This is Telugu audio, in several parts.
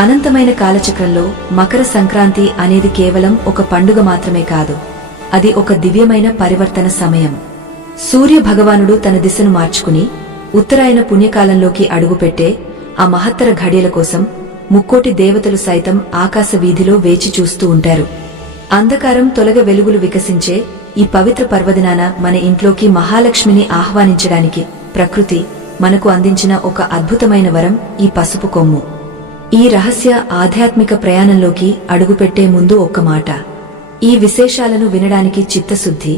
అనంతమైన కాలచక్రంలో మకర సంక్రాంతి అనేది కేవలం ఒక పండుగ మాత్రమే కాదు, అది ఒక దివ్యమైన పరివర్తన సమయం. సూర్య భగవానుడు తన దిశను మార్చుకుని ఉత్తరాయణ పుణ్యకాలంలోకి అడుగుపెట్టే ఆ మహత్తర ఘడియల కోసం ముక్కోటి దేవతలు సైతం ఆకాశ వీధిలో వేచి చూస్తూ ఉంటారు. అంధకారం తొలగ వెలుగులు వికసించే ఈ పవిత్ర పర్వదినాన మన ఇంట్లోకి మహాలక్ష్మిని ఆహ్వానించడానికి ప్రకృతి మనకు అందించిన ఒక అద్భుతమైన వరం ఈ పసుపు కొమ్ము. ఈ రహస్య ఆధ్యాత్మిక ప్రయాణంలోకి అడుగుపెట్టే ముందు ఒక్క మాట. ఈ విశేషాలను వినడానికి చిత్తశుద్ధి,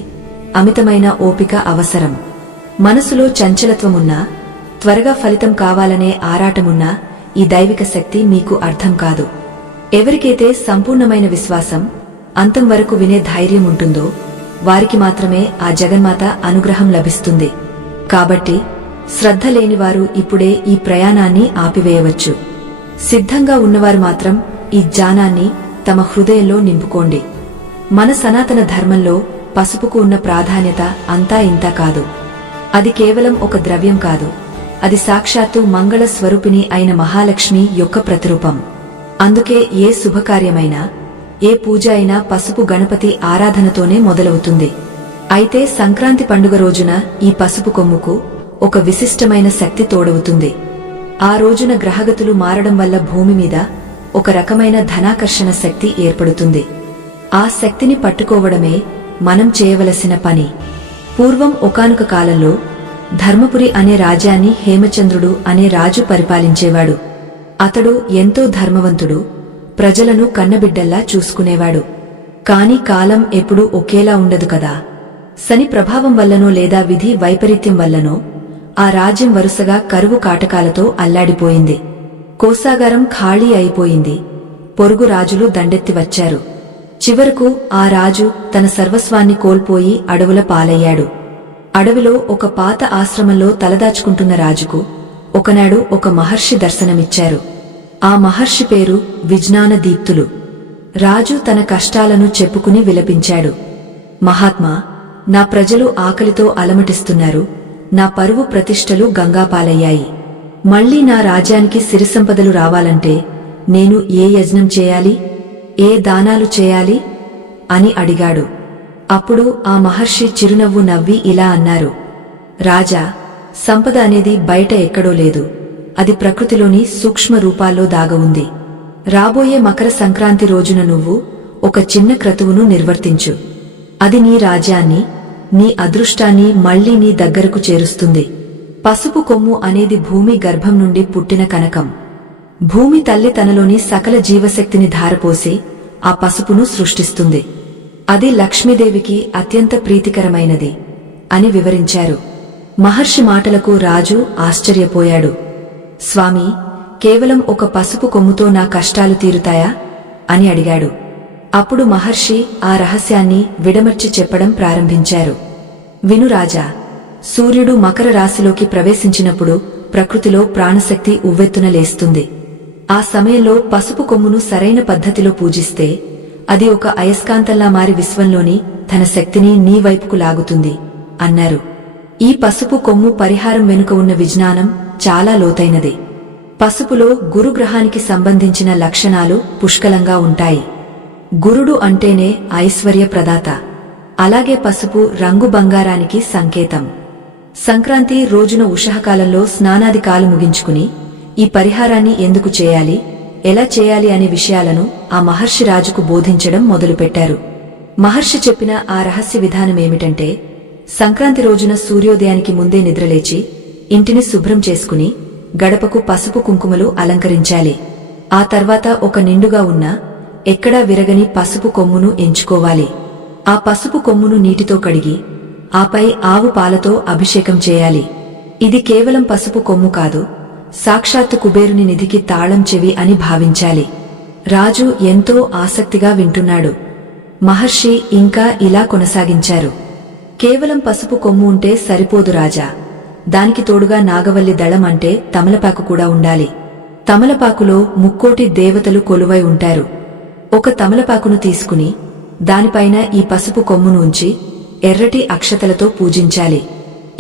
అమితమైన ఓపిక అవసరం. మనసులో చంచలత్వమున్నా, త్వరగా ఫలితం కావాలనే ఆరాటమున్నా ఈ దైవిక శక్తి మీకు అర్థం కాదు. ఎవరికైతే సంపూర్ణమైన విశ్వాసం, అంతం వరకు వినే ధైర్యం ఉంటుందో వారికి మాత్రమే ఆ జగన్మాత అనుగ్రహం లభిస్తుంది. కాబట్టి శ్రద్ధ లేనివారు ఇప్పుడే ఈ ప్రయాణాన్ని ఆపివేయవచ్చు. సిద్ధంగా ఉన్నవారు మాత్రం ఈ జ్ఞానాన్ని తమ హృదయంలో నింపుకోండి. మన సనాతన ధర్మంలో పసుపుకు ఉన్న ప్రాధాన్యత అంతా ఇంతా కాదు. అది కేవలం ఒక ద్రవ్యం కాదు, అది సాక్షాత్తు మంగళ స్వరూపిణి అయిన మహాలక్ష్మి యొక్క ప్రతిరూపం. అందుకే ఏ శుభకార్యమైనా, ఏ పూజ అయినా పసుపు గణపతి ఆరాధనతోనే మొదలవుతుంది. అయితే సంక్రాంతి పండుగ రోజున ఈ పసుపు కొమ్ముకు ఒక విశిష్టమైన శక్తి తోడవుతుంది. ఆ రోజున గ్రహగతులు మారడం వల్ల భూమి మీద ఒక రకమైన ధనాకర్షణ శక్తి ఏర్పడుతుంది. ఆ శక్తిని పట్టుకోవడమే మనం చేయవలసిన పని. పూర్వం ఒకానొక కాలంలో ధర్మపురి అనే రాజ్యాన్ని హేమచంద్రుడు అనే రాజు పరిపాలించేవాడు. అతడు ఎంతో ధర్మవంతుడు, ప్రజలను కన్నబిడ్డల్లా చూసుకునేవాడు. కాని కాలం ఎప్పుడూ ఒకేలా ఉండదు కదా. శని ప్రభావం వల్లనో లేదా విధి వైపరీత్యం వల్లనో ఆ రాజ్యం వరుసగా కరువు కాటకాలతో అల్లాడిపోయింది. కోశాగారం ఖాళీ అయిపోయింది. పొరుగు రాజులు దండెత్తి వచ్చారు. చివరకు ఆ రాజు తన సర్వస్వాన్ని కోల్పోయి అడవుల పాలయ్యాడు. అడవిలో ఒక పాత ఆశ్రమంలో తలదాచుకుంటున్న రాజుకు ఒకనాడు ఒక మహర్షి దర్శనమిచ్చారు. ఆ మహర్షి పేరు విజ్ఞాన దీప్తులు. రాజు తన కష్టాలను చెప్పుకుని విలపించాడు. మహాత్మా, నా ప్రజలు ఆకలితో అలమటిస్తున్నారు. నా పరువు ప్రతిష్టలు గంగాపాలయ్యాయి. మళ్లీ నా రాజ్యానికి సిరిసంపదలు రావాలంటే నేను ఏ యజ్ఞం చేయాలి, ఏ దానాలు చేయాలి అని అడిగాడు. అప్పుడు ఆ మహర్షి చిరునవ్వు నవ్వి ఇలా అన్నారు. రాజా, సంపద అనేది బయట ఎక్కడో లేదు, అది ప్రకృతిలోని సూక్ష్మ రూపాల్లో దాగ ఉంది. రాబోయే మకర సంక్రాంతి రోజున నువ్వు ఒక చిన్న క్రతువును నిర్వర్తించు. అది నీ రాజ్యాన్ని, నీ అదృష్టాన్ని మళ్లీ నీ దగ్గరకు చేరుస్తుంది. పసుపు కొమ్ము అనేది భూమి గర్భం నుండి పుట్టిన కనకం. భూమి తల్లి తనలోని సకల జీవశక్తిని ధారపోసి ఆ పసుపును సృష్టిస్తుంది. అది లక్ష్మీదేవికి అత్యంత ప్రీతికరమైనది అని వివరించారు. మహర్షి మాటలకు రాజు ఆశ్చర్యపోయాడు. స్వామీ, కేవలం ఒక పసుపు కొమ్ముతో నా కష్టాలు తీరుతాయా అని అడిగాడు. అప్పుడు మహర్షి ఆ రహస్యాన్ని విడమర్చి చెప్పడం ప్రారంభించారు. విను రాజా, సూర్యుడు మకర రాశిలోకి ప్రవేశించినప్పుడు ప్రకృతిలో ప్రాణశక్తి ఉవ్వెత్తున లేస్తుంది. ఆ సమయంలో పసుపు కొమ్మును సరైన పద్ధతిలో పూజిస్తే అది ఒక అయస్కాంతంలా మారి విశ్వంలోని తన శక్తిని నీ వైపుకు లాగుతుంది అన్నారు. ఈ పసుపు కొమ్ము పరిహారం వెనుక ఉన్న విజ్ఞానం చాలా లోతైనది. పసుపులో గురుగ్రహానికి సంబంధించిన లక్షణాలు పుష్కలంగా ఉంటాయి. గురుడు అంటేనే ఐశ్వర్య ప్రదాత. అలాగే పసుపు రంగు బంగారానికి సంకేతం. సంక్రాంతి రోజున ఉషఃకాలంలో స్నానాది కాలు ముగించుకుని ఈ పరిహారాన్ని ఎందుకు చేయాలి, ఎలా చేయాలి అనే విషయాలను ఆ మహర్షి రాజుకు బోధించడం మొదలుపెట్టారు. మహర్షి చెప్పిన ఆ రహస్య విధానమేమిటంటే, సంక్రాంతి రోజున సూర్యోదయానికి ముందే నిద్రలేచి ఇంటిని శుభ్రం చేసుకుని గడపకు పసుపు కుంకుమలు అలంకరించాలి. ఆ తర్వాత ఒక నిండుగా ఉన్న ఎక్కడా విరగని పసుపు కొమ్మును ఎంచుకోవాలి. ఆ పసుపు కొమ్మును నీటితో కడిగి ఆపై ఆవు పాలతో అభిషేకం చేయాలి. ఇది కేవలం పసుపు కొమ్ము కాదు, సాక్షాత్తు కుబేరుని నిధికి తాళం చెవి అని భావించాలి. రాజు ఎంతో ఆసక్తిగా వింటున్నాడు. మహర్షి ఇంకా ఇలా కొనసాగించారు. కేవలం పసుపు కొమ్ము ఉంటే సరిపోదు రాజా, దానికి తోడుగా నాగవల్లి దళం అంటే తమలపాకు కూడా ఉండాలి. తమలపాకులో ముక్కోటి దేవతలు కొలువై ఉంటారు. ఒక తమలపాకును తీసుకుని దానిపైన ఈ పసుపు కొమ్మును ఉంచి ఎర్రటి అక్షతలతో పూజించాలి.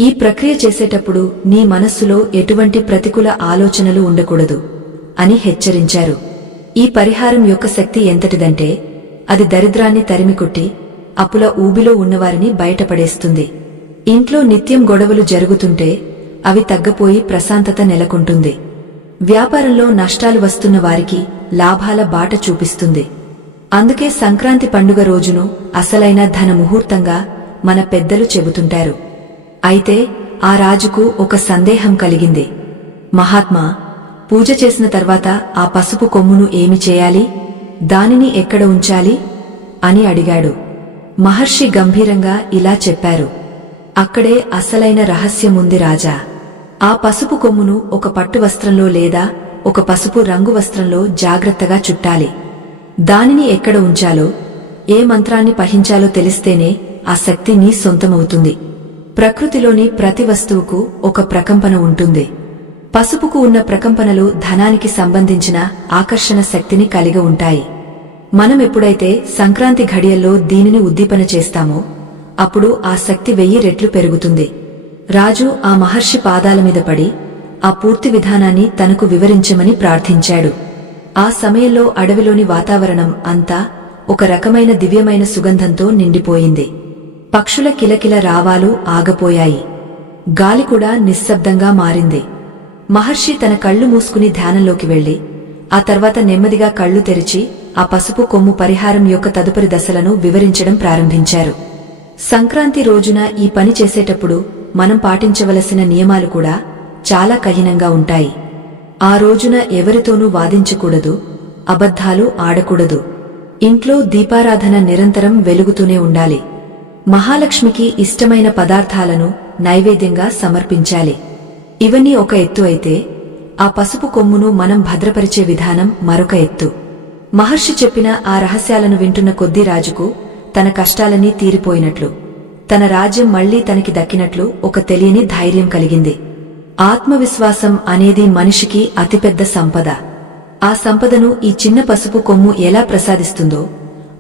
ఈ ప్రక్రియ చేసేటప్పుడు నీ మనస్సులో ఎటువంటి ప్రతికూల ఆలోచనలు ఉండకూడదు అని హెచ్చరించారు. ఈ పరిహారం యొక్క శక్తి ఎంతటిదంటే అది దరిద్రాన్ని తరిమికొట్టి అప్పుల ఊబిలో ఉన్నవారిని బయటపడేస్తుంది. ఇంట్లో నిత్యం గొడవలు జరుగుతుంటే అవి తగ్గపోయి ప్రశాంతత నెలకొంటుంది. వ్యాపారంలో నష్టాలు వస్తున్న వారికి లాభాల బాట చూపిస్తుంది. అందుకే సంక్రాంతి పండుగ రోజును అసలైన ధన ముహూర్తంగా మన పెద్దలు చెబుతుంటారు. అయితే ఆ రాజుకు ఒక సందేహం కలిగింది. మహాత్మా, పూజ చేసిన తర్వాత ఆ పసుపు కొమ్మును ఏమి చేయాలి, దానిని ఎక్కడ ఉంచాలి అని అడిగాడు. మహర్షి గంభీరంగా ఇలా చెప్పారు. అక్కడే అసలైన రహస్యముంది రాజా. ఆ పసుపు కొమ్మును ఒక పట్టు వస్త్రంలో లేదా ఒక పసుపు రంగు వస్త్రంలో జాగ్రత్తగా చుట్టాలి. దానిని ఎక్కడ ఉంచాలో, ఏ మంత్రాన్ని పఠించాలో తెలిస్తేనే ఆ శక్తి నీ సొంతమవుతుంది. ప్రకృతిలోని ప్రతి వస్తువుకు ఒక ప్రకంపన ఉంటుంది. పసుపుకు ఉన్న ప్రకంపనలు ధనానికి సంబంధించిన ఆకర్షణ శక్తిని కలిగి ఉంటాయి. మనం ఎప్పుడైతే సంక్రాంతి ఘడియల్లో దీనిని ఉద్దీపన చేస్తామో అప్పుడు ఆ శక్తి 1000 రెట్లు పెరుగుతుంది. రాజు ఆ మహర్షి పాదాల మీద పడి ఆ పూర్తి విధానాన్ని తనకు వివరించమని ప్రార్థించాడు. ఆ సమయంలో అడవిలోని వాతావరణం అంతా ఒక రకమైన దివ్యమైన సుగంధంతో నిండిపోయింది. పక్షుల కిలకిల రావాలు ఆగపోయాయి. గాలి కూడా నిశ్శబ్దంగా మారింది. మహర్షి తన కళ్ళు మూసుకుని ధ్యానంలోకి వెళ్లి ఆ తర్వాత నెమ్మదిగా కళ్ళు తెరిచి ఆ పసుపు కొమ్ము పరిహారం యొక్క తదుపరి దశలను వివరించడం ప్రారంభించారు. సంక్రాంతి రోజున ఈ పని చేసేటప్పుడు మనం పాటించవలసిన నియమాలు కూడా చాలా కఠినంగా ఉంటాయి. ఆ రోజున ఎవరితోనూ వాదించకూడదు, అబద్ధాలు ఆడకూడదు. ఇంట్లో దీపారాధన నిరంతరం వెలుగుతూనే ఉండాలి. మహాలక్ష్మికి ఇష్టమైన పదార్థాలను నైవేద్యంగా సమర్పించాలి. ఇవన్నీ ఒక ఎత్తు అయితే ఆ పసుపు కొమ్మును మనం భద్రపరిచే విధానం మరొక ఎత్తు. మహర్షి చెప్పిన ఆ రహస్యాలను వింటున్న కొద్దీ రాజుకు తన కష్టాలన్నీ తీరిపోయినట్లు, తన రాజ్యం మళ్లీ తనకి దక్కినట్లు ఒక తెలియని ధైర్యం కలిగింది. ఆత్మవిశ్వాసం అనేది మనిషికి అతిపెద్ద సంపద. ఆ సంపదను ఈ చిన్న పసుపు కొమ్ము ఎలా ప్రసాదిస్తుందో,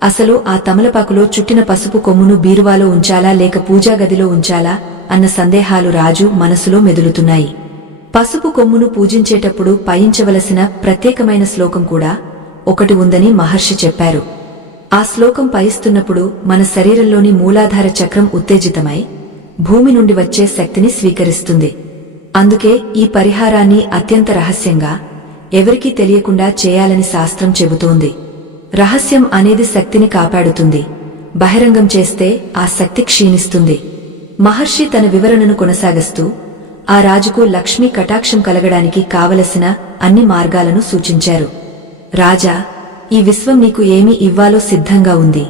అసలు ఆ తమలపాకులో చుట్టిన పసుపు కొమ్మును బీరువాలో ఉంచాలా లేక పూజా గదిలో ఉంచాలా అన్న సందేహాలు రాజు మనసులో మెదులుతున్నాయి. పసుపు కొమ్మును పూజించేటప్పుడు పయించవలసిన ప్రత్యేకమైన శ్లోకం కూడా ఒకటి ఉందని మహర్షి చెప్పారు. ఆ శ్లోకం పయిస్తున్నప్పుడు మన శరీరంలోని మూలాధార చక్రం ఉత్తేజితమై భూమి నుండి వచ్చే శక్తిని స్వీకరిస్తుంది. అందుకే ఈ పరిహారాన్ని అత్యంత రహస్యంగా ఎవరికీ తెలియకుండా చేయాలని శాస్త్రం చెబుతోంది. రహస్యం అనేది శక్తిని కాపాడుతుంది. బహిరంగం చేస్తే ఆ శక్తి క్షీణిస్తుంది. మహర్షి తన వివరణను కొనసాగిస్తూ ఆ రాజుకు లక్ష్మీ కటాక్షం కలగడానికి కావలసిన అన్ని మార్గాలను సూచించారు. రాజా, ఈ విశ్వం నీకు ఏమి ఇవ్వాలో సిద్ధంగా ఉంది,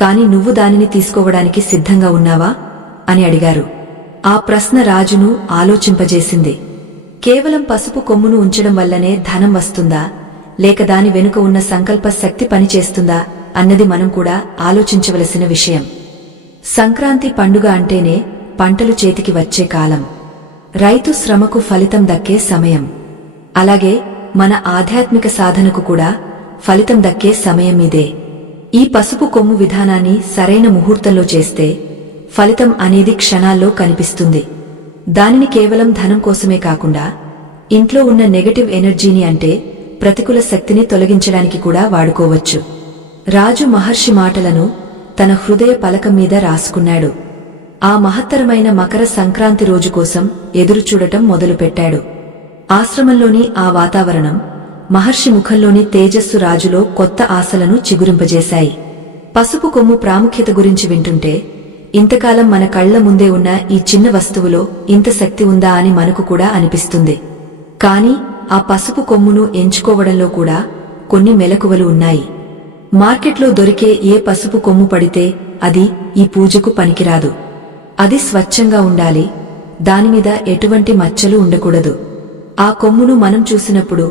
కాని నువ్వు దానిని తీసుకోవడానికి సిద్ధంగా ఉన్నావా అని అడిగారు. ఆ ప్రశ్న రాజును ఆలోచింపజేసింది. కేవలం పసుపు కొమ్మును ఉంచడం వల్లనే ధనం వస్తుందా లేక దాని వెనుక ఉన్న సంకల్ప శక్తి పనిచేస్తుందా అన్నది మనం కూడా ఆలోచించవలసిన విషయం. సంక్రాంతి పండుగ అంటేనే పంటలు చేతికి వచ్చే కాలం, రైతు శ్రమకు ఫలితం దక్కే సమయం. అలాగే మన ఆధ్యాత్మిక సాధనకు కూడా ఫలితం దక్కే సమయం ఇదే. ఈ పసుపు కొమ్ము విధానాన్ని సరైన ముహూర్తంలో చేస్తే ఫలితం అనేది క్షణాల్లో కనిపిస్తుంది. దానిని కేవలం ధనం కోసమే కాకుండా ఇంట్లో ఉన్న నెగటివ్ ఎనర్జీని అంటే ప్రతికూల శక్తిని తొలగించడానికి కూడా వాడుకోవచ్చు. రాజు మహర్షి మాటలను తన హృదయ పలకం మీద రాసుకున్నాడు. ఆ మహత్తరమైన మకర సంక్రాంతి రోజు కోసం ఎదురుచూడటం మొదలుపెట్టాడు. ఆశ్రమంలోని ఆ వాతావరణం, మహర్షి ముఖంలోని తేజస్సు రాజులో కొత్త ఆశలను చిగురింపజేశాయి. పసుపు కొమ్ము ప్రాముఖ్యత గురించి వింటుంటే ఇంతకాలం మన కళ్ల ముందే ఉన్న ఈ చిన్న వస్తువులో ఇంత శక్తి ఉందా అని మనకు కూడా అనిపిస్తుంది. కాని ఆ పసుపు కొమ్మును ఎంచుకోవడంలో కూడా కొన్ని మెలకువలు ఉన్నాయి. మార్కెట్లో దొరికే ఏ పసుపు కొమ్ము పడితే అది ఈ పూజకు పనికిరాదు. అది స్వచ్ఛంగా ఉండాలి. దానిమీద ఎటువంటి మచ్చలు ఉండకూడదు. ఆ కొమ్మును మనం చూసినప్పుడు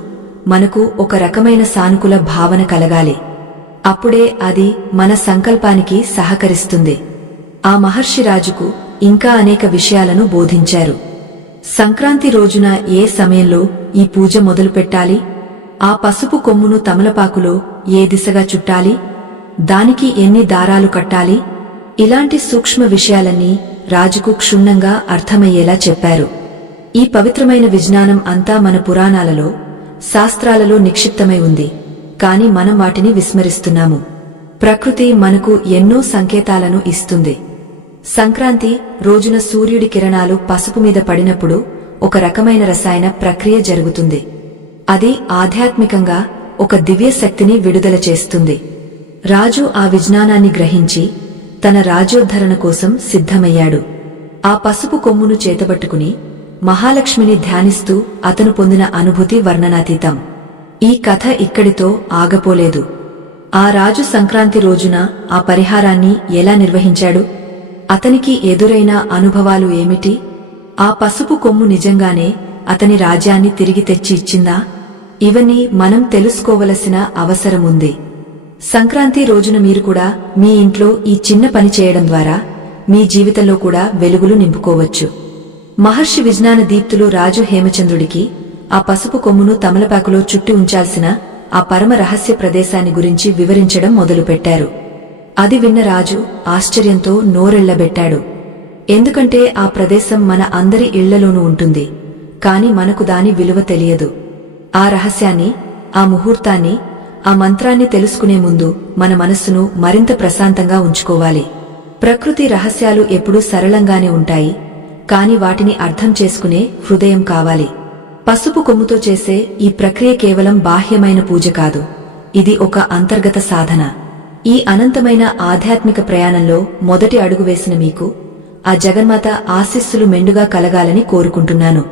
మనకు ఒక రకమైన సానుకూల భావన కలగాలి. అప్పుడే అది మన సంకల్పానికి సహకరిస్తుంది. ఆ మహర్షి రాజుకు ఇంకా అనేక విషయాలను బోధించారు. సంక్రాంతి రోజున ఏ సమయంలో ఈ పూజ మొదలుపెట్టాలి, ఆ పసుపు కొమ్మును తమలపాకులో ఏ దిశగా చుట్టాలి, దానికి ఎన్ని దారాలు కట్టాలి, ఇలాంటి సూక్ష్మ విషయాలన్నీ రాజుకు క్షుణ్ణంగా అర్థమయ్యేలా చెప్పారు. ఈ పవిత్రమైన విజ్ఞానం అంతా మన పురాణాలలో, శాస్త్రాలలో నిక్షిప్తమై ఉంది. కాని మనం వాటిని విస్మరిస్తున్నాము. ప్రకృతి మనకు ఎన్నో సంకేతాలను ఇస్తుంది. సంక్రాంతి రోజున సూర్యుడి కిరణాలు పసుపు మీద పడినప్పుడు ఒక రకమైన రసాయన ప్రక్రియ జరుగుతుంది. అది ఆధ్యాత్మికంగా ఒక దివ్య శక్తిని విడుదల చేస్తుంది. రాజు ఆ విజ్ఞానాన్ని గ్రహించి తన రాజ్యోద్ధరణ కోసం సిద్ధమయ్యాడు. ఆ పసుపు కొమ్మును చేతబట్టుకుని మహాలక్ష్మిని ధ్యానిస్తూ అతను పొందిన అనుభూతి వర్ణనాతీతం. ఈ కథ ఇక్కడితో ఆగపోలేదు. ఆ రాజు సంక్రాంతి రోజున ఆ పరిహారాన్ని ఎలా నిర్వహించాడు? అతనికి ఎదురైన అనుభవాలు ఏమిటి? ఆ పసుపు కొమ్ము నిజంగానే అతని రాజ్యాన్ని తిరిగి తెచ్చి ఇచ్చిందా? ఇవన్నీ మనం తెలుసుకోవలసిన అవసరముంది. సంక్రాంతి రోజున మీరు కూడా మీ ఇంట్లో ఈ చిన్న పని చేయడం ద్వారా మీ జీవితంలో కూడా వెలుగులు నింపుకోవచ్చు. మహర్షి విజ్ఞాన దీప్తులు రాజు హేమచంద్రుడికి ఆ పసుపు కొమ్మును తమలపాకులో చుట్టి ఉంచాల్సిన ఆ పరమ రహస్య ప్రదేశాన్ని గురించి వివరించడం మొదలుపెట్టారు. అది విన్న రాజు ఆశ్చర్యంతో నోరెళ్లబెట్టాడు. ఎందుకంటే ఆ ప్రదేశం మన అందరి ఇళ్లలోనూ ఉంటుంది, కాని మనకు దాని విలువ తెలియదు. ఆ రహస్యాన్ని, ఆ ముహూర్తాన్ని, ఆ మంత్రాన్ని తెలుసుకునే ముందు మన మనస్సును మరింత ప్రశాంతంగా ఉంచుకోవాలి. ప్రకృతి రహస్యాలు ఎప్పుడూ సరళంగానే ఉంటాయి, కాని వాటిని అర్థం చేసుకునే హృదయం కావాలి. పసుపు కొమ్ముతో చేసే ఈ ప్రక్రియ కేవలం బాహ్యమైన పూజ కాదు, ఇది ఒక అంతర్గత సాధన. ఈ అనంతమైన ఆధ్యాత్మిక ప్రయాణంలో మొదటి అడుగు వేసిన మీకు ఆ జగన్మాత ఆశీస్సులు మెండుగా కలగాలని కోరుకుంటున్నాను.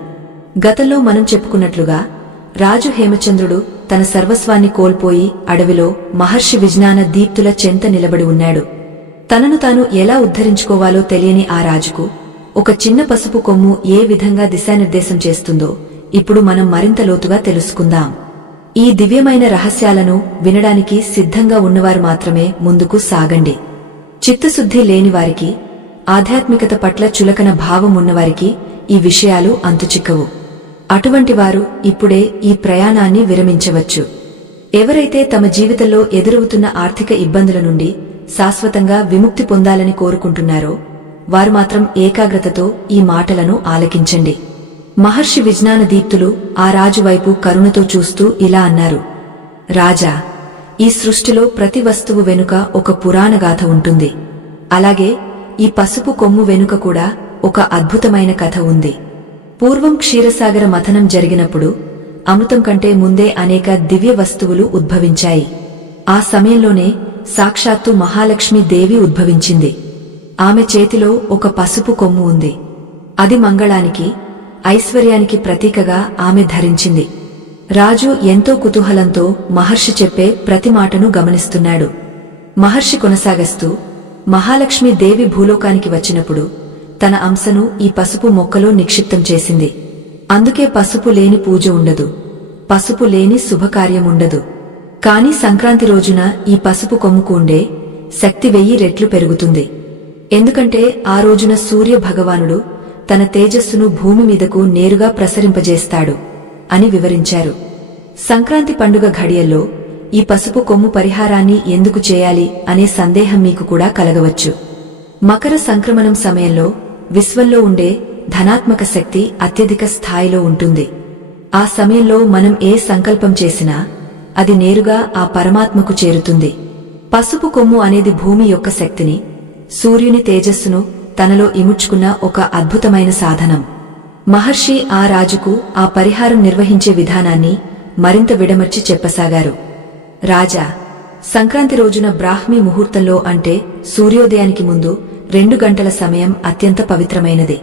గతంలో మనం చెప్పుకున్నట్లుగా రాజు హేమచంద్రుడు తన సర్వస్వాన్ని కోల్పోయి అడవిలో మహర్షి విజ్ఞాన దీప్తుల చెంత నిలబడి ఉన్నాడు. తనను తాను ఎలా ఉద్ధరించుకోవాలో తెలియని ఆ రాజుకు ఒక చిన్న పసుపు కొమ్ము ఏ విధంగా దిశానిర్దేశం చేస్తుందో ఇప్పుడు మనం మరింత లోతుగా తెలుసుకుందాం. ఈ దివ్యమైన రహస్యాలను వినడానికి సిద్ధంగా ఉన్నవారు మాత్రమే ముందుకు సాగండి. చిత్తశుద్ధి లేనివారికి, ఆధ్యాత్మికత పట్ల చులకన భావం ఉన్నవారికి ఈ విషయాలు అంతుచిక్కవు. అటువంటి వారు ఇప్పుడే ఈ ప్రయాణాన్ని విరమించవచ్చు. ఎవరైతే తమ జీవితంలో ఎదురవుతున్న ఆర్థిక ఇబ్బందుల నుండి శాశ్వతంగా విముక్తి పొందాలని కోరుకుంటున్నారో వారు మాత్రం ఏకాగ్రతతో ఈ మాటలను ఆలకించండి. మహర్షి విజ్ఞాన దీప్తులు ఆ రాజు వైపు కరుణతో చూస్తూ ఇలా అన్నారు: రాజా, ఈ సృష్టిలో ప్రతి వస్తువు వెనుక ఒక పురాణగాథ ఉంటుంది. అలాగే ఈ పసుపు కొమ్ము వెనుక కూడా ఒక అద్భుతమైన కథ ఉంది. పూర్వం క్షీరసాగర మథనం జరిగినప్పుడు అమృతం కంటే ముందే అనేక దివ్య వస్తువులు ఉద్భవించాయి. ఆ సమయంలోనే సాక్షాత్తు మహాలక్ష్మి దేవి ఉద్భవించింది. ఆమె చేతిలో ఒక పసుపు కొమ్ము ఉంది. అది మంగళానికి, ఐశ్వర్యానికి ప్రతీకగా ఆమె ధరించింది. రాజు ఎంతో కుతూహలంతో మహర్షి చెప్పే ప్రతి మాటను గమనిస్తున్నాడు. మహర్షి కొనసాగస్తూ, మహాలక్ష్మి దేవి భూలోకానికి వచ్చినప్పుడు తన అంశను ఈ పసుపు మొక్కలో నిక్షిప్తం చేసింది. అందుకే పసుపు లేని పూజ ఉండదు, పసుపు లేని శుభకార్యముండదు. కాని సంక్రాంతి రోజున ఈ పసుపు కొమ్ముకు ఉండే శక్తి 1000 రెట్లు పెరుగుతుంది. ఎందుకంటే ఆ రోజున సూర్య భగవానుడు తన తేజస్సును భూమి మీదకు నేరుగా ప్రసరింపజేస్తాడు అని వివరించారు. సంక్రాంతి పండుగ ఘడియల్లో ఈ పసుపు కొమ్ము పరిహారాన్ని ఎందుకు చేయాలి అనే సందేహం మీకు కూడా కలగవచ్చు. మకర సంక్రమణం సమయంలో విశ్వంలో ఉండే ధనాత్మక శక్తి అత్యధిక స్థాయిలో ఉంటుంది. ఆ సమయంలో మనం ఏ సంకల్పం చేసినా అది నేరుగా ఆ పరమాత్మకు చేరుతుంది. పసుపు కొమ్ము అనేది భూమి యొక్క శక్తిని, సూర్యుని తేజస్సును తనలో ఇముడ్చుకున్న ఒక అద్భుతమైన సాధనం. మహర్షి ఆ రాజుకు ఆ పరిహారం నిర్వహించే విధానాన్ని మరింత విడమర్చి చెప్పసాగారు. రాజా, సంక్రాంతి రోజున బ్రాహ్మీ ముహూర్తంలో అంటే సూర్యోదయానికి ముందు 2 గంటల సమయం అత్యంత పవిత్రమైనది.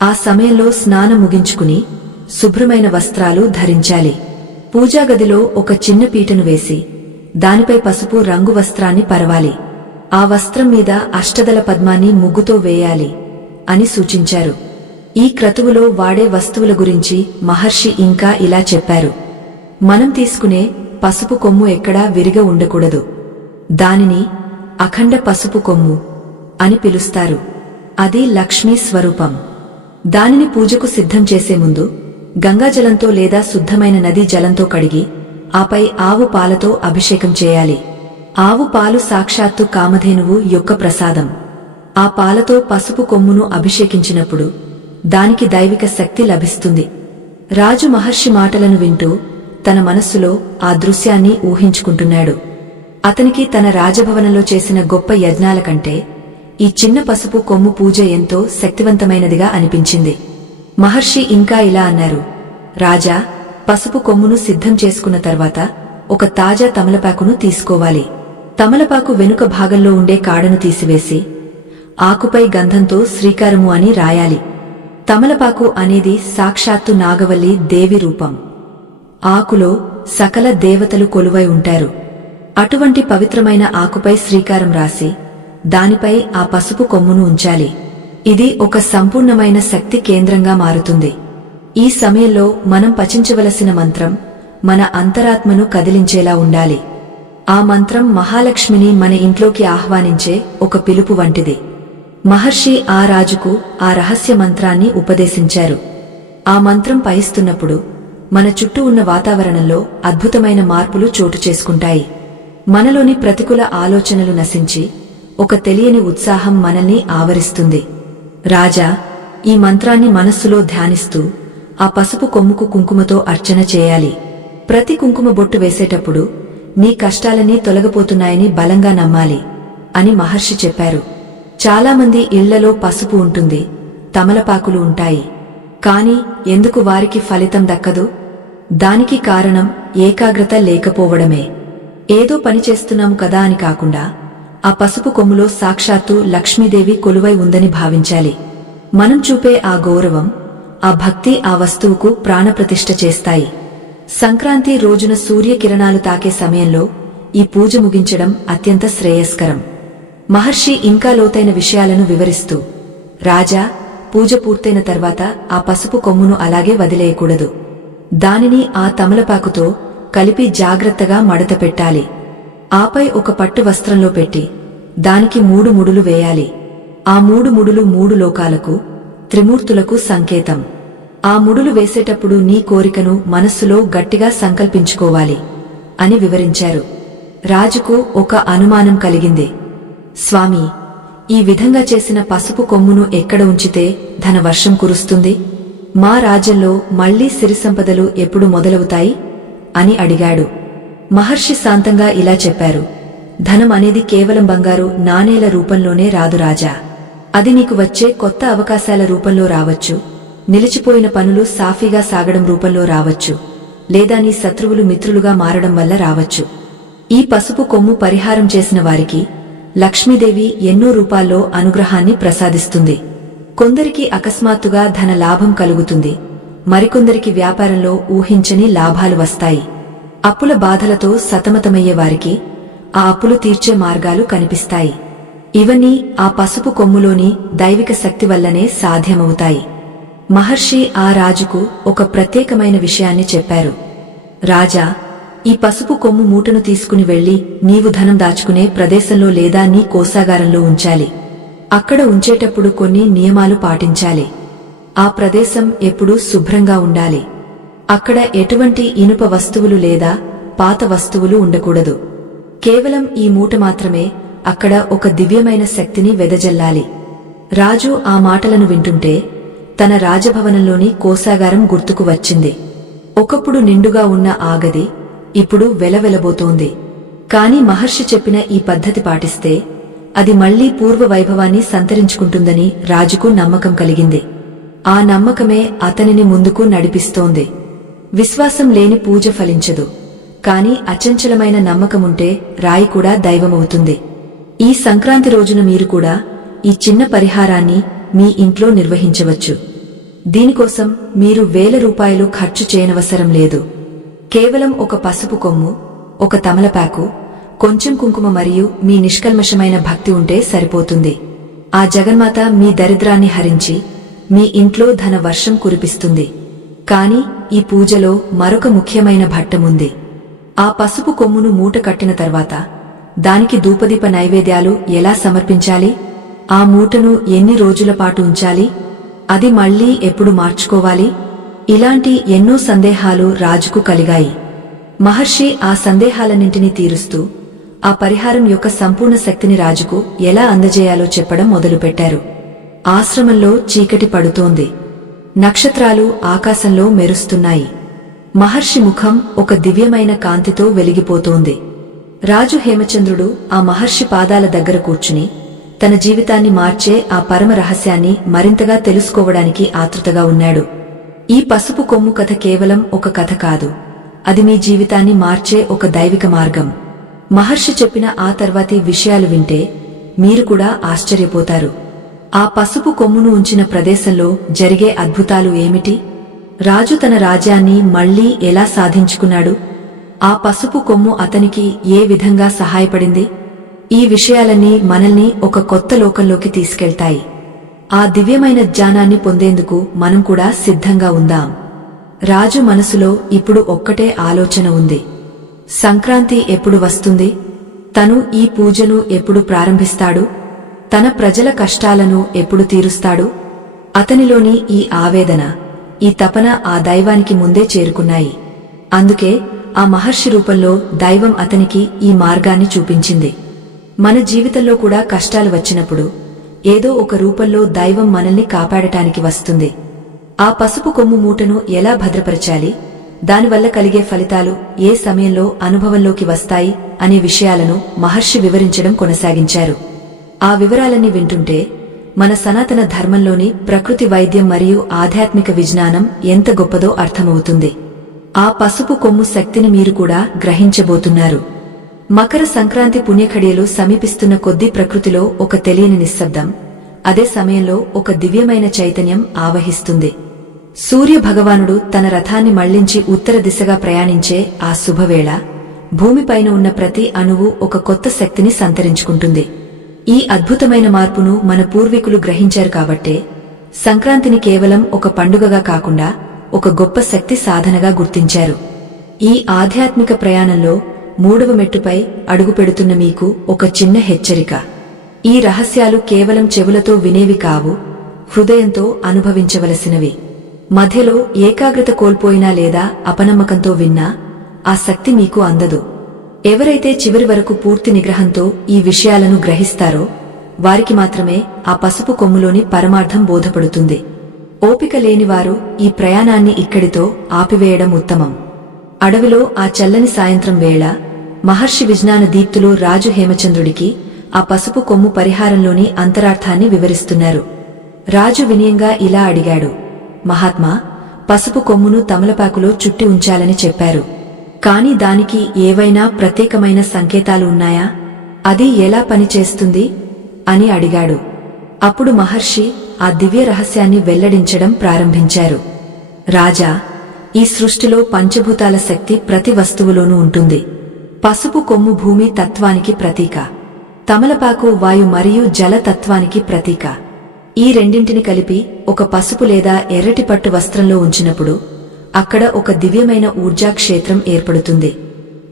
ఆ సమయంలో స్నానం ముగించుకుని శుభ్రమైన వస్త్రాలు ధరించాలి. పూజాగదిలో ఒక చిన్న పీటను వేసి దానిపై పసుపు రంగు వస్త్రాన్ని పరవాలి. ఆ వస్త్రం మీద అష్టదళ పద్మాన్ని ముగ్గుతో వేయాలి అని సూచించారు. ఈ క్రతువులో వాడే వస్తువుల గురించి మహర్షి ఇంకా ఇలా చెప్పారు: మనం తీసుకునే పసుపు కొమ్ము ఎక్కడా విరిగా ఉండకూడదు. దానిని అఖండ పసుపు కొమ్ము అని పిలుస్తారు. అది లక్ష్మీ స్వరూపం. దానిని పూజకు సిద్ధం చేసే ముందు గంగాజలంతో లేదా శుద్ధమైన నదీ జలంతో కడిగి ఆపై ఆవు పాలతో అభిషేకం చేయాలి. ఆవు పాలు సాక్షాత్తు కామధేనువు యొక్క ప్రసాదం. ఆ పాలతో పసుపు కొమ్మును అభిషేకించినప్పుడు దానికి దైవిక శక్తి లభిస్తుంది. రాజు మహర్షి మాటలను వింటూ తన మనస్సులో ఆ దృశ్యాన్ని ఊహించుకుంటున్నాడు. అతనికి తన రాజభవనంలో చేసిన గొప్ప యజ్ఞాల కంటే ఈ చిన్న పసుపు కొమ్ము పూజ ఎంతో శక్తివంతమైనదిగా అనిపించింది. మహర్షి ఇంకా ఇలా అన్నారు, రాజా, పసుపు కొమ్మును సిద్ధం చేసుకున్న తర్వాత ఒక తాజా తమలపాకును తీసుకోవాలి. తమలపాకు వెనుక భాగంలో ఉండే కాడను తీసివేసి ఆకుపై గంధంతో శ్రీకారము అని రాయాలి. తమలపాకు అనేది సాక్షాత్తు నాగవల్లి దేవి రూపం. ఆకులో సకల దేవతలు కొలువై ఉంటారు. అటువంటి పవిత్రమైన ఆకుపై శ్రీకారం రాసి దానిపై ఆ పసుపు కొమ్మును ఉంచాలి. ఇది ఒక సంపూర్ణమైన శక్తి కేంద్రంగా మారుతుంది. ఈ సమయంలో మనం పఠించవలసిన మంత్రం మన అంతరాత్మను కదిలించేలా ఉండాలి. ఆ మంత్రం మహాలక్ష్మిని మన ఇంట్లోకి ఆహ్వానించే ఒక పిలుపు వంటిది. మహర్షి ఆ రాజుకు ఆ రహస్య మంత్రాన్ని ఉపదేశించారు. ఆ మంత్రం పఠిస్తున్నప్పుడు మన చుట్టూ ఉన్న వాతావరణంలో అద్భుతమైన మార్పులు చోటు చేసుకుంటాయి. మనలోని ప్రతికూల ఆలోచనలు నశించి ఒక తెలియని ఉత్సాహం మనల్ని ఆవరిస్తుంది. రాజా, ఈ మంత్రాన్ని మనస్సులో ధ్యానిస్తూ ఆ పసుపు కొమ్ముకు కుంకుమతో అర్చన చేయాలి. ప్రతి కుంకుమ బొట్టు వేసేటప్పుడు నీ కష్టాలన్నీ తొలగిపోతున్నాయని బలంగా నమ్మాలి అని మహర్షి చెప్పారు. చాలామంది ఇళ్లలో పసుపు ఉంటుంది, తమలపాకులు ఉంటాయి. కాని ఎందుకు వారికి ఫలితం దక్కదు? దానికి కారణం ఏకాగ్రత లేకపోవడమే. ఏదో పని చేస్తున్నాము కదా అని కాకుండా ఆ పసుపు కొమ్ములో సాక్షాత్తు లక్ష్మీదేవి కొలువై ఉందని భావించాలి. మనం చూపే ఆ గౌరవం, ఆ భక్తి ఆ వస్తువుకు ప్రాణప్రతిష్ఠ చేస్తాయి. సంక్రాంతి రోజున సూర్యకిరణాలు తాకే సమయంలో ఈ పూజ ముగించడం అత్యంత శ్రేయస్కరం. మహర్షి ఇంకా లోతైన విషయాలను వివరిస్తూ, రాజా, పూజ పూర్తయిన తర్వాత ఆ పసుపు కొమ్మును అలాగే వదిలేయకూడదు. దానిని ఆ తమలపాకుతో కలిపి జాగ్రత్తగా మడత పెట్టాలి. ఆపై ఒక పట్టు వస్త్రంలో పెట్టి దానికి 3 ముడులు వేయాలి. ఆ 3 ముడులు 3 లోకాలకు, త్రిమూర్తులకు సంకేతం. ఆ ముడులు వేసేటప్పుడు నీ కోరికను మనస్సులో గట్టిగా సంకల్పించుకోవాలి అని వివరించారు. రాజుకు ఒక అనుమానం కలిగింది. స్వామీ, ఈ విధంగా చేసిన పసుపు కొమ్మును ఎక్కడ ఉంచితే ధనవర్షం కురుస్తుంది? మా రాజ్యంలో మళ్లీ సిరిసంపదలు ఎప్పుడు మొదలవుతాయి అని అడిగాడు. మహర్షి శాంతంగా ఇలా చెప్పారు, ధనం అనేది కేవలం బంగారు నాణేల రూపంలోనే రాదు రాజా. అది నీకు వచ్చే కొత్త అవకాశాల రూపంలో రావచ్చు, నిలిచిపోయిన పనులు సాఫీగా సాగడం రూపంలో రావచ్చు, లేదా నీ శత్రువులు మిత్రులుగా మారడం వల్ల రావచ్చు. ఈ పసుపు కొమ్ము పరిహారం చేసిన వారికి లక్ష్మీదేవి ఎన్నో రూపాల్లో అనుగ్రహాన్ని ప్రసాదిస్తుంది. కొందరికి అకస్మాత్తుగా ధన లాభం కలుగుతుంది, మరికొందరికి వ్యాపారంలో ఊహించని లాభాలు వస్తాయి. అప్పుల బాధలతో సతమతమయ్యే వారికి ఆ అప్పులు తీర్చే మార్గాలు కనిపిస్తాయి. ఇవన్నీ ఆ పసుపు కొమ్ములోని దైవిక శక్తి వల్లనే సాధ్యమవుతాయి. మహర్షి ఆ రాజుకు ఒక ప్రత్యేకమైన విషయాన్ని చెప్పారు. రాజా, ఈ పసుపు కొమ్ము మూటను తీసుకుని వెళ్లి నీవు ధనం దాచుకునే ప్రదేశంలో లేదా నీ కోశాగారంలో ఉంచాలి. అక్కడ ఉంచేటప్పుడు కొన్ని నియమాలు పాటించాలి. ఆ ప్రదేశం ఎప్పుడూ శుభ్రంగా ఉండాలి. అక్కడ ఎటువంటి ఇనుప వస్తువులు లేదా పాత వస్తువులు ఉండకూడదు. కేవలం ఈ మూట మాత్రమే అక్కడ ఒక దివ్యమైన శక్తిని వెదజల్లాలి. రాజు ఆ మాటలను వింటుంటే తన రాజభవనంలోని కోశాగారం గుర్తుకు వచ్చింది. ఒకప్పుడు నిండుగా ఉన్న ఆ గది ఇప్పుడు వెలవెలబోతోంది. కాని మహర్షి చెప్పిన ఈ పద్ధతి పాటిస్తే అది మళ్లీ పూర్వ వైభవాన్ని సంతరించుకుంటుందని రాజుకు నమ్మకం కలిగింది. ఆ నమ్మకమే అతనిని ముందుకు నడిపిస్తోంది. విశ్వాసం లేని పూజ ఫలించదు, కాని అచంచలమైన నమ్మకముంటే రాయి కూడా దైవమవుతుంది. ఈ సంక్రాంతి రోజున మీరు కూడా ఈ చిన్న పరిహారాన్ని మీ ఇంట్లో నిర్వహించవచ్చు. దీనికోసం మీరు 1000 రూపాయలు ఖర్చు చేయనవసరం లేదు. కేవలం ఒక పసుపు కొమ్ము, ఒక తమలపాకు, కొంచెం కుంకుమ మరియు మీ నిష్కల్మషమైన భక్తి ఉంటే సరిపోతుంది. ఆ జగన్మాత మీ దరిద్రాన్ని హరించి మీ ఇంట్లో ధన వర్షం కురిపిస్తుంది. కాని ఈ పూజలో మరొక ముఖ్యమైన ఘట్టముంది. ఆ పసుపు కొమ్మును మూట కట్టిన తర్వాత దానికి ధూపదీప నైవేద్యాలు ఎలా సమర్పించాలి? ఆ మూటను ఎన్ని రోజుల పాటు ఉంచాలి? అది మళ్లీ ఎప్పుడు మార్చుకోవాలి? ఇలాంటి ఎన్నో సందేహాలు రాజుకు కలిగాయి. మహర్షి ఆ సందేహాలన్నింటినీ తీరుస్తూ ఆ పరిహారం యొక్క సంపూర్ణ శక్తిని రాజుకు ఎలా అందజేయాలో చెప్పడం మొదలుపెట్టారు. ఆశ్రమంలో చీకటి పడుతోంది. నక్షత్రాలు ఆకాశంలో మెరుస్తున్నాయి. మహర్షి ముఖం ఒక దివ్యమైన కాంతితో వెలిగిపోతోంది. రాజు హేమచంద్రుడు ఆ మహర్షి పాదాల దగ్గర కూర్చుని తన జీవితాన్ని మార్చే ఆ పరమ రహస్యాన్ని మరింతగా తెలుసుకోవడానికి ఆతృతగా ఉన్నాడు. ఈ పసుపు కొమ్ము కథ కేవలం ఒక కథ కాదు, అది మీ జీవితాన్ని మార్చే ఒక దైవిక మార్గం. మహర్షి చెప్పిన ఆ తర్వాతి విషయాలు వింటే మీరు కూడా ఆశ్చర్యపోతారు. ఆ పసుపు కొమ్మును ఉంచిన ప్రదేశంలో జరిగే అద్భుతాలు ఏమిటి? రాజు తన రాజ్యాన్ని మళ్లీ ఎలా సాధించుకున్నాడు? ఆ పసుపు కొమ్ము అతనికి ఏ విధంగా సహాయపడింది? ఈ విషయాలన్నీ మనల్ని ఒక కొత్త లోకంలోకి తీసుకెళ్తాయి. ఆ దివ్యమైన జ్ఞానాన్ని పొందేందుకు మనం కూడా సిద్ధంగా ఉందాం. రాజు మనసులో ఇప్పుడు ఒక్కటే ఆలోచన ఉంది. సంక్రాంతి ఎప్పుడు వస్తుంది? తను ఈ పూజను ఎప్పుడు ప్రారంభిస్తాడు? తన ప్రజల కష్టాలను ఎప్పుడు తీరుస్తాడు? అతనిలోని ఈ ఆవేదన, ఈ తపన ఆ దైవానికి ముందే చేరుకున్నాయి. అందుకే ఆ మహర్షి రూపంలో దైవం అతనికి ఈ మార్గాన్ని చూపించింది. మన జీవితంలో కూడా కష్టాలు వచ్చినప్పుడు ఏదో ఒక రూపంలో దైవం మనల్ని కాపాడటానికి వస్తుంది. ఆ పసుపు కొమ్ము మూటను ఎలా భద్రపరచాలి, దానివల్ల కలిగే ఫలితాలు ఏ సమయంలో అనుభవంలోకి వస్తాయి అనే విషయాలను మహర్షి వివరించడం కొనసాగించారు. ఆ వివరాలన్నీ వింటుంటే మన సనాతన ధర్మంలోని ప్రకృతి వైద్యం మరియు ఆధ్యాత్మిక విజ్ఞానం ఎంత గొప్పదో అర్థమవుతుంది. ఆ పసుపు కొమ్ము శక్తిని మీరు కూడా గ్రహించబోతున్నారు. మకర సంక్రాంతి పుణ్యఖడియలు సమీపిస్తున్న కొద్దీ ప్రకృతిలో ఒక తెలియని నిశ్శబ్దం, అదే సమయంలో ఒక దివ్యమైన చైతన్యం ఆవహిస్తుంది. సూర్య భగవానుడు తన రథాన్ని మళ్లించి ఉత్తర దిశగా ప్రయాణించే ఆ శుభవేళ భూమిపైన ఉన్న ప్రతి అణువు ఒక కొత్త శక్తిని సంతరించుకుంటుంది. ఈ అద్భుతమైన మార్పును మన పూర్వీకులు గ్రహించారు కాబట్టే సంక్రాంతిని కేవలం ఒక పండుగగా కాకుండా ఒక గొప్ప శక్తి సాధనగా గుర్తించారు. ఈ ఆధ్యాత్మిక ప్రయాణంలో 3వ మెట్టుపై అడుగుపెడుతున్న మీకు ఒక చిన్న హెచ్చరిక. ఈ రహస్యాలు కేవలం చెవులతో వినేవి కావు, హృదయంతో అనుభవించవలసినవి. మధ్యలో ఏకాగ్రత కోల్పోయినా లేదా అపనమ్మకంతో విన్నా ఆ శక్తి మీకు అందదు. ఎవరైతే చివరి వరకు పూర్తి నిగ్రహంతో ఈ విషయాలను గ్రహిస్తారో వారికి మాత్రమే ఆ పసుపు కొమ్ములోని పరమార్థం బోధపడుతుంది. ఓపిక లేనివారు ఈ ప్రయాణాన్ని ఇక్కడితో ఆపివేయడం ఉత్తమం. అడవిలో ఆ చల్లని సాయంత్రం వేళ మహర్షి విజ్ఞాన దీప్తులు రాజు హేమచంద్రుడికి ఆ పసుపు కొమ్ము పరిహారంలోని అంతరార్థాన్ని వివరిస్తున్నారు. రాజు వినయంగా ఇలా అడిగాడు, మహాత్మా, పసుపు కొమ్మును తమలపాకులో చుట్టి ఉంచాలని చెప్పారు. కాని దానికి ఏవైనా ప్రత్యేకమైన సంకేతాలు ఉన్నాయా? అది ఎలా పనిచేస్తుంది అని అడిగాడు. అప్పుడు మహర్షి ఆ దివ్య రహస్యాన్ని వెల్లడించడం ప్రారంభించారు. రాజా, ఈ సృష్టిలో పంచభూతాల శక్తి ప్రతి వస్తువులోనూ ఉంటుంది. పసుపు కొమ్ము భూమి తత్వానికి ప్రతీక, తమలపాకు వాయు మరియు జల తత్వానికి ప్రతీక. ఈ రెండింటిని కలిపి ఒక పసుపు లేదా ఎర్రటి పట్టు వస్త్రంలో ఉంచినప్పుడు అక్కడ ఒక దివ్యమైన ఊర్జాక్షేత్రం ఏర్పడుతుంది.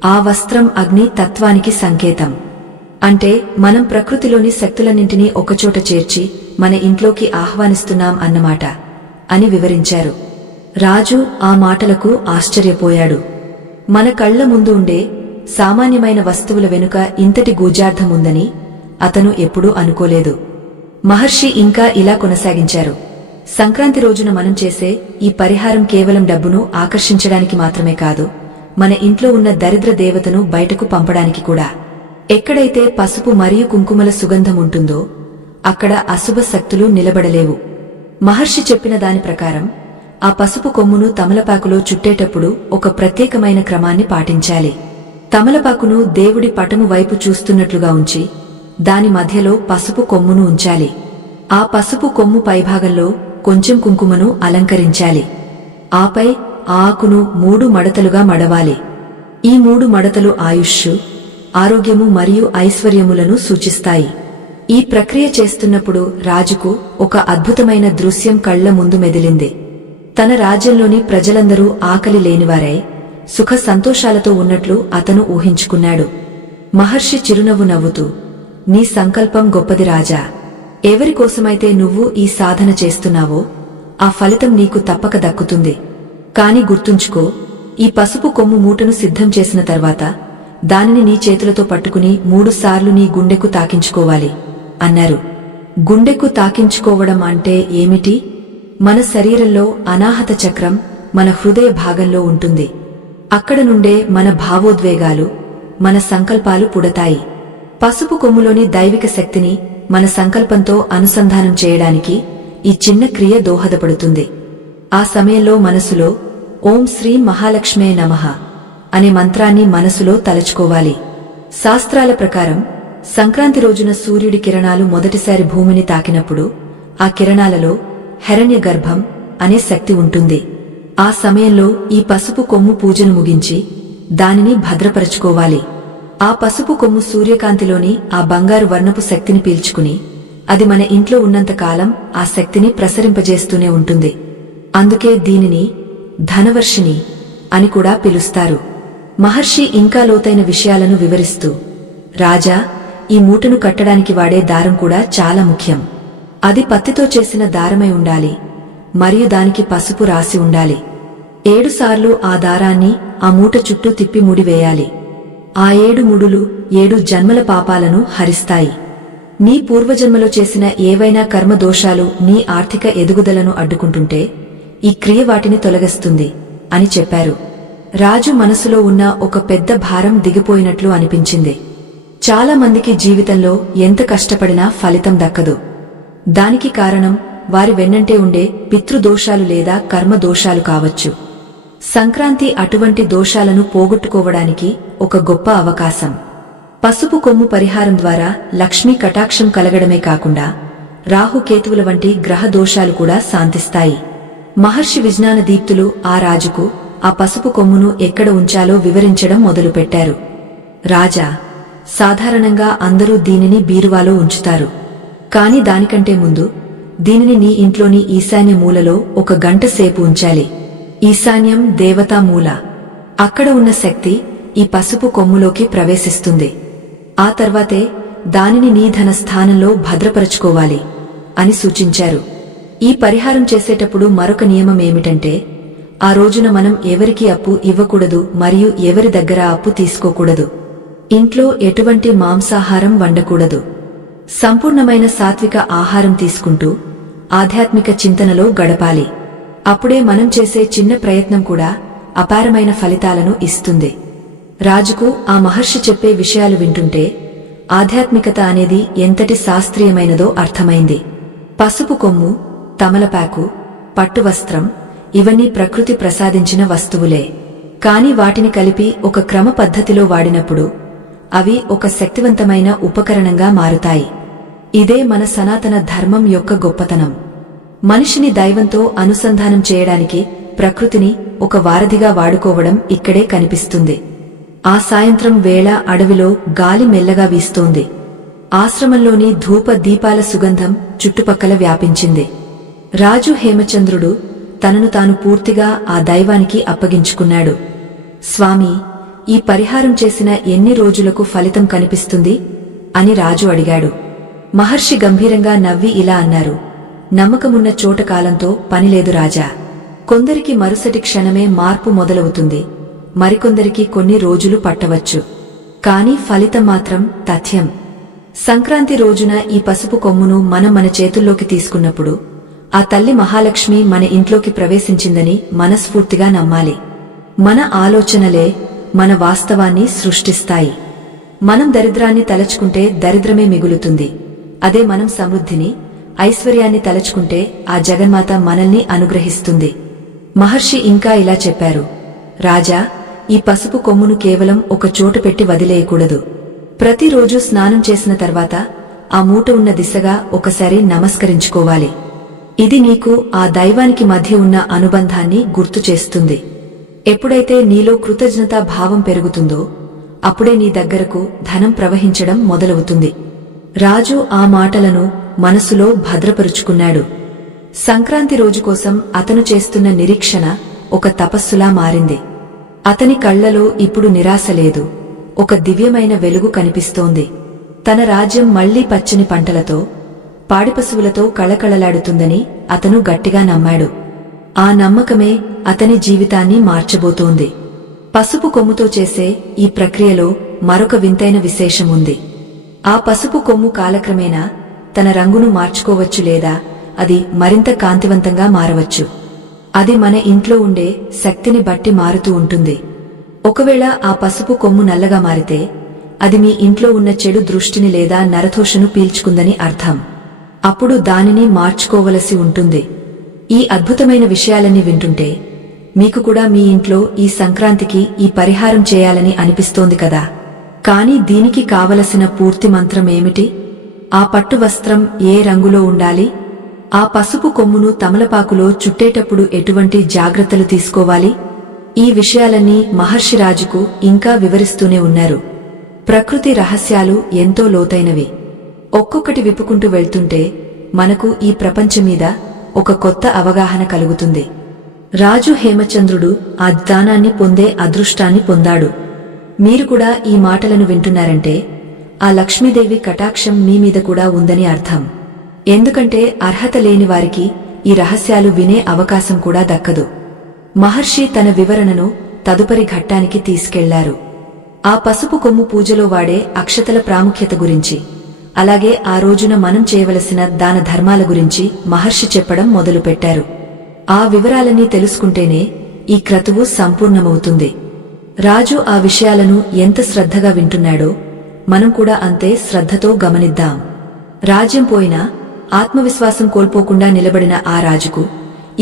ఆ వస్త్రం అగ్ని తత్వానికి సంకేతం. అంటే మనం ప్రకృతిలోని శక్తులన్నింటినీ ఒకచోట చేర్చి మన ఇంట్లోకి ఆహ్వానిస్తున్నాం అన్నమాట అని వివరించారు. రాజు ఆ మాటలకు ఆశ్చర్యపోయాడు. మన కళ్ల ముందు ఉండే సామాన్యమైన వస్తువుల వెనుక ఇంతటి గూఢార్థముందని అతను ఎప్పుడూ అనుకోలేదు. మహర్షి ఇంకా ఇలా కొనసాగించారు. సంక్రాంతి రోజున మనం చేసే ఈ పరిహారం కేవలం డబ్బును ఆకర్షించడానికి మాత్రమే కాదు, మన ఇంట్లో ఉన్న దరిద్ర దేవతను బయటకు పంపడానికి కూడా. ఎక్కడైతే పసుపు మరియు కుంకుమల సుగంధం ఉంటుందో అక్కడ అశుభ శక్తులు నిలబడలేవు. మహర్షి చెప్పిన దాని ప్రకారం ఆ పసుపు కొమ్మును తమలపాకులో చుట్టేటప్పుడు ఒక ప్రత్యేకమైన క్రమాన్ని పాటించాలి. తమలపాకును దేవుడి పటము వైపు చూస్తున్నట్లుగా ఉంచి దాని మధ్యలో పసుపు కొమ్మును ఉంచాలి. ఆ పసుపు కొమ్ము పైభాగంలో కొంచెం కుంకుమను అలంకరించాలి. ఆపై ఆ ఆకును 3 మడతలుగా మడవాలి. ఈ 3 మడతలు ఆయుష్షు, ఆరోగ్యము మరియు ఐశ్వర్యములను సూచిస్తాయి. ఈ ప్రక్రియ చేస్తున్నప్పుడు రాజుకు ఒక అద్భుతమైన దృశ్యం కళ్ల ముందు మెదిలింది. తన రాజ్యంలోని ప్రజలందరూ ఆకలి లేనివారై సుఖ సంతోషాలతో ఉన్నట్లు అతను ఊహించుకున్నాడు. మహర్షి చిరునవ్వు నవ్వుతూ, నీ సంకల్పం గొప్పది రాజా. ఎవరికోసమైతే నువ్వు ఈ సాధన చేస్తున్నావో ఆ ఫలితం నీకు తప్పక దక్కుతుంది. కాని గుర్తుంచుకో, ఈ పసుపు కొమ్ము మూటను సిద్ధం చేసిన తర్వాత దానిని నీ చేతులతో పట్టుకుని 3 సార్లు నీ గుండెకు తాకించుకోవాలి అన్నారు. గుండెకు తాకించుకోవడం అంటే ఏమిటి? మన శరీరంలో అనాహత చక్రం మన హృదయ భాగంలో ఉంటుంది. అక్కడ నుండే మన భావోద్వేగాలు, మన సంకల్పాలు పుడతాయి. పసుపు కొమ్ములోని దైవిక శక్తిని మన సంకల్పంతో అనుసంధానం చేయడానికి ఈ చిన్న క్రియ దోహదపడుతుంది. ఆ సమయంలో మనసులో ఓం శ్రీ మహాలక్ష్మే నమః అనే మంత్రాన్ని మనసులో తలచుకోవాలి. శాస్త్రాల ప్రకారం సంక్రాంతి రోజున సూర్యుడి కిరణాలు మొదటిసారి భూమిని తాకినప్పుడు ఆ కిరణాలలో హిరణ్య గర్భం అనే శక్తి ఉంటుంది. ఆ సమయంలో ఈ పసుపు కొమ్ము పూజను ముగించి దానిని భద్రపరచుకోవాలి. ఆ పసుపు కొమ్ము సూర్యకాంతిలోని ఆ బంగారు వర్ణపు శక్తిని పీల్చుకుని అది మన ఇంట్లో ఉన్నంతకాలం ఆ శక్తిని ప్రసరింపజేస్తూనే ఉంటుంది. అందుకే దీనిని ధనవర్షిణి అని కూడా పిలుస్తారు. మహర్షి ఇంకా లోతైన విషయాలను వివరిస్తూ, రాజా, ఈ మూటను కట్టడానికి వాడే దారం కూడా చాలా ముఖ్యం. అది పత్తితో చేసిన దారమై ఉండాలి మరియు దానికి పసుపు రాసి ఉండాలి. 7 సార్లు ఆ దారాన్ని ఆ మూట చుట్టూ తిప్పి ముడివేయాలి. ఆ 7 ముడులు 7 జన్మల పాపాలను హరిస్తాయి. నీ పూర్వజన్మలో చేసిన ఏవైనా కర్మ దోషాలు నీ ఆర్థిక ఎదుగుదలను అడ్డుకుంటుంటే ఈ క్రియ వాటిని తొలగిస్తుంది అని చెప్పారు. రాజు మనసులో ఉన్న ఒక పెద్ద భారం దిగిపోయినట్లు అనిపించింది. చాలా మందికి జీవితంలో ఎంత కష్టపడినా ఫలితం దక్కదు. దానికి కారణం వారి వెన్నంటే ఉండే పితృదోషాలు లేదా కర్మ దోషాలు కావచ్చు. సంక్రాంతి అటువంటి దోషాలను పోగొట్టుకోవడానికి ఒక గొప్ప అవకాశం. పసుపు కొమ్ము పరిహారం ద్వారా లక్ష్మీ కటాక్షం కలగడమే కాకుండా రాహుకేతువుల వంటి గ్రహ దోషాలు కూడా శాంతిస్తాయి. మహర్షి విజ్ఞాన దీప్తులు ఆ రాజుకు ఆ పసుపు కొమ్మును ఎక్కడ ఉంచాలో వివరించడం మొదలుపెట్టారు. రాజా, సాధారణంగా అందరూ దీనిని బీరువాలో ఉంచుతారు. కాని దానికంటే ముందు దీనిని నీ ఇంట్లోని ఈశాన్య మూలలో 1 గంట సేపు ఉంచాలి. ఈశాన్యం దేవతా మూల. అక్కడ ఉన్న శక్తి ఈ పసుపు కొమ్ములోకి ప్రవేశిస్తుంది. ఆ తర్వాతే దానిని నీ ధన స్థానంలో భద్రపరచుకోవాలి అని సూచించారు. ఈ పరిహారం చేసేటప్పుడు మరొక నియమం ఏమిటంటే, ఆ రోజున మనం ఎవరికీ అప్పు ఇవ్వకూడదు మరియు ఎవరి దగ్గర అప్పు తీసుకోకూడదు. ఇంట్లో ఎటువంటి మాంసాహారం వండకూడదు. సంపూర్ణమైన సాత్విక ఆహారం తీసుకుంటూ ఆధ్యాత్మిక చింతనలో గడపాలి. అప్పుడే మనం చేసే చిన్న ప్రయత్నం కూడా అపారమైన ఫలితాలను ఇస్తుంది. రాజుకు ఆ మహర్షి చెప్పే విషయాలు వింటుంటే ఆధ్యాత్మికత అనేది ఎంతటి శాస్త్రీయమైనదో అర్థమైంది. పసుపు కొమ్ము, తమలపాకు, పట్టువస్త్రం ఇవన్నీ ప్రకృతి ప్రసాదించిన వస్తువులే. కాని వాటిని కలిపి ఒక క్రమ పద్ధతిలో వాడినప్పుడు అవి ఒక శక్తివంతమైన ఉపకరణంగా మారుతాయి. ఇదే మన సనాతన ధర్మం యొక్క గొప్పతనం. మనిషిని దైవంతో అనుసంధానం చేయడానికి ప్రకృతిని ఒక వారధిగా వాడుకోవడం ఇక్కడే కనిపిస్తుంది. ఆ సాయంత్రం వేళ అడవిలో గాలి మెల్లగా వీస్తోంది. ఆశ్రమంలోని ధూప దీపాల సుగంధం చుట్టుపక్కల వ్యాపించింది. రాజు హేమచంద్రుడు తనను తాను పూర్తిగా ఆ దైవానికి అప్పగించుకున్నాడు. స్వామీ, ఈ పరిహారం చేసిన ఎన్ని రోజులకు ఫలితం కనిపిస్తుంది అని రాజు అడిగాడు. మహర్షి గంభీరంగా నవ్వి ఇలా అన్నారు, నమ్మకమున్న చోట కాలంతో పనిలేదు రాజా. కొందరికి మరుసటి క్షణమే మార్పు మొదలవుతుంది, మరికొందరికి కొన్ని రోజులు పట్టవచ్చు. కాని ఫలితం మాత్రం తథ్యం. సంక్రాంతి రోజున ఈ పసుపు కొమ్మును మనం మన చేతుల్లోకి తీసుకున్నప్పుడు ఆ తల్లి మహాలక్ష్మి మన ఇంట్లోకి ప్రవేశించిందని మనస్ఫూర్తిగా నమ్మాలి. మన ఆలోచనలే మన వాస్తవాన్ని సృష్టిస్తాయి. మనం దరిద్రాన్ని తలచుకుంటే దరిద్రమే మిగులుతుంది. అదే మనం సమృద్ధిని, ఐశ్వర్యాన్ని తలచుకుంటే ఆ జగన్మాత మనల్ని అనుగ్రహిస్తుంది. మహర్షి ఇంకా ఇలా చెప్పారు, రాజా, ఈ పసుపు కొమ్మును కేవలం ఒక చోట పెట్టి వదిలేయకూడదు. ప్రతిరోజు స్నానం చేసిన తర్వాత ఆ మూట ఉన్న దిశగా ఒకసారి నమస్కరించుకోవాలి. ఇది నీకు ఆ దైవానికి మధ్య ఉన్న అనుబంధాన్ని గుర్తు చేస్తుంది. ఎప్పుడైతే నీలో కృతజ్ఞతా భావం పెరుగుతుందో అప్పుడే నీ దగ్గరకు ధనం ప్రవహించడం మొదలవుతుంది. రాజు ఆ మాటలను మనసులో భద్రపరుచుకున్నాడు. సంక్రాంతి రోజు కోసం అతను చేస్తున్న నిరీక్షణ ఒక తపస్సులా మారింది. అతని కళ్లలో ఇప్పుడు నిరాశ లేదు, ఒక దివ్యమైన వెలుగు కనిపిస్తోంది. తన రాజ్యం మళ్లీ పచ్చని పంటలతో, పాడిపశువులతో కళకళలాడుతుందని అతను గట్టిగా నమ్మాడు. ఆ నమ్మకమే అతని జీవితాన్ని మార్చబోతోంది. పసుపు కొమ్ముతో చేసే ఈ ప్రక్రియలో మరొక వింతైన విశేషం ఉంది. ఆ పసుపు కొమ్ము కాలక్రమేణా తన రంగును మార్చుకోవచ్చు లేదా అది మరింత కాంతివంతంగా మారవచ్చు. అది మన ఇంట్లో ఉండే శక్తిని బట్టి మారుతూ ఉంటుంది. ఒకవేళ ఆ పసుపు కొమ్ము నల్లగా మారితే అది మీ ఇంట్లో ఉన్న చెడు దృష్టిని లేదా నరదోషను పీల్చుకుందని అర్థం. అప్పుడు దానిని మార్చుకోవలసి ఉంటుంది. ఈ అద్భుతమైన విషయాలన్నీ వింటుంటే మీకు కూడా మీ ఇంట్లో ఈ సంక్రాంతికి ఈ పరిహారం చేయాలని అనిపిస్తోంది కదా. కానీ దీనికి కావలసిన పూర్తి మంత్రం ఏమిటి? ఆ పట్టు వస్త్రం ఏ రంగులో ఉండాలి? ఆ పసుపు కొమ్మును తమలపాకులో చుట్టేటప్పుడు ఎటువంటి జాగ్రత్తలు తీసుకోవాలి? ఈ విషయాలన్నీ మహర్షి రాజుకు ఇంకా వివరిస్తూనే ఉన్నారు. ప్రకృతి రహస్యాలు ఎంతో లోతైనవి. ఒక్కొక్కటి విప్పుకుంటూ వెళ్తుంటే మనకు ఈ ప్రపంచం మీద ఒక కొత్త అవగాహన కలుగుతుంది. రాజు హేమచంద్రుడు ఆ జ్ఞానాన్ని పొందే అదృష్టాన్ని పొందాడు. మీరు కూడా ఈ మాటలను వింటున్నారంటే ఆ లక్ష్మీదేవి కటాక్షం మీ మీద కూడా ఉందని అర్థం. ఎందుకంటే అర్హత లేని వారికి ఈ రహస్యాలు వినే అవకాశం కూడా దక్కదు. మహర్షి తన వివరణను తదుపరి ఘట్టానికి తీసుకెళ్లారు. ఆ పసుపు కొమ్ము పూజలో వాడే అక్షతల ప్రాముఖ్యత గురించి, అలాగే ఆ రోజున మనం చేయవలసిన దాన ధర్మాల గురించి మహర్షి చెప్పడం మొదలుపెట్టారు. ఆ వివరాలన్నీ తెలుసుకుంటేనే ఈ క్రతువు సంపూర్ణమవుతుంది. రాజు ఆ విషయాలను ఎంత శ్రద్ధగా వింటున్నాడో మనం కూడా అంతే శ్రద్ధతో గమనిద్దాం. రాజ్యం పోయినా ఆత్మవిశ్వాసం కోల్పోకుండా నిలబడిన ఆ రాజుకు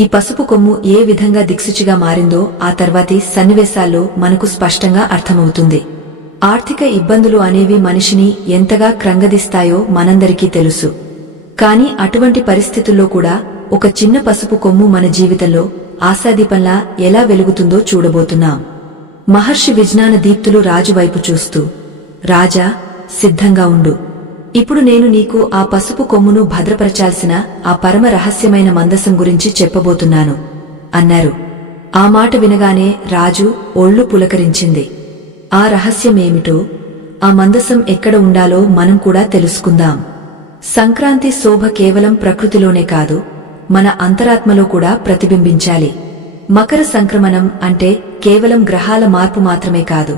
ఈ పసుపు కొమ్ము ఏ విధంగా దిక్సూచిగా మారిందో ఆ తర్వాతి సన్నివేశాల్లో మనకు స్పష్టంగా అర్థమవుతుంది. ఆర్థిక ఇబ్బందులు అనేవి మనిషిని ఎంతగా క్రంగదీస్తాయో మనందరికీ తెలుసు. కాని అటువంటి పరిస్థితుల్లో కూడా ఒక చిన్న పసుపు కొమ్ము మన జీవితంలో ఆశాదీపంలా ఎలా వెలుగుతుందో చూడబోతున్నాం. మహర్షి విజ్ఞాన దీప్తులు రాజు వైపు చూస్తూ, రాజా, సిద్ధంగా ఉండు. ఇప్పుడు నేను నీకు ఆ పసుపు కొమ్మును భద్రపరచాల్సిన ఆ పరమ రహస్యమైన మందసం గురించి చెప్పబోతున్నాను అన్నారు. ఆ మాట వినగానే రాజు ఒళ్ళు పులకరించింది. ఆ రహస్యమేమిటో, ఆ మందసం ఎక్కడ ఉండాలో మనం కూడా తెలుసుకుందాం. సంక్రాంతి శోభ కేవలం ప్రకృతిలోనే కాదు, మన అంతరాత్మలో కూడా ప్రతిబింబించాలి. మకర సంక్రమణం అంటే కేవలం గ్రహాల మార్పు మాత్రమే కాదు,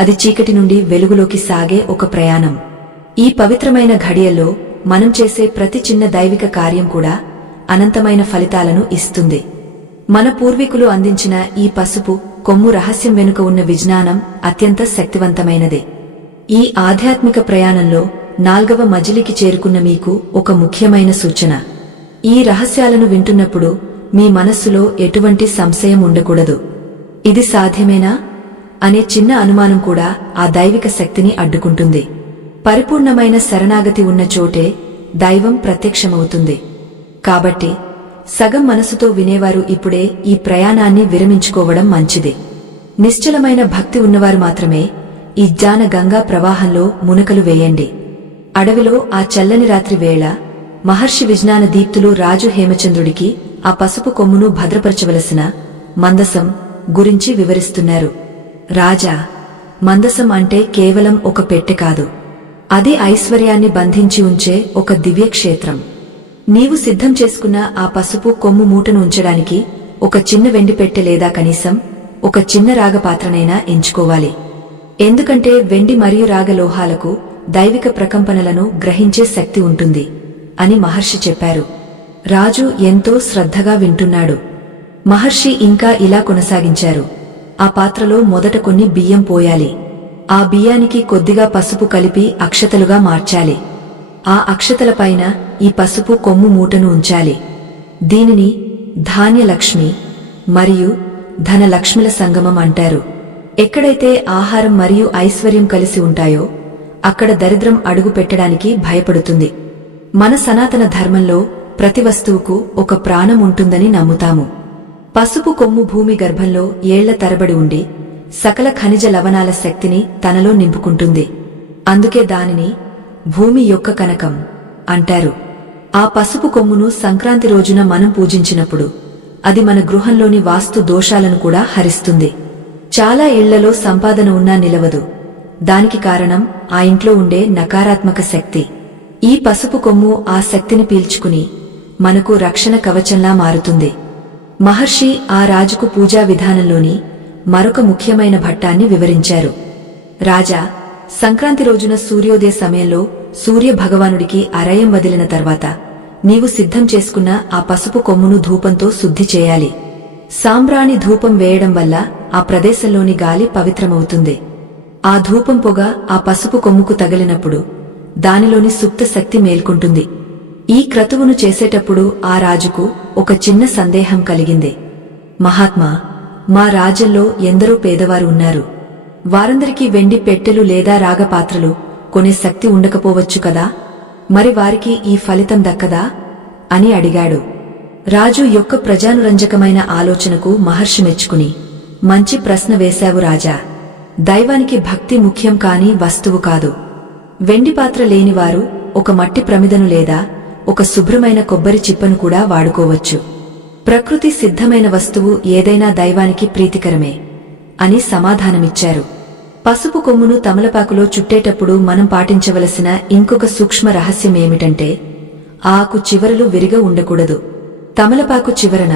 అది చీకటి నుండి వెలుగులోకి సాగే ఒక ప్రయాణం. ఈ పవిత్రమైన ఘడియల్లో మనం చేసే ప్రతి చిన్న దైవిక కార్యం కూడా అనంతమైన ఫలితాలను ఇస్తుంది. మన పూర్వీకులు అందించిన ఈ పసుపు కొమ్ము రహస్యం వెనుక ఉన్న విజ్ఞానం అత్యంత శక్తివంతమైనదే. ఈ ఆధ్యాత్మిక ప్రయాణంలో 4వ మజిలీకి చేరుకున్న మీకు ఒక ముఖ్యమైన సూచన. ఈ రహస్యాలను వింటున్నప్పుడు మీ మనస్సులో ఎటువంటి సంశయం ఉండకూడదు. ఇది సాధ్యమేనా అనే చిన్న అనుమానం కూడా ఆ దైవిక శక్తిని అడ్డుకుంటుంది. పరిపూర్ణమైన శరణాగతి ఉన్న చోటే దైవం ప్రత్యక్షమవుతుంది. కాబట్టి సగం మనసుతో వినేవారు ఇప్పుడే ఈ ప్రయాణాన్ని విరమించుకోవడం మంచిది. నిశ్చలమైన భక్తి ఉన్నవారు మాత్రమే ఈ జ్ఞాన గంగా ప్రవాహంలో మునకలు వేయండి. అడవిలో ఆ చల్లని రాత్రి వేళ మహర్షి విజ్ఞాన దీప్తులు రాజు హేమచంద్రుడికి ఆ పసుపు కొమ్మును భద్రపరచవలసిన మందసం గురించి వివరిస్తున్నారు. రాజా, మందసం అంటే కేవలం ఒక పెట్టె కాదు, అది ఐశ్వర్యాన్ని బంధించి ఉంచే ఒక దివ్యక్షేత్రం. నీవు సిద్ధం చేసుకున్న ఆ పసుపు కొమ్ము మూటను ఉంచడానికి ఒక చిన్న వెండి పెట్టె లేదా కనీసం ఒక చిన్న రాగపాత్రనైనా ఎంచుకోవాలి. ఎందుకంటే వెండి మరియు రాగ లోహాలకు దైవిక ప్రకంపనలను గ్రహించే శక్తి ఉంటుంది అని మహర్షి చెప్పారు. రాజు ఎంతో శ్రద్ధగా వింటున్నాడు. మహర్షి ఇంకా ఇలా కొనసాగించారు. ఆ పాత్రలో మొదట కొన్ని బియ్యం పోయాలి. ఆ బియ్యానికి కొద్దిగా పసుపు కలిపి అక్షతలుగా మార్చాలి. ఆ అక్షతలపైన ఈ పసుపు కొమ్ము మూటను ఉంచాలి. దీనిని ధాన్యలక్ష్మి మరియు ధనలక్ష్మిల సంగమం అంటారు. ఎక్కడైతే ఆహారం మరియు ఐశ్వర్యం కలిసి ఉంటాయో అక్కడ దరిద్రం అడుగు పెట్టడానికి భయపడుతుంది. మన సనాతన ధర్మంలో ప్రతి వస్తువుకు ఒక ప్రాణం ఉంటుందని నమ్ముతాము. పసుపు కొమ్ము భూమి గర్భంలో ఏళ్ల తరబడి ఉండి సకల ఖనిజ లవణాల శక్తిని తనలో నింపుకుంటుంది. అందుకే దానిని భూమి యొక్క కనకం అంటారు. ఆ పసుపు కొమ్మును సంక్రాంతి రోజున మనం పూజించినప్పుడు అది మన గృహంలోని వాస్తు దోషాలను కూడా హరిస్తుంది. చాలా ఇళ్లలో సంపాదన ఉన్నా నిలవదు. దానికి కారణం ఆ ఇంట్లో ఉండే నకారాత్మక శక్తి. ఈ పసుపు కొమ్ము ఆ శక్తిని పీల్చుకుని మనకు రక్షణ కవచంలా మారుతుంది. మహర్షి ఆ రాజుకు పూజా విధానంలోని మరొక ముఖ్యమైన ఘట్టాన్ని వివరించారు. రాజా, సంక్రాంతి రోజున సూర్యోదయ సమయంలో సూర్య భగవానుడికి అరయం వదిలిన తర్వాత నీవు సిద్ధం చేసుకున్న ఆ పసుపు కొమ్మును ధూపంతో శుద్ధి చేయాలి. సాంబ్రాణి ధూపం వేయడం వల్ల ఆ ప్రదేశంలోని గాలి పవిత్రమవుతుంది. ఆ ధూపం పొగ ఆ పసుపు కొమ్ముకు తగిలినప్పుడు దానిలోని సుప్త శక్తి మేల్కొంటుంది. ఈ క్రతువును చేసేటప్పుడు ఆ రాజుకు ఒక చిన్న సందేహం కలిగింది. మహాత్మా, మా రాజ్యంలో ఎందరో పేదవారు ఉన్నారు. వారందరికీ వెండి పెట్టెలు లేదా రాగపాత్రలు కొనే శక్తి ఉండకపోవచ్చు కదా, మరి వారికి ఈ ఫలితం దక్కదా అని అడిగాడు. రాజు యొక్క ప్రజానురంజకమైన ఆలోచనకు మహర్షి మెచ్చుకుని, మంచి ప్రశ్న వేశావు రాజా. దైవానికి భక్తి ముఖ్యం కాని వస్తువు కాదు. వెండి పాత్ర లేనివారు ఒక మట్టి ప్రమిదను లేదా ఒక శుభ్రమైన కొబ్బరి చిప్పను కూడా వాడుకోవచ్చు. ప్రకృతి సిద్ధమైన వస్తువు ఏదైనా దైవానికి ప్రీతికరమే అని సమాధానమిచ్చారు. పసుపు కొమ్మును తమలపాకులో చుట్టేటప్పుడు మనం పాటించవలసిన ఇంకొక సూక్ష్మ రహస్యమేమిటంటే ఆకు చివరలు విరిగా ఉండకూడదు. తమలపాకు చివరన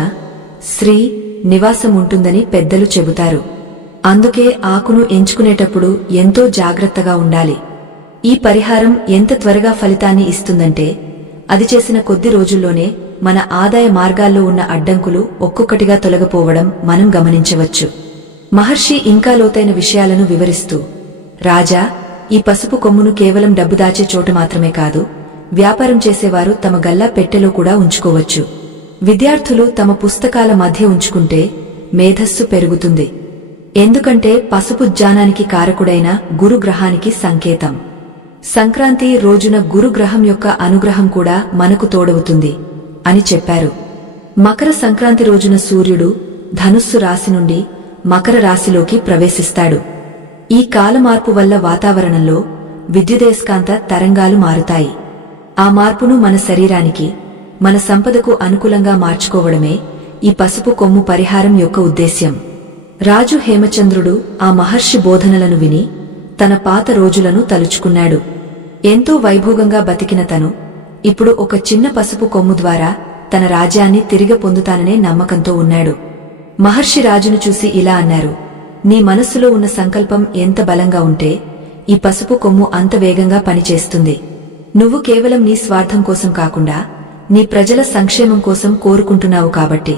శ్రీ నివాసం ఉంటుందని పెద్దలు చెబుతారు. అందుకే ఆకును ఎంచుకునేటప్పుడు ఎంతో జాగ్రత్తగా ఉండాలి. ఈ పరిహారం ఎంత త్వరగా ఫలితాన్ని ఇస్తుందంటే అది చేసిన కొద్ది రోజుల్లోనే మన ఆదాయ మార్గాల్లో ఉన్న అడ్డంకులు ఒక్కొక్కటిగా తొలగిపోవడం మనం గమనించవచ్చు. మహర్షి ఇంకా లోతైన విషయాలను వివరిస్తూ, రాజా, ఈ పసుపు కొమ్మును కేవలం డబ్బు దాచే చోట మాత్రమే కాదు, వ్యాపారం చేసేవారు తమ గల్లా పెట్టెలో కూడా ఉంచుకోవచ్చు. విద్యార్థులు తమ పుస్తకాల మధ్య ఉంచుకుంటే మేధస్సు పెరుగుతుంది. ఎందుకంటే పసుపు జ్ఞానానికి కారకుడైన గురుగ్రహానికి సంకేతం. సంక్రాంతి రోజున గురుగ్రహం యొక్క అనుగ్రహం కూడా మనకు తోడవుతుంది అని చెప్పారు. మకర సంక్రాంతి రోజున సూర్యుడు ధనుస్సు రాశి నుండి మకర రాశిలోకి ప్రవేశిస్తాడు. ఈ కాలమార్పు వల్ల వాతావరణంలో విద్యుదయస్కాంత తరంగాలు మారుతాయి. ఆ మార్పును మన శరీరానికి, మన సంపదకు అనుకూలంగా మార్చుకోవడమే ఈ పసుపు కొమ్ము పరిహారం యొక్క ఉద్దేశ్యం. రాజు హేమచంద్రుడు ఆ మహర్షి బోధనలను విని తన పాత రోజులను తలుచుకున్నాడు. ఎంతో వైభోగంగా బతికిన తను ఇప్పుడు ఒక చిన్న పసుపు కొమ్ము ద్వారా తన రాజ్యాన్ని తిరిగి పొందుతాననే నమ్మకంతో ఉన్నాడు. మహర్షి రాజును చూసి ఇలా అన్నారు, నీ మనస్సులో ఉన్న సంకల్పం ఎంత బలంగా ఉంటే ఈ పసుపు కొమ్ము అంత వేగంగా పనిచేస్తుంది. నువ్వు కేవలం నీ స్వార్థం కోసం కాకుండా నీ ప్రజల సంక్షేమం కోసం కోరుకుంటున్నావు కాబట్టి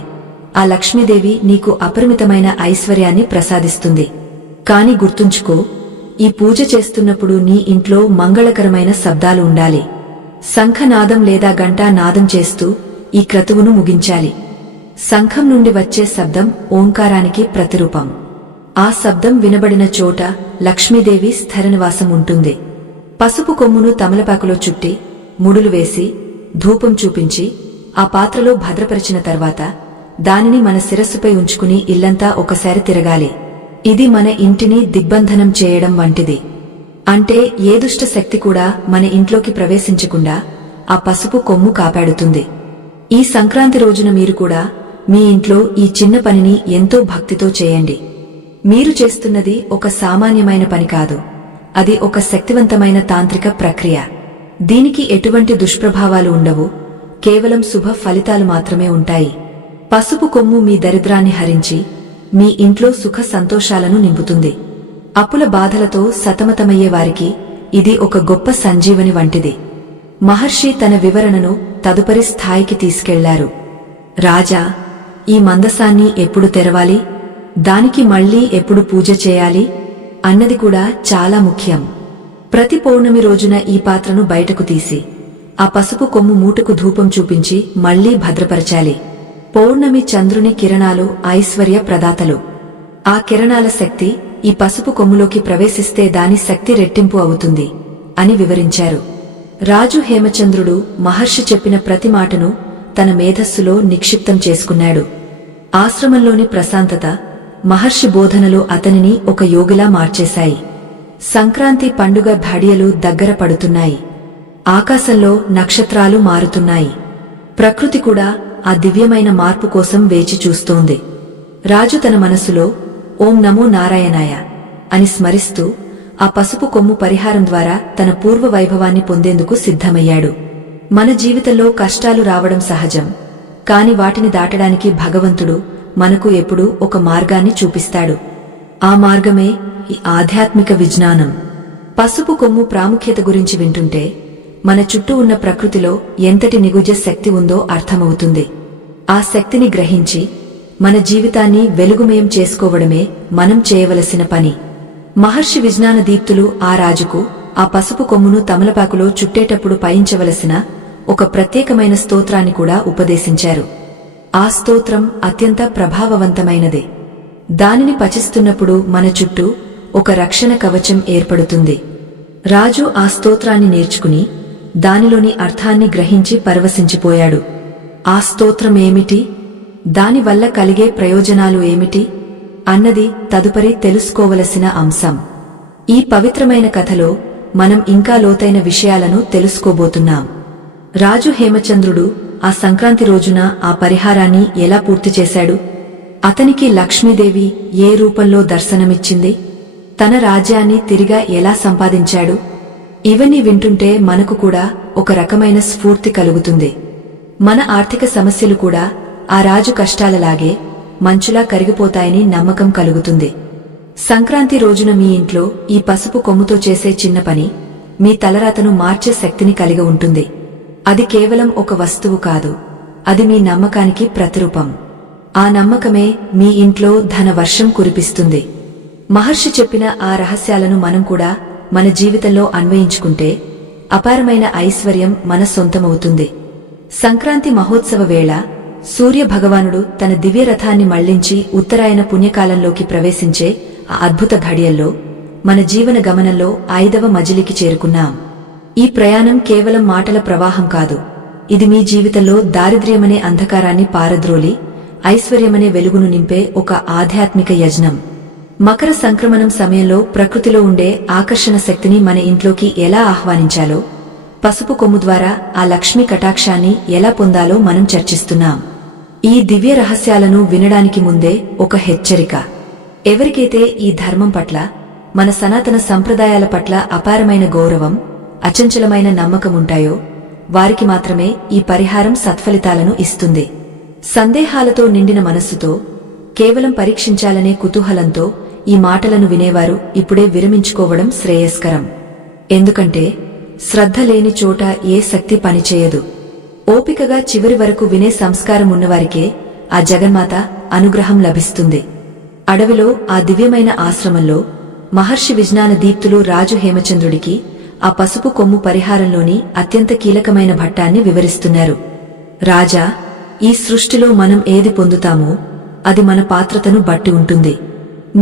ఆ లక్ష్మీదేవి నీకు అపరిమితమైన ఐశ్వర్యాన్ని ప్రసాదిస్తుంది. కాని గుర్తుంచుకో, ఈ పూజ చేస్తున్నప్పుడు నీ ఇంట్లో మంగళకరమైన శబ్దాలు ఉండాలి. శంఖనాదం లేదా గంటా నాదం చేస్తూ ఈ క్రతువును ముగించాలి. శంఖం నుండి వచ్చే శబ్దం ఓంకారానికి ప్రతిరూపం. ఆ శబ్దం వినబడిన చోట లక్ష్మీదేవి స్థిరనివాసం ఉంటుంది. పసుపు కొమ్మును తమలపాకులో చుట్టి ముడులు వేసి ధూపం చూపించి ఆ పాత్రలో భద్రపరిచిన తర్వాత దానిని మన శిరస్సుపై ఉంచుకుని ఇల్లంతా ఒకసారి తిరగాలి. ఇది మన ఇంటిని దిగ్బంధనం చేయడం వంటిది. అంటే ఏ దుష్ట శక్తి కూడా మన ఇంట్లోకి ప్రవేశించకుండా ఆ పసుపు కొమ్ము కాపాడుతుంది. ఈ సంక్రాంతి రోజున మీరు కూడా మీ ఇంట్లో ఈ చిన్న పనిని ఎంతో భక్తితో చేయండి. మీరు చేస్తున్నది ఒక సామాన్యమైన పని కాదు, అది ఒక శక్తివంతమైన తాంత్రిక ప్రక్రియ. దీనికి ఎటువంటి దుష్ప్రభావాలు ఉండవు, కేవలం శుభ ఫలితాలు మాత్రమే ఉంటాయి. పసుపు కొమ్ము మీ దరిద్రాన్ని హరించి మీ ఇంట్లో సుఖ సంతోషాలను నింపుతుంది. అప్పుల బాధలతో సతమతమయ్యే వారికి ఇది ఒక గొప్ప సంజీవని వంటిది. మహర్షి తన వివరణను తదుపరి స్థాయికి తీసుకెళ్లారు. రాజా, ఈ మందసాన్ని ఎప్పుడు తెరవాలి, దానికి మళ్లీ ఎప్పుడు పూజ చేయాలి అన్నది కూడా చాలా ముఖ్యం. ప్రతి పౌర్ణమి రోజున ఈ పాత్రను బయటకు తీసి ఆ పసుపు కొమ్ము మూటకు ధూపం చూపించి మళ్లీ భద్రపరచాలి. పౌర్ణమి చంద్రుని కిరణాలు ఐశ్వర్య ప్రదాతలు. ఆ కిరణాల శక్తి ఈ పసుపు కొమ్ములోకి ప్రవేశిస్తే దాని శక్తి రెట్టింపు అవుతుంది అని వివరించారు. రాజు హేమచంద్రుడు మహర్షి చెప్పిన ప్రతి మాటను తన మేధస్సులో నిక్షిప్తం చేసుకున్నాడు. ఆశ్రమంలోని ప్రశాంతత, మహర్షి బోధనలు అతనిని ఒక యోగిలా మార్చేశాయి. సంక్రాంతి పండుగ ఘడియలు దగ్గర పడుతున్నాయి. ఆకాశంలో నక్షత్రాలు మారుతున్నాయి. ప్రకృతి కూడా ఆ దివ్యమైన మార్పు కోసం వేచి చూస్తోంది. రాజు తన మనసులో ఓం నమో నారాయణాయ అని స్మరిస్తూ ఆ పసుపు కొమ్ము పరిహారం ద్వారా తన పూర్వ వైభవాన్ని పొందేందుకు సిద్ధమయ్యాడు. మన జీవితంలో కష్టాలు రావడం సహజం, కాని వాటిని దాటడానికి భగవంతుడు మనకు ఎప్పుడూ ఒక మార్గాన్ని చూపిస్తాడు. ఆ మార్గమే ఈ ఆధ్యాత్మిక విజ్ఞానం. పసుపు కొమ్ము ప్రాముఖ్యత గురించి వింటుంటే మన చుట్టూ ఉన్న ప్రకృతిలో ఎంతటి నిగుజ శక్తి ఉందో అర్థమవుతుంది. ఆ శక్తిని గ్రహించి మన జీవితాన్ని వెలుగుమయం చేసుకోవడమే మనం చేయవలసిన పని. మహర్షి విజ్ఞాన దీప్తులు ఆ రాజుకు ఆ పసుపు కొమ్మును తమలపాకులో చుట్టేటప్పుడు పయించవలసిన ఒక ప్రత్యేకమైన స్తోత్రాన్ని కూడా ఉపదేశించారు. ఆ స్తోత్రం అత్యంత ప్రభావవంతమైనదే. దానిని పఠిస్తున్నప్పుడు మన చుట్టూ ఒక రక్షణ కవచం ఏర్పడుతుంది. రాజు ఆ స్తోత్రాన్ని నేర్చుకుని దానిలోని అర్థాన్ని గ్రహించి పరవశించిపోయాడు. ఆ స్తోత్రమేమిటి, దానివల్ల కలిగే ప్రయోజనాలు ఏమిటి అన్నది తదుపరి తెలుసుకోవలసిన అంశం. ఈ పవిత్రమైన కథలో మనం ఇంకా లోతైన విషయాలను తెలుసుకోబోతున్నాం. రాజు హేమచంద్రుడు ఆ సంక్రాంతి రోజున ఆ పరిహారాన్ని ఎలా పూర్తి చేశాడు? అతనికి లక్ష్మీదేవి ఏ రూపంలో దర్శనమిచ్చింది? తన రాజ్యాన్ని తిరిగా ఎలా సంపాదించాడు? ఇవన్నీ వింటుంటే మనకు కూడా ఒక రకమైన స్ఫూర్తి కలుగుతుంది. మన ఆర్థిక సమస్యలు కూడా ఆ రాజు కష్టాలలాగే మంచులా కరిగిపోతాయని నమ్మకం కలుగుతుంది. సంక్రాంతి రోజున మీ ఇంట్లో ఈ పసుపు కొమ్ముతో చేసే చిన్న పని మీ తలరాతను మార్చే శక్తిని కలిగి ఉంటుంది. అది కేవలం ఒక వస్తువు కాదు, అది మీ నమ్మకానికి ప్రతిరూపం. ఆ నమ్మకమే మీ ఇంట్లో ధన వర్షం కురిపిస్తుంది. మహర్షి చెప్పిన ఆ రహస్యాలను మనం కూడా మన జీవితంలో అన్వయించుకుంటే అపారమైన ఐశ్వర్యం మన సొంతమవుతుంది. సంక్రాంతి మహోత్సవ వేళ సూర్య భగవానుడు తన దివ్యరథాన్ని మళ్లించి ఉత్తరాయణ పుణ్యకాలంలోకి ప్రవేశించే ఆ అద్భుత ఘడియల్లో మన జీవన గమనంలో 5వ మజిలీకి చేరుకున్నాం. ఈ ప్రయాణం కేవలం మాటల ప్రవాహం కాదు, ఇది మీ జీవితంలో దారిద్ర్యమనే అంధకారాన్ని పారద్రోలి ఐశ్వర్యమనే వెలుగును నింపే ఒక ఆధ్యాత్మిక యజ్ఞం. మకర సంక్రమణం సమయంలో ప్రకృతిలో ఉండే ఆకర్షణ శక్తిని మన ఇంట్లోకి ఎలా ఆహ్వానించాలో, పసుపు కొమ్ము ద్వారా ఆ లక్ష్మీ కటాక్షాన్ని ఎలా పొందాలో మనం చర్చిస్తున్నాం. ఈ దివ్య రహస్యాలను వినడానికి ముందే ఒక హెచ్చరిక. ఎవరికైతే ఈ ధర్మం పట్ల, మన సనాతన సంప్రదాయాల పట్ల అపారమైన గౌరవం, అచంచలమైన నమ్మకముంటాయో వారికి మాత్రమే ఈ పరిహారం సత్ఫలితాలను ఇస్తుంది. సందేహాలతో నిండిన మనస్సుతో, కేవలం పరీక్షించాలనే కుతూహలంతో ఈ మాటలను వినేవారు ఇప్పుడే విరమించుకోవడం శ్రేయస్కరం. ఎందుకంటే శ్రద్ధ లేని చోట ఏ శక్తి పనిచేయదు. ఓపికగా చివరి వరకు వినే సంస్కారం ఉన్నవారికే ఆ జగన్మాత అనుగ్రహం లభిస్తుంది. అడవిలో ఆ దివ్యమైన ఆశ్రమంలో మహర్షి విజ్ఞాన దీప్తులు రాజు హేమచంద్రుడికి ఆ పసుపు కొమ్ము పరిహారంలోని అత్యంత కీలకమైన ఘట్టాన్ని వివరిస్తున్నారు. రాజా, ఈ సృష్టిలో మనం ఏది పొందుతామో అది మన పాత్రతను బట్టి ఉంటుంది.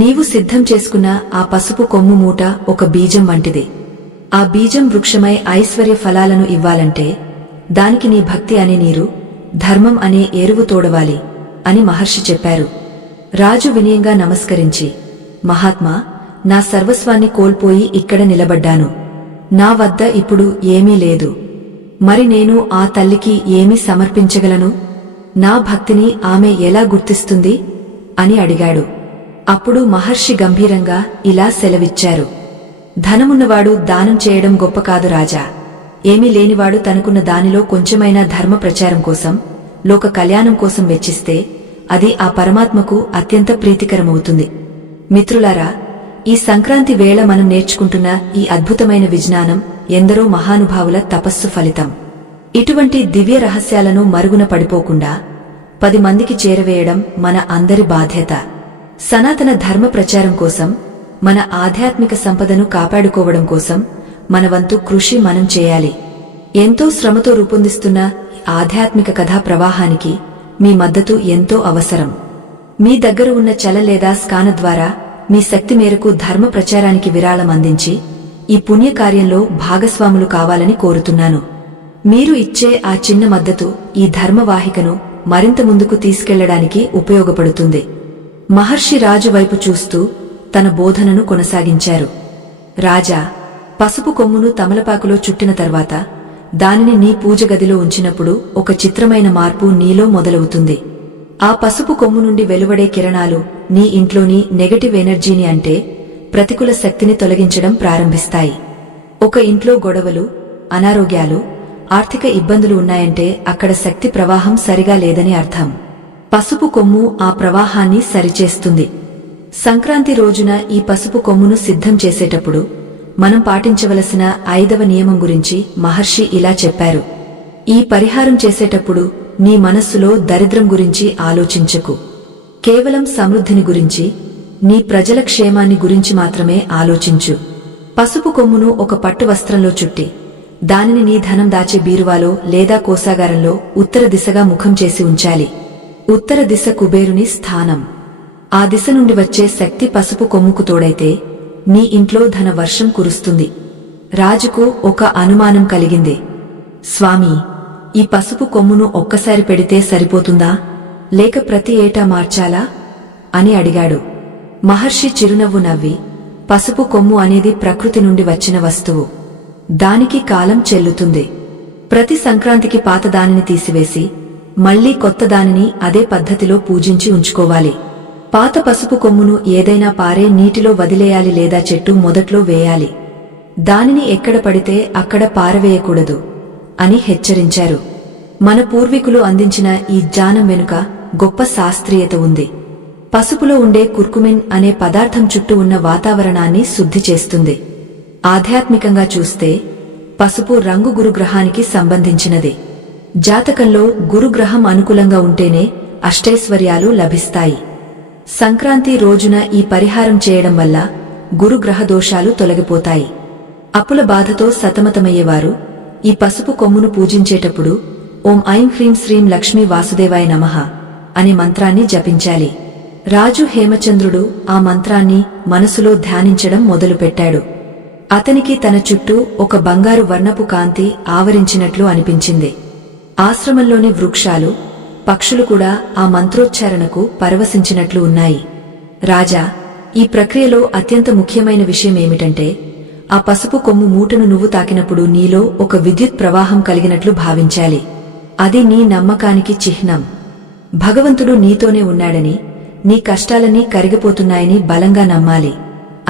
నీవు సిద్ధం చేసుకున్న ఆ పసుపు కొమ్ము మూట ఒక బీజం వంటిది. ఆ బీజం వృక్షమై ఐశ్వర్య ఫలాలను ఇవ్వాలంటే దానికి నీ భక్తి అనే నీరు, ధర్మం అనే ఎరువు తోడవాలి అని మహర్షి చెప్పారు. రాజు వినయంగా నమస్కరించి, మహాత్మా, నా సర్వస్వాన్ని కోల్పోయి ఇక్కడ నిలబడ్డాను. నా వద్ద ఇప్పుడు ఏమీ లేదు. మరి నేను ఆ తల్లికి ఏమి సమర్పించగలను? నా భక్తిని ఆమె ఎలా గుర్తిస్తుంది అని అడిగాడు. అప్పుడు మహర్షి గంభీరంగా ఇలా సెలవిచ్చారు. ధనమున్నవాడు దానం చేయడం గొప్ప కాదు రాజా. ఏమీ లేనివాడు తనకున్న దానిలో కొంచెమైనా ధర్మ ప్రచారం కోసం, లోక కళ్యాణం కోసం వెచ్చిస్తే అది ఆ పరమాత్మకు అత్యంత ప్రీతికరమవుతుంది. మిత్రులారా, ఈ సంక్రాంతి వేళ మనం నేర్చుకుంటున్న ఈ అద్భుతమైన విజ్ఞానం ఎందరో మహానుభావుల తపస్సు ఫలితం. ఇటువంటి దివ్య రహస్యాలను మరుగున పడిపోకుండా 10 మందికి చేరవేయడం మన అందరి బాధ్యత. సనాతన ధర్మ ప్రచారం కోసం, మన ఆధ్యాత్మిక సంపదను కాపాడుకోవడం కోసం మన వంతు కృషి మనం చేయాలి. ఎంతో శ్రమతో రూపొందిస్తున్న ఆధ్యాత్మిక కథా ప్రవాహానికి మీ మద్దతు ఎంతో అవసరం. మీ దగ్గర ఉన్న చల లేదా స్కాన ద్వారా మీ శక్తి మేరకు ధర్మ ప్రచారానికి విరాళం అందించి ఈ పుణ్యకార్యంలో భాగస్వాములు కావాలని కోరుతున్నాను. మీరు ఇచ్చే ఆ చిన్న మద్దతు ఈ ధర్మవాహికను మరింత ముందుకు తీసుకెళ్లడానికి ఉపయోగపడుతుంది. మహర్షి రాజు వైపు చూస్తూ తన బోధనను కొనసాగించారు. రాజా, పసుపు కొమ్మును తమలపాకులో చుట్టిన తర్వాత దానిని నీ పూజ గదిలో ఉంచినప్పుడు ఒక చిత్రమైన మార్పు నీలో మొదలవుతుంది. ఆ పసుపు కొమ్ము నుండి వెలువడే కిరణాలు నీ ఇంట్లోని నెగటివ్ ఎనర్జీని, అంటే ప్రతికూల శక్తిని తొలగించడం ప్రారంభిస్తాయి. ఒక ఇంట్లో గొడవలు, అనారోగ్యాలు, ఆర్థిక ఇబ్బందులు ఉన్నాయంటే అక్కడ శక్తి ప్రవాహం సరిగా లేదని అర్థం. పసుపు కొమ్ము ఆ ప్రవాహాన్ని సరిచేస్తుంది. సంక్రాంతి రోజున ఈ పసుపు కొమ్మును సిద్ధం చేసేటప్పుడు మనం పాటించవలసిన 5వ నియమం గురించి మహర్షి ఇలా చెప్పారు. ఈ పరిహారం చేసేటప్పుడు నీ మనస్సులో దరిద్రం గురించి ఆలోచించకు. కేవలం సమృద్ధిని గురించి, నీ ప్రజల క్షేమాన్ని గురించి మాత్రమే ఆలోచించు. పసుపు కొమ్మును ఒక పట్టు వస్త్రంలో చుట్టి దానిని నీ ధనం దాచే బీరువాలో లేదా కోశాగారంలో ఉత్తర దిశగా ముఖం చేసి ఉంచాలి. ఉత్తర దిశ కుబేరుని స్థానం. ఆ దిశ నుండి వచ్చే శక్తి పసుపు కొమ్ముకు తోడైతే నీ ఇంట్లో ధన వర్షం కురుస్తుంది. రాజుకు ఒక అనుమానం కలిగింది. స్వామీ, ఈ పసుపు కొమ్మును ఒక్కసారి పెడితే సరిపోతుందా, లేక ప్రతి ఏటా మార్చాలా అని అడిగాడు. మహర్షి చిరునవ్వు నవ్వి, పసుపు కొమ్ము అనేది ప్రకృతి నుండి వచ్చిన వస్తువు. దానికి కాలం చెల్లుతుంది. ప్రతి సంక్రాంతికి పాత దానిని తీసివేసి మళ్లీ కొత్త దానిని అదే పద్ధతిలో పూజించి ఉంచుకోవాలి. పాత పసుపు కొమ్మును ఏదైనా పారే నీటిలో వదిలేయాలి లేదా చెట్టు మొదట్లో వేయాలి. దానిని ఎక్కడ పడితే అక్కడ పారవేయకూడదు అని హెచ్చరించారు. మన పూర్వీకులు అందించిన ఈ జ్ఞానం వెనుక గొప్ప శాస్త్రీయత ఉంది. పసుపులో ఉండే కుర్కుమిన్ అనే పదార్థం చుట్టూ ఉన్న వాతావరణాన్ని శుద్ధి చేస్తుంది. ఆధ్యాత్మికంగా చూస్తే పసుపు రంగు గురుగ్రహానికి సంబంధించినది. జాతకంలో గురుగ్రహం అనుకూలంగా ఉంటేనే అష్టైశ్వర్యాలు లభిస్తాయి. సంక్రాంతి రోజున ఈ పరిహారం చేయడం వల్ల గురుగ్రహ దోషాలు తొలగిపోతాయి. అప్పుల బాధతో సతమతమయ్యేవారు ఈ పసుపు కొమ్మును పూజించేటప్పుడు ఓం ఐం హ్రీం శ్రీం లక్ష్మీ వాసుదేవాయ నమః అనే మంత్రాన్ని జపించాలి. రాజు హేమచంద్రుడు ఆ మంత్రాన్ని మనసులో ధ్యానించడం మొదలుపెట్టాడు. అతనికి తన చుట్టూ ఒక బంగారు వర్ణపు కాంతి ఆవరించినట్లు అనిపించింది. ఆశ్రమంలోని వృక్షాలు, పక్షులు కూడా ఆ మంత్రోచ్చారణకు పరవశించినట్లు ఉన్నాయి. రాజా, ఈ ప్రక్రియలో అత్యంత ముఖ్యమైన విషయమేమిటంటే, ఆ పసుపు కొమ్ము మూటను నువ్వు తాకినప్పుడు నీలో ఒక విద్యుత్ ప్రవాహం కలిగినట్లు భావించాలి. అది నీ నమ్మకానికి చిహ్నం. భగవంతుడు నీతోనే ఉన్నాడని, నీ కష్టాలన్నీ కరిగిపోతున్నాయని బలంగా నమ్మాలి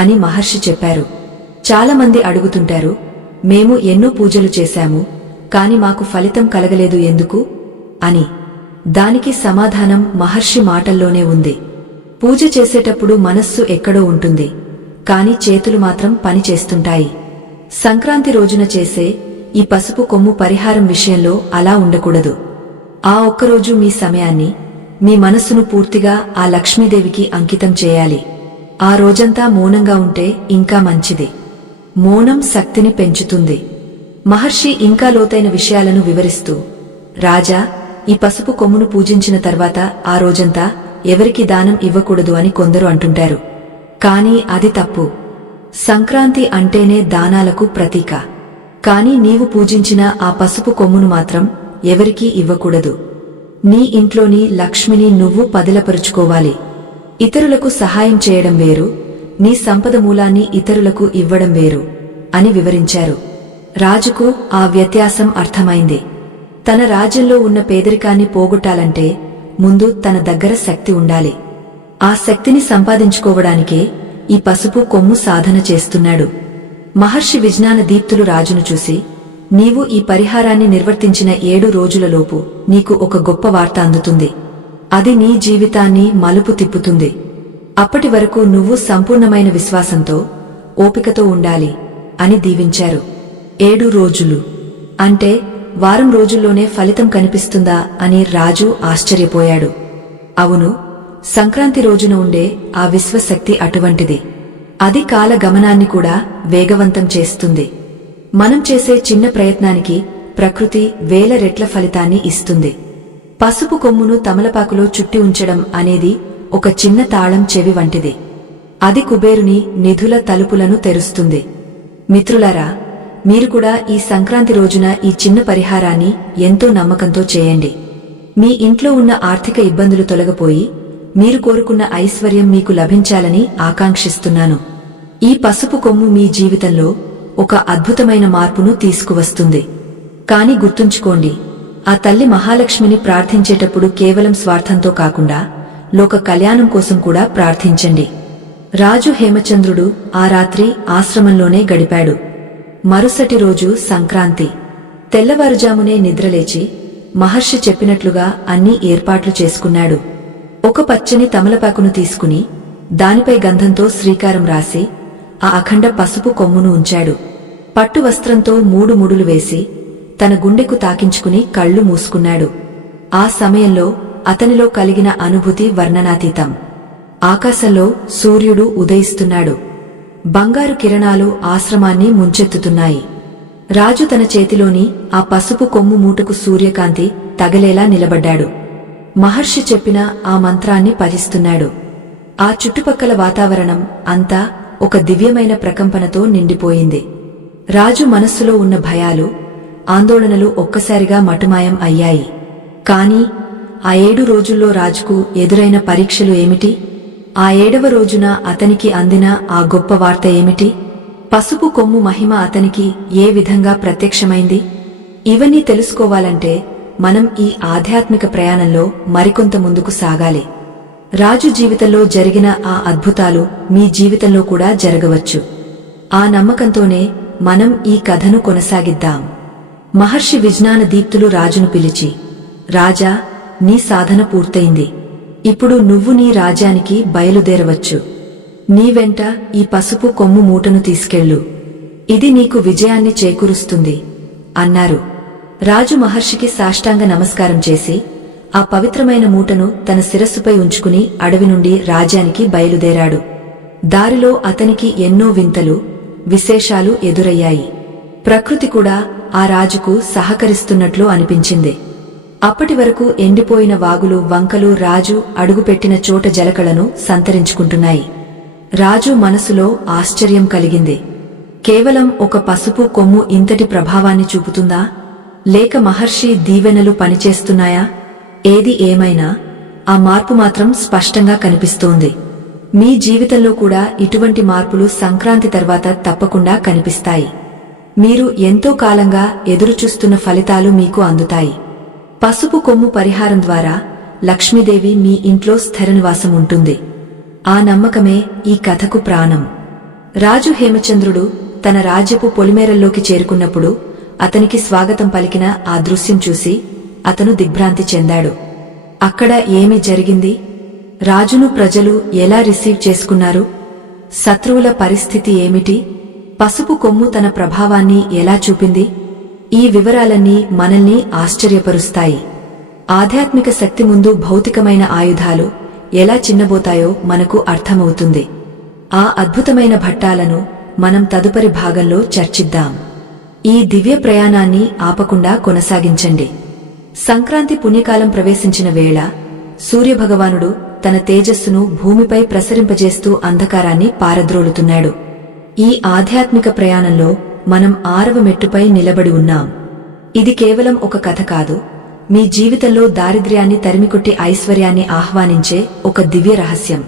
అని మహర్షి చెప్పారు. చాలామంది అడుగుతుంటారు, మేము ఎన్నో పూజలు చేశాము, కాని మాకు ఫలితం కలగలేదు ఎందుకు అని. దానికి సమాధానం మహర్షి మాటల్లోనే ఉంది. పూజ చేసేటప్పుడు మనస్సు ఎక్కడో ఉంటుంది, కాని చేతులు మాత్రం పని చేస్తుంటాయి. సంక్రాంతి రోజున చేసే ఈ పసుపు కొమ్ము పరిహారం విషయంలో అలా ఉండకూడదు. ఆ ఒక్కరోజు మీ సమయాన్ని, మీ మనస్సును పూర్తిగా ఆ లక్ష్మీదేవికి అంకితం చేయాలి. ఆ రోజంతా మౌనంగా ఉంటే ఇంకా మంచిది. మౌనం శక్తిని పెంచుతుంది. మహర్షి ఇంకా లోతైన విషయాలను వివరిస్తూ, రాజా, ఈ పసుపు కొమ్మును పూజించిన తర్వాత ఆ రోజంతా ఎవరికి దానం ఇవ్వకూడదు అని కొందరు అంటుంటారు. కాని అది తప్పు. సంక్రాంతి అంటేనే దానాలకు ప్రతీక. కాని నీవు పూజించిన ఆ పసుపు కొమ్మును మాత్రం ఎవరికీ ఇవ్వకూడదు. నీ ఇంట్లోని లక్ష్మిని నువ్వు పదిలపరుచుకోవాలి. ఇతరులకు సహాయం చేయడం వేరు, నీ సంపద మూలాన్ని ఇతరులకు ఇవ్వడం వేరు అని వివరించారు. రాజుకు ఆ వ్యత్యాసం అర్థమైంది. తన రాజ్యంలో ఉన్న పేదరికాన్ని పోగొట్టాలంటే ముందు తన దగ్గర శక్తి ఉండాలి. ఆ శక్తిని సంపాదించుకోవడానికే ఈ పసుపు కొమ్ము సాధన చేస్తున్నాడు. మహర్షి విజ్ఞాన దీప్తులు రాజును చూసి, నీవు ఈ పరిహారాన్ని నిర్వర్తించిన 7 రోజులలోపు నీకు ఒక గొప్ప వార్త అందుతుంది. అది నీ జీవితాన్ని మలుపు తిప్పుతుంది. అప్పటి వరకు నువ్వు సంపూర్ణమైన విశ్వాసంతో, ఓపికతో ఉండాలి అని దీవించారు. 7 రోజులు అంటే వారం రోజుల్లోనే ఫలితం కనిపిస్తుందా అని రాజు ఆశ్చర్యపోయాడు. అవును, సంక్రాంతి రోజున ఉండే ఆ విశ్వశక్తి అటువంటిది. అది కాల గమనాన్ని కూడా వేగవంతం చేస్తుంది. మనం చేసే చిన్న ప్రయత్నానికి ప్రకృతి వేల రెట్ల ఫలితాన్ని ఇస్తుంది. పసుపు కొమ్మును తమలపాకులో చుట్టి ఉంచడం అనేది ఒక చిన్న తాళం చెవి వంటిది. అది కుబేరుని నిధుల తలుపులను తెరుస్తుంది. మిత్రులారా, మీరు కూడా ఈ సంక్రాంతి రోజున ఈ చిన్న పరిహారాన్ని ఎంతో నమ్మకంతో చేయండి. మీ ఇంట్లో ఉన్న ఆర్థిక ఇబ్బందులు తొలగిపోయి మీరు కోరుకున్న ఐశ్వర్యం మీకు లభించాలని ఆకాంక్షిస్తున్నాను. ఈ పసుపు కొమ్ము మీ జీవితంలో ఒక అద్భుతమైన మార్పును తీసుకువస్తుంది. కాని గుర్తుంచుకోండి, ఆ తల్లి మహాలక్ష్మిని ప్రార్థించేటప్పుడు కేవలం స్వార్థంతో కాకుండా లోక కళ్యాణం కోసం కూడా ప్రార్థించండి. రాజు హేమచంద్రుడు ఆ రాత్రి ఆశ్రమంలోనే గడిపాడు. మరుసటి రోజు సంక్రాంతి. తెల్లవారుజామునే నిద్రలేచి మహర్షి చెప్పినట్లుగా అన్ని ఏర్పాట్లు చేసుకున్నాడు. ఒక పచ్చని తమలపాకును తీసుకుని దానిపై గంధంతో శ్రీకారం రాసి ఆ అఖండ పసుపు కొమ్మును ఉంచాడు. పట్టు వస్త్రంతో 3 ముడులు వేసి తన గుండెకు తాకించుకుని కళ్ళు మూసుకున్నాడు. ఆ సమయంలో అతనిలో కలిగిన అనుభూతి వర్ణనాతీతం. ఆకాశంలో సూర్యుడు ఉదయిస్తున్నాడు. బంగారు కిరణాలు ఆశ్రమాన్ని ముంచెత్తుతున్నాయి. రాజు తన చేతిలోని ఆ పసుపు కొమ్ము మూటకు సూర్యకాంతి తగలేలా నిలబడ్డాడు. మహర్షి చెప్పిన ఆ మంత్రాన్ని పఠిస్తున్నాడు. ఆ చుట్టుపక్కల వాతావరణం అంతా ఒక దివ్యమైన ప్రకంపనతో నిండిపోయింది. రాజు మనస్సులో ఉన్న భయాలు, ఆందోళనలు ఒక్కసారిగా మటుమాయం అయ్యాయి. కాని ఆ 7 రోజుల్లో రాజుకు ఎదురైన పరీక్షలు ఏమిటి? ఆ 7వ రోజున అతనికి అందిన ఆ గొప్ప వార్త ఏమిటి? పసుపు కొమ్ము మహిమ అతనికి ఏ విధంగా ప్రత్యక్షమైంది? ఇవన్నీ తెలుసుకోవాలంటే మనం ఈ ఆధ్యాత్మిక ప్రయాణంలో మరికొంత ముందుకు సాగాలి. రాజు జీవితంలో జరిగిన ఆ అద్భుతాలు మీ జీవితంలో కూడా జరగవచ్చు. ఆ నమ్మకంతోనే మనం ఈ కథను కొనసాగిద్దాం. మహర్షి విజ్ఞాన దీప్తులు రాజును పిలిచి, రాజా, నీ సాధన పూర్తయింది. ఇప్పుడు నువ్వు నీ రాజ్యానికి బయలుదేరవచ్చు. నీ వెంట ఈ పసుపు కొమ్ము మూటను తీసుకెళ్ళు. ఇది నీకు విజయాన్ని చేకూరుస్తుంది అన్నారు. రాజు మహర్షికి సాష్టాంగ నమస్కారం చేసి ఆ పవిత్రమైన మూటను తన శిరస్సుపై ఉంచుకుని అడవి నుండి రాజ్యానికి బయలుదేరాడు. దారిలో అతనికి ఎన్నో వింతలు, విశేషాలు ఎదురయ్యాయి. ప్రకృతి కూడా ఆ రాజుకు సహకరిస్తున్నట్లు అనిపించింది. అప్పటి వరకు ఎండిపోయిన వాగులు, వంకలు రాజు అడుగుపెట్టిన చోట జలకళను సంతరించుకుంటున్నాయి. రాజు మనసులో ఆశ్చర్యం కలిగింది. కేవలం ఒక పసుపు కొమ్ము ఇంతటి ప్రభావాన్ని చూపుతుందా? లేక మహర్షి దీవెనలు పనిచేస్తున్నాయా? ఏది ఏమైనా ఆ మార్పు మాత్రం స్పష్టంగా కనిపిస్తోంది. మీ జీవితంలో కూడా ఇటువంటి మార్పులు సంక్రాంతి తర్వాత తప్పకుండా కనిపిస్తాయి. మీరు ఎంతో కాలంగా ఎదురుచూస్తున్న ఫలితాలు మీకు అందుతాయి. పసుపు కొమ్ము పరిహారం ద్వారా లక్ష్మీదేవి మీ ఇంట్లో స్థిర నివాసం ఉంటుంది. ఆ నమ్మకమే ఈ కథకు ప్రాణం. రాజు హేమచంద్రుడు తన రాజ్యపు పొలిమేరల్లోకి చేరుకున్నప్పుడు అతనికి స్వాగతం పలికిన ఆ దృశ్యం చూసి అతను దిగ్భ్రాంతి చెందాడు. అక్కడ ఏమి జరిగింది? రాజును ప్రజలు ఎలా రిసీవ్ చేసుకున్నారు? శత్రువుల పరిస్థితి ఏమిటి? పసుపు కొమ్ము తన ప్రభావాన్ని ఎలా చూపింది? ఈ వివరాలన్నీ మనల్ని ఆశ్చర్యపరుస్తాయి. ఆధ్యాత్మిక శక్తి ముందు భౌతికమైన ఆయుధాలు ఎలా చిన్నబోతాయో మనకు అర్థమవుతుంది. ఆ అద్భుతమైన ఘట్టాలను మనం తదుపరి భాగంలో చర్చిద్దాం. ఈ దివ్య ప్రయాణాన్ని ఆపకుండా కొనసాగించండి. సంక్రాంతి పుణ్యకాలం ప్రవేశించిన వేళ సూర్యభగవానుడు తన తేజస్సును భూమిపై ప్రసరింపజేస్తూ అంధకారాన్ని పారద్రోలుతున్నాడు. ఈ ఆధ్యాత్మిక ప్రయాణంలో మనం 6వ మెట్టుపై నిలబడి ఉన్నాం. ఇది కేవలం ఒక కథ కాదు, మీ జీవితంలో దారిద్ర్యాన్ని తరిమికొట్టి ఐశ్వర్యాన్ని ఆహ్వానించే ఒక దివ్య రహస్యం.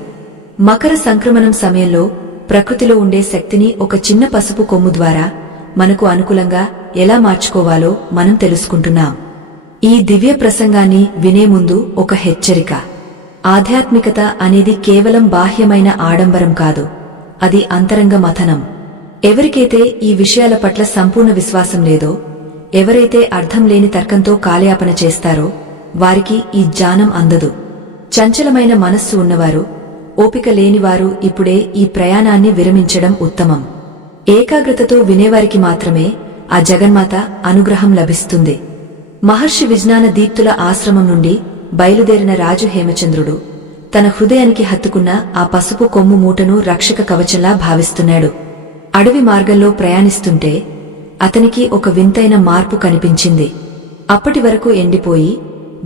మకర సంక్రమణం సమయంలో ప్రకృతిలో ఉండే శక్తిని ఒక చిన్న పసుపు కొమ్ము ద్వారా మనకు అనుకూలంగా ఎలా మార్చుకోవాలో మనం తెలుసుకుంటున్నాం. ఈ దివ్య ప్రసంగాన్ని వినే ముందు ఒక హెచ్చరిక. ఆధ్యాత్మికత అనేది కేవలం బాహ్యమైన ఆడంబరం కాదు, అది అంతరంగ మథనం. ఎవరికైతే ఈ విషయాల పట్ల సంపూర్ణ విశ్వాసం లేదో, ఎవరైతే అర్థం లేని తర్కంతో కాలయాపన చేస్తారో వారికి ఈ జ్ఞానం అందదు. చంచలమైన మనస్సు ఉన్నవారు, ఓపిక లేనివారు ఇప్పుడే ఈ ప్రయాణాన్ని విరమించడం ఉత్తమం. ఏకాగ్రతతో వినేవారికి మాత్రమే ఆ జగన్మాత అనుగ్రహం లభిస్తుంది. మహర్షి విజ్ఞాన దీప్తుల ఆశ్రమం నుండి బయలుదేరిన రాజు హేమచంద్రుడు తన హృదయానికి హత్తుకున్న ఆ పసుపు కొమ్ము మూటను రక్షక కవచంలా భావిస్తున్నాడు. అడవి మార్గంలో ప్రయాణిస్తుంటే అతనికి ఒక వింతైన మార్పు కనిపించింది. అప్పటి వరకు ఎండిపోయి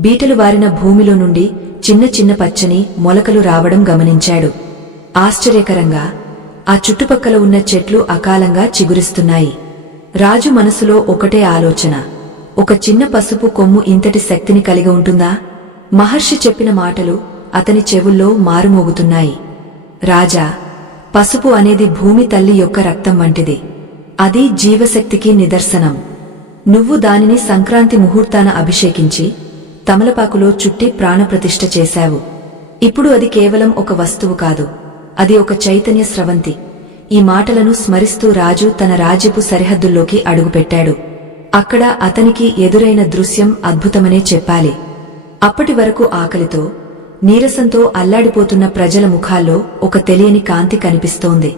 బీటలు వారిన భూమిలో నుండి చిన్న చిన్న పచ్చని మొలకలు రావడం గమనించాడు. ఆశ్చర్యకరంగా ఆ చుట్టుపక్కల ఉన్న చెట్లు అకాలంగా చిగురిస్తున్నాయి. రాజు మనసులో ఒకటే ఆలోచన, ఒక చిన్న పసుపు కొమ్ము ఇంతటి శక్తిని కలిగి ఉంటుందా? మహర్షి చెప్పిన మాటలు అతని చెవుల్లో మారుమోగుతున్నాయి. రాజా, పసుపు అనేది భూమి తల్లి యొక్క రక్తం వంటిది. అది జీవశక్తికి నిదర్శనం. నువ్వు దానిని సంక్రాంతి ముహూర్తాన అభిషేకించి తమలపాకులో చుట్టి ప్రాణప్రతిష్ఠ చేశావు. ఇప్పుడు అది కేవలం ఒక వస్తువు కాదు, అది ఒక చైతన్య స్రవంతి. ఈ మాటలను స్మరిస్తూ రాజు తన రాజ్యపు సరిహద్దుల్లోకి అడుగుపెట్టాడు. అక్కడ అతనికి ఎదురైన దృశ్యం అద్భుతమనే చెప్పాలి. అప్పటి వరకు ఆకలితో, నీరసంతో అల్లాడిపోతున్న ప్రజల ముఖాల్లో ఒక తెలియని కాంతి కనిపిస్తోంది.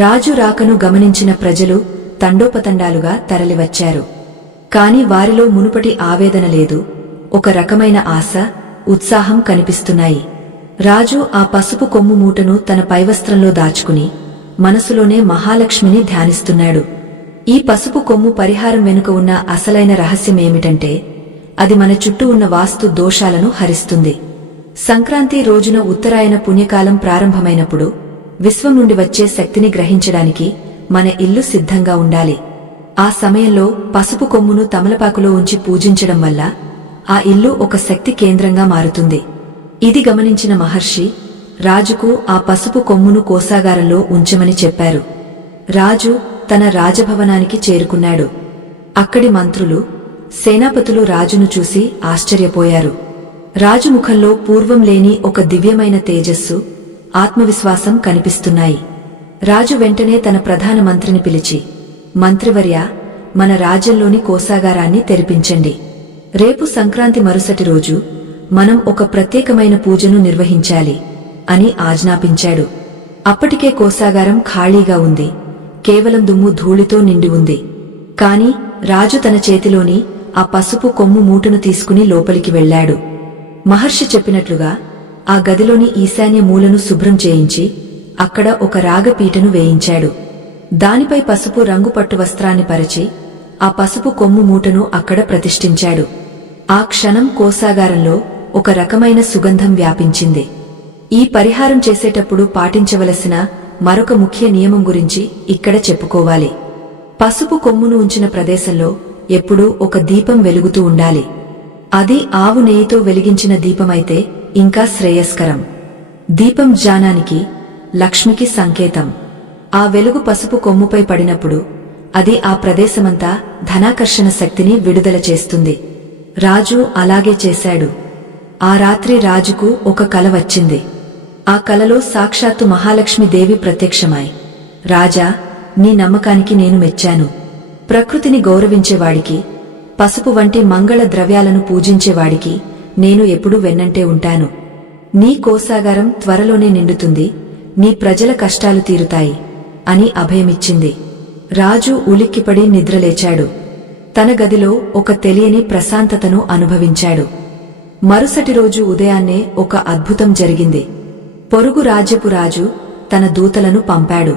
రాజు రాకను గమనించిన ప్రజలు తండోపతండాలుగా తరలివచ్చారు. కాని వారిలో మునుపటి ఆవేదన లేదు, ఒక రకమైన ఆశ, ఉత్సాహం కనిపిస్తున్నాయి. రాజు ఆ పసుపు కొమ్ము మూటను తన పైవస్త్రంలో దాచుకుని మనసులోనే మహాలక్ష్మిని ధ్యానిస్తున్నాడు. ఈ పసుపు కొమ్ము పరిహారం వెనుక ఉన్న అసలైన రహస్యమేమిటంటే అది మన చుట్టూ ఉన్న వాస్తు దోషాలను హరిస్తుంది. సంక్రాంతి రోజున ఉత్తరాయణ పుణ్యకాలం ప్రారంభమైనప్పుడు విశ్వం నుండి వచ్చే శక్తిని గ్రహించడానికి మన ఇల్లు సిద్ధంగా ఉండాలి. ఆ సమయంలో పసుపు కొమ్మును తమలపాకులో ఉంచి పూజించడం వల్ల ఆ ఇల్లు ఒక శక్తి కేంద్రంగా మారుతుంది. ఇది గమనించిన మహర్షి రాజుకు ఆ పసుపు కొమ్మును కోశాగారంలో ఉంచమని చెప్పారు. రాజు తన రాజభవనానికి చేరుకున్నాడు. అక్కడి మంత్రులు, సేనాపతులు రాజును చూసి ఆశ్చర్యపోయారు. రాజు ముఖంలో పూర్వం లేని ఒక దివ్యమైన తేజస్సు, ఆత్మవిశ్వాసం కనిపిస్తున్నాయి. రాజు వెంటనే తన ప్రధాన మంత్రిని పిలిచి, మంత్రివర్యా, మన రాజ్యంలోని కోశాగారాన్ని తెరిపించండి. రేపు సంక్రాంతి మరుసటి రోజు మనం ఒక ప్రత్యేకమైన పూజను నిర్వహించాలి అని ఆజ్ఞాపించాడు. అప్పటికే కోశాగారం ఖాళీగా ఉంది. కేవలం దుమ్ము ధూళితో నిండి ఉంది. కాని రాజు తన చేతిలోని ఆ పసుపు కొమ్ము మూటను తీసుకుని లోపలికి వెళ్లాడు. మహర్షి చెప్పినట్లుగా ఆ గదిలోని ఈశాన్య మూలను శుభ్రం చేయించి అక్కడ ఒక రాగపీటను వేయించాడు. దానిపై పసుపు రంగు పట్టు వస్త్రాన్ని పరిచి ఆ పసుపు కొమ్ము మూటను అక్కడ ప్రతిష్ఠించాడు. ఆ క్షణం కోశాగారంలో ఒక రకమైన సుగంధం వ్యాపించింది. ఈ పరిహారం చేసేటప్పుడు పాటించవలసిన మరొక ముఖ్య నియమం గురించి ఇక్కడ చెప్పుకోవాలి. పసుపు కొమ్మును ఉంచిన ప్రదేశంలో ఎప్పుడూ ఒక దీపం వెలుగుతూ ఉండాలి. అది ఆవు నెయ్యితో వెలిగించిన దీపమైతే ఇంకా శ్రేయస్కరం. దీపం జ్ఞానానికి, లక్ష్మికి సంకేతం. ఆ వెలుగు పసుపు కొమ్ముపై పడినప్పుడు అది ఆ ప్రదేశమంతా ధనాకర్షణ శక్తిని విడుదల చేస్తుంది. రాజు అలాగే చేశాడు. ఆ రాత్రి రాజుకు ఒక కల వచ్చింది. ఆ కలలో సాక్షాత్తు మహాలక్ష్మీదేవి ప్రత్యక్షమై, రాజా, నీ నమ్మకానికి నేను మెచ్చాను. ప్రకృతిని గౌరవించేవాడికి, పసుపు వంటి మంగళ ద్రవ్యాలను పూజించేవాడికి నేను ఎప్పుడూ వెన్నంటే ఉంటాను. నీ కోశాగారం త్వరలోనే నిండుతుంది, నీ ప్రజల కష్టాలు తీరుతాయి అని అభయమిచ్చింది. రాజు ఉలిక్కిపడి నిద్రలేచాడు. తన గదిలో ఒక తెలియని ప్రశాంతతను అనుభవించాడు. మరుసటి రోజు ఉదయాన్నే ఒక అద్భుతం జరిగింది. పొరుగు రాజ్యపు రాజు తన దూతలను పంపాడు.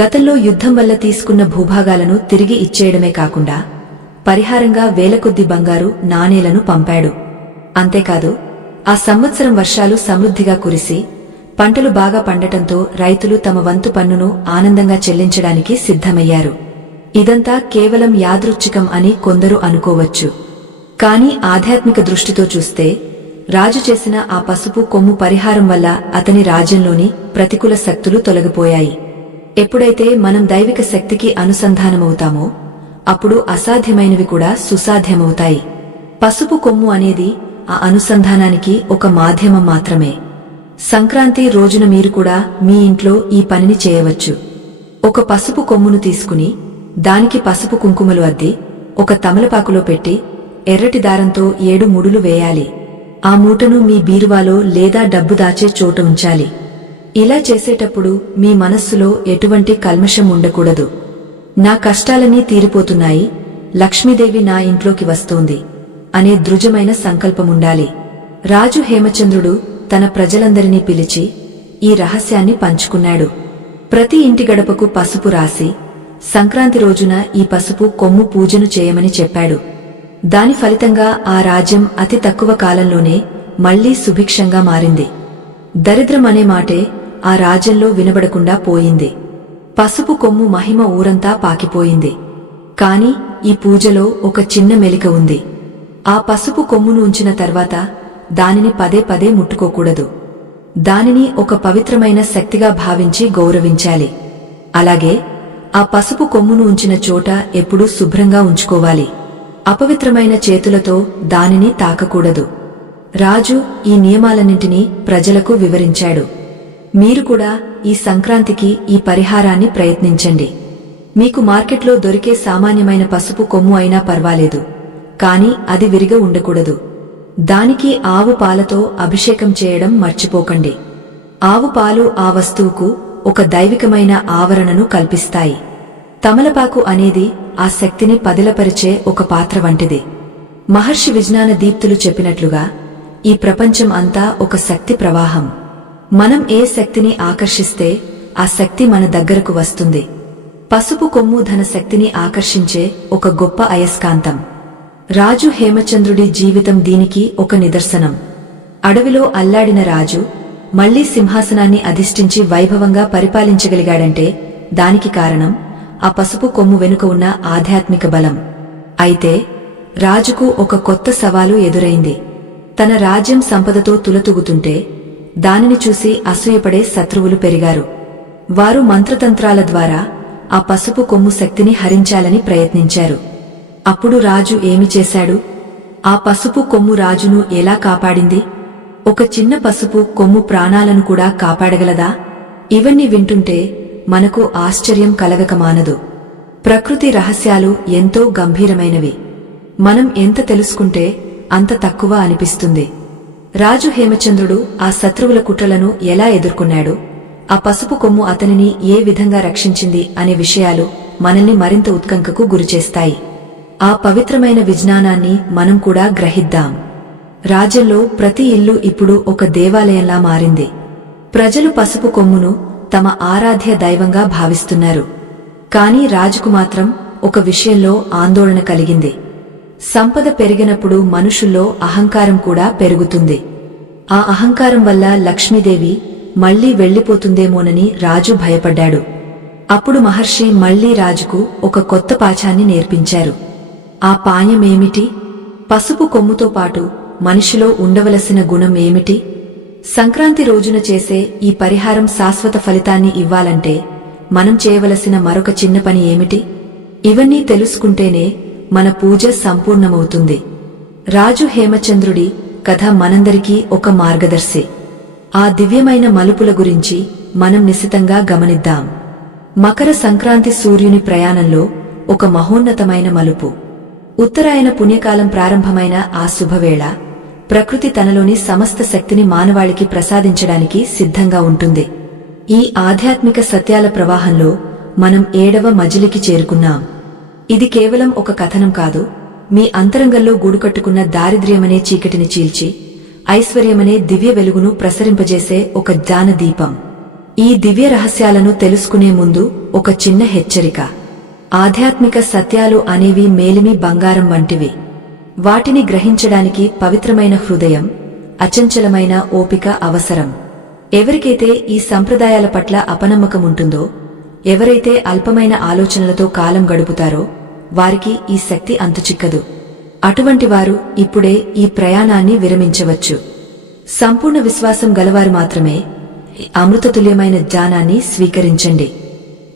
గతంలో యుద్ధం వల్ల తీసుకున్న భూభాగాలను తిరిగి ఇచ్చేయడమే కాకుండా పరిహారంగా వేలకొద్ది బంగారు నాణేలను పంపాడు. అంతేకాదు, ఆ సంవత్సరం వర్షాలు సమృద్ధిగా కురిసి పంటలు బాగా పండటంతో రైతులు తమ వంతు పన్నును ఆనందంగా చెల్లించడానికి సిద్ధమయ్యారు. ఇదంతా కేవలం యాదృచ్ఛికం అని కొందరు అనుకోవచ్చు. కాని ఆధ్యాత్మిక దృష్టితో చూస్తే రాజు చేసిన ఆ పసుపు కొమ్ము పరిహారం వల్ల అతని రాజ్యంలోని ప్రతికూల శక్తులు తొలగిపోయాయి. ఎప్పుడైతే మనం దైవిక శక్తికి అనుసంధానమవుతామో అప్పుడు అసాధ్యమైనవి కూడా సుసాధ్యమవుతాయి. పసుపు కొమ్ము అనేది ఆ అనుసంధానానికి ఒక మాధ్యమం మాత్రమే. సంక్రాంతి రోజున మీరు కూడా మీ ఇంట్లో ఈ పనిని చేయవచ్చు. ఒక పసుపు కొమ్మును తీసుకుని దానికి పసుపు కుంకుమలు అద్ది ఒక తమలపాకులో పెట్టి ఎర్రటి దారంతో 7 ముడులు వేయాలి. ఆ మూటను మీ బీరువాలో లేదా డబ్బు దాచే చోట ఉంచాలి. ఇలా చేసేటప్పుడు మీ మనస్సులో ఎటువంటి కల్మషం ఉండకూడదు. నా కష్టాలన్నీ తీరిపోతున్నాయి, లక్ష్మీదేవి నా ఇంట్లోకి వస్తోంది అనే దృఢమైన సంకల్పముండాలి. రాజు హేమచంద్రుడు తన ప్రజలందరినీ పిలిచి ఈ రహస్యాన్ని పంచుకున్నాడు. ప్రతి ఇంటి గడపకు పసుపు రాసి సంక్రాంతి రోజున ఈ పసుపు కొమ్ము పూజను చేయమని చెప్పాడు. దాని ఫలితంగా ఆ రాజ్యం అతి తక్కువ కాలంలోనే మళ్లీ సుభిక్షంగా మారింది. దరిద్రం అనే మాటే ఆ రాజ్యంలో వినబడకుండా పోయింది. పసుపు కొమ్ము మహిమ ఊరంతా పాకిపోయింది. కాని ఈ పూజలో ఒక చిన్న మెలిక ఉంది. ఆ పసుపు కొమ్మును ఉంచిన తర్వాత దానిని పదే పదే ముట్టుకోకూడదు. దానిని ఒక పవిత్రమైన శక్తిగా భావించి గౌరవించాలి. అలాగే ఆ పసుపు కొమ్మును ఉంచిన చోట ఎప్పుడూ శుభ్రంగా ఉంచుకోవాలి. అపవిత్రమైన చేతులతో దానిని తాకకూడదు. రాజు ఈ నియమాలన్నింటినీ ప్రజలకు వివరించాడు. మీరు కూడా ఈ సంక్రాంతికి ఈ పరిహారాన్ని ప్రయత్నించండి. మీకు మార్కెట్లో దొరికే సామాన్యమైన పసుపు కొమ్ము అయినా పర్వాలేదు, కాని అది విరిగా ఉండకూడదు. దానికి ఆవు పాలతో అభిషేకం చేయడం మర్చిపోకండి. ఆవు పాలు ఆ వస్తువుకు ఒక దైవికమైన ఆవరణను కల్పిస్తాయి. తమలపాకు అనేది ఆ శక్తిని పదిలపరిచే ఒక పాత్ర వంటిది. మహర్షి విజ్ఞాన దీప్తులు చెప్పినట్లుగా ఈ ప్రపంచం అంతా ఒక శక్తి ప్రవాహం. మనం ఏ శక్తిని ఆకర్షిస్తే ఆ శక్తి మన దగ్గరకు వస్తుంది. పసుపు కొమ్ము ధన శక్తిని ఆకర్షించే ఒక గొప్ప అయస్కాంతం. రాజు హేమచంద్రుడి జీవితం దీనికి ఒక నిదర్శనం. అడవిలో అల్లాడిన రాజు మళ్లీ సింహాసనాన్ని అధిష్ఠించి వైభవంగా పరిపాలించగలిగాడంటే దానికి కారణం ఆ పసుపు కొమ్ము వెనుక ఉన్న ఆధ్యాత్మిక బలం. అయితే రాజుకు ఒక కొత్త సవాలు ఎదురైంది. తన రాజ్యం సంపదతో తులతూగుతుంటే దానిని చూసి అసూయపడే శత్రువులు పెరిగారు. వారు మంత్రతంత్రాల ద్వారా ఆ పసుపు కొమ్ము శక్తిని హరించాలని ప్రయత్నించారు. అప్పుడు రాజు ఏమి చేశాడు? ఆ పసుపు కొమ్ము రాజును ఎలా కాపాడింది? ఒక చిన్న పసుపు కొమ్ము ప్రాణాలను కూడా కాపాడగలదా? ఇవన్నీ వింటుంటే మనకు ఆశ్చర్యం కలగక మానదు. ప్రకృతి రహస్యాలు ఎంతో గంభీరమైనవి. మనం ఎంత తెలుసుకుంటే అంత తక్కువ అనిపిస్తుంది. రాజు హేమచంద్రుడు ఆ శత్రువుల కుట్రలను ఎలా ఎదుర్కొన్నాడు, ఆ పసుపు కొమ్ము అతనిని ఏ విధంగా రక్షించింది అనే విషయాలు మనల్ని మరింత ఉత్కంఠకు గురిచేస్తాయి. ఆ పవిత్రమైన విజ్ఞానాన్ని మనం కూడా గ్రహిద్దాం. రాజ్యంలో ప్రతి ఇల్లు ఇప్పుడు ఒక దేవాలయంలా మారింది. ప్రజలు పసుపు కొమ్మును తమ ఆరాధ్య దైవంగా భావిస్తున్నారు. కాని రాజుకు మాత్రం ఒక విషయంలో ఆందోళన కలిగింది. సంపద పెరిగినప్పుడు మనుషుల్లో అహంకారం కూడా పెరుగుతుంది. ఆ అహంకారం వల్ల లక్ష్మీదేవి మళ్లీ వెళ్లిపోతుందేమోనని రాజు భయపడ్డాడు. అప్పుడు మహర్షి మళ్లీ రాజుకు ఒక కొత్త పాఠాన్ని నేర్పించారు. ఆ పాయమేమిటి? పసుపు కొమ్ముతో పాటు మనిషిలో ఉండవలసిన గుణం ఏమిటి? సంక్రాంతి రోజున చేసే ఈ పరిహారం శాశ్వత ఫలితాన్ని ఇవ్వాలంటే మనం చేయవలసిన మరొక చిన్న పని ఏమిటి? ఇవన్నీ తెలుసుకుంటేనే మన పూజ సంపూర్ణమవుతుంది. రాజు హేమచంద్రుడి కథ మనందరికీ ఒక మార్గదర్శి. ఆ దివ్యమైన మలుపుల గురించి మనం నిశితంగా గమనిద్దాం. మకర సంక్రాంతి సూర్యుని ప్రయాణంలో ఒక మహోన్నతమైన మలుపు. ఉత్తరాయణ పుణ్యకాలం ప్రారంభమైన ఆ శుభవేళ ప్రకృతి తనలోని సమస్త శక్తిని మానవాళికి ప్రసాదించడానికి సిద్ధంగా ఉంటుంది. ఈ ఆధ్యాత్మిక సత్యాల ప్రవాహంలో మనం 7వ మజిలికి చేరుకున్నాం. ఇది కేవలం ఒక కథనం కాదు. మీ అంతరంగంలో గూడుకట్టుకున్న దారిద్ర్యమనే చీకటిని చీల్చి ఐశ్వర్యమనే దివ్య వెలుగును ప్రసరింపజేసే ఒక జ్ఞాన దీపం. ఈ దివ్య రహస్యాలను తెలుసుకునే ముందు ఒక చిన్న హెచ్చరిక. ఆధ్యాత్మిక సత్యాలు అనేవి మేలిమి బంగారం వంటివి. వాటిని గ్రహించడానికి పవిత్రమైన హృదయం, అచంచలమైన ఓపిక అవసరం. ఎవరికైతే ఈ సంప్రదాయాల పట్ల అపనమ్మకముంటుందో, ఎవరైతే అల్పమైన ఆలోచనలతో కాలం గడుపుతారో వారికి ఈ శక్తి అంతుచిక్కదు. అటువంటి వారు ఇప్పుడే ఈ ప్రయాణాన్ని విరమించవచ్చు. సంపూర్ణ విశ్వాసం గలవారు మాత్రమే ఈ అమృతతుల్యమైన జ్ఞానాన్ని స్వీకరించండి.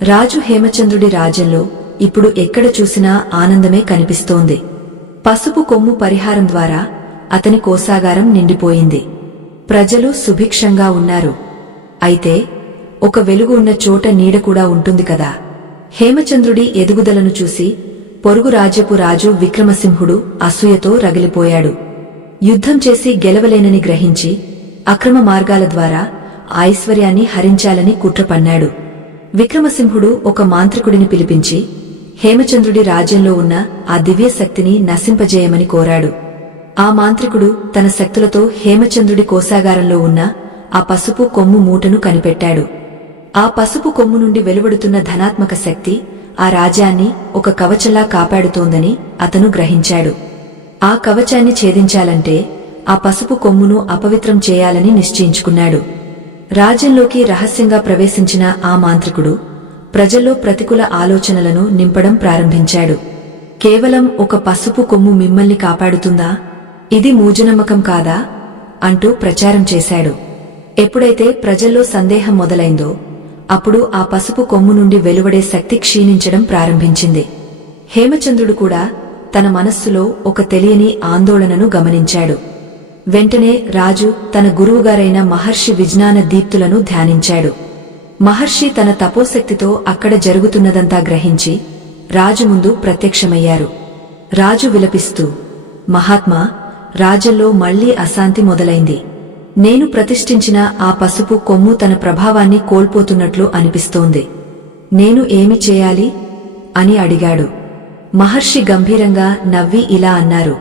రాజు హేమచంద్రుడి రాజ్యంలో ఇప్పుడు ఎక్కడ చూసినా ఆనందమే కనిపిస్తోంది. పసుపు కొమ్ము పరిహారం ద్వారా అతని కోశాగారం నిండిపోయింది. ప్రజలు సుభిక్షంగా ఉన్నారు. అయితే ఒక వెలుగు ఉన్న చోట నీడ కూడా ఉంటుంది కదా. హేమచంద్రుడి ఎదుగుదలను చూసి పొరుగు రాజ్యపు రాజు విక్రమసింహుడు అసూయతో రగిలిపోయాడు. యుద్ధం చేసి గెలవలేనని గ్రహించి అక్రమ మార్గాల ద్వారా ఐశ్వర్యాన్ని హరించాలని కుట్ర పన్నాడు. విక్రమసింహుడు ఒక మాంత్రికుడిని పిలిపించి హేమచంద్రుడి రాజ్యంలో ఉన్న ఆ దివ్య శక్తిని నశింపజేయమని కోరాడు. ఆ మాంత్రికుడు తన శక్తులతో హేమచంద్రుడి కోశాగారంలో ఉన్న ఆ పసుపు కొమ్ము మూటను కనిపెట్టాడు. ఆ పసుపు కొమ్ము నుండి వెలువడుతున్న ధనాత్మక శక్తి ఆ రాజ్యాన్ని ఒక కవచంలా కాపాడుతోందని అతను గ్రహించాడు. ఆ కవచాన్ని ఛేదించాలంటే ఆ పసుపు కొమ్మును అపవిత్రం చేయాలని నిశ్చయించుకున్నాడు. రాజ్యంలోకి రహస్యంగా ప్రవేశించిన ఆ మాంత్రికుడు ప్రజల్లో ప్రతికూల ఆలోచనలను నింపడం ప్రారంభించాడు. కేవలం ఒక పసుపు కొమ్ము మిమ్మల్ని కాపాడుతుందా? ఇది మూఢనమ్మకం కాదా? అంటూ ప్రచారం చేశాడు. ఎప్పుడైతే ప్రజల్లో సందేహం మొదలైందో అప్పుడు ఆ పసుపు కొమ్ము నుండి వెలువడే శక్తి క్షీణించడం ప్రారంభించింది. హేమచంద్రుడు కూడా తన మనస్సులో ఒక తెలియని ఆందోళనను గమనించాడు. వెంటనే రాజు తన గురువుగారైన మహర్షి విజ్ఞాన దీప్తులను ధ్యానించాడు. మహర్షి తన తపోశక్తితో అక్కడ జరుగుతున్నదంతా గ్రహించి రాజు ముందు ప్రత్యక్షమయ్యారు. రాజు విలపిస్తూ, మహాత్మా, రాజ్యంలో మళ్లీ అశాంతి మొదలైంది. నేను ప్రతిష్ఠించిన ఆ పసుపు కొమ్ము తన ప్రభావాన్ని కోల్పోతున్నట్లు అనిపిస్తోంది. నేను ఏమి చేయాలి అని అడిగాడు. మహర్షి గంభీరంగా నవ్వి ఇలా అన్నారు,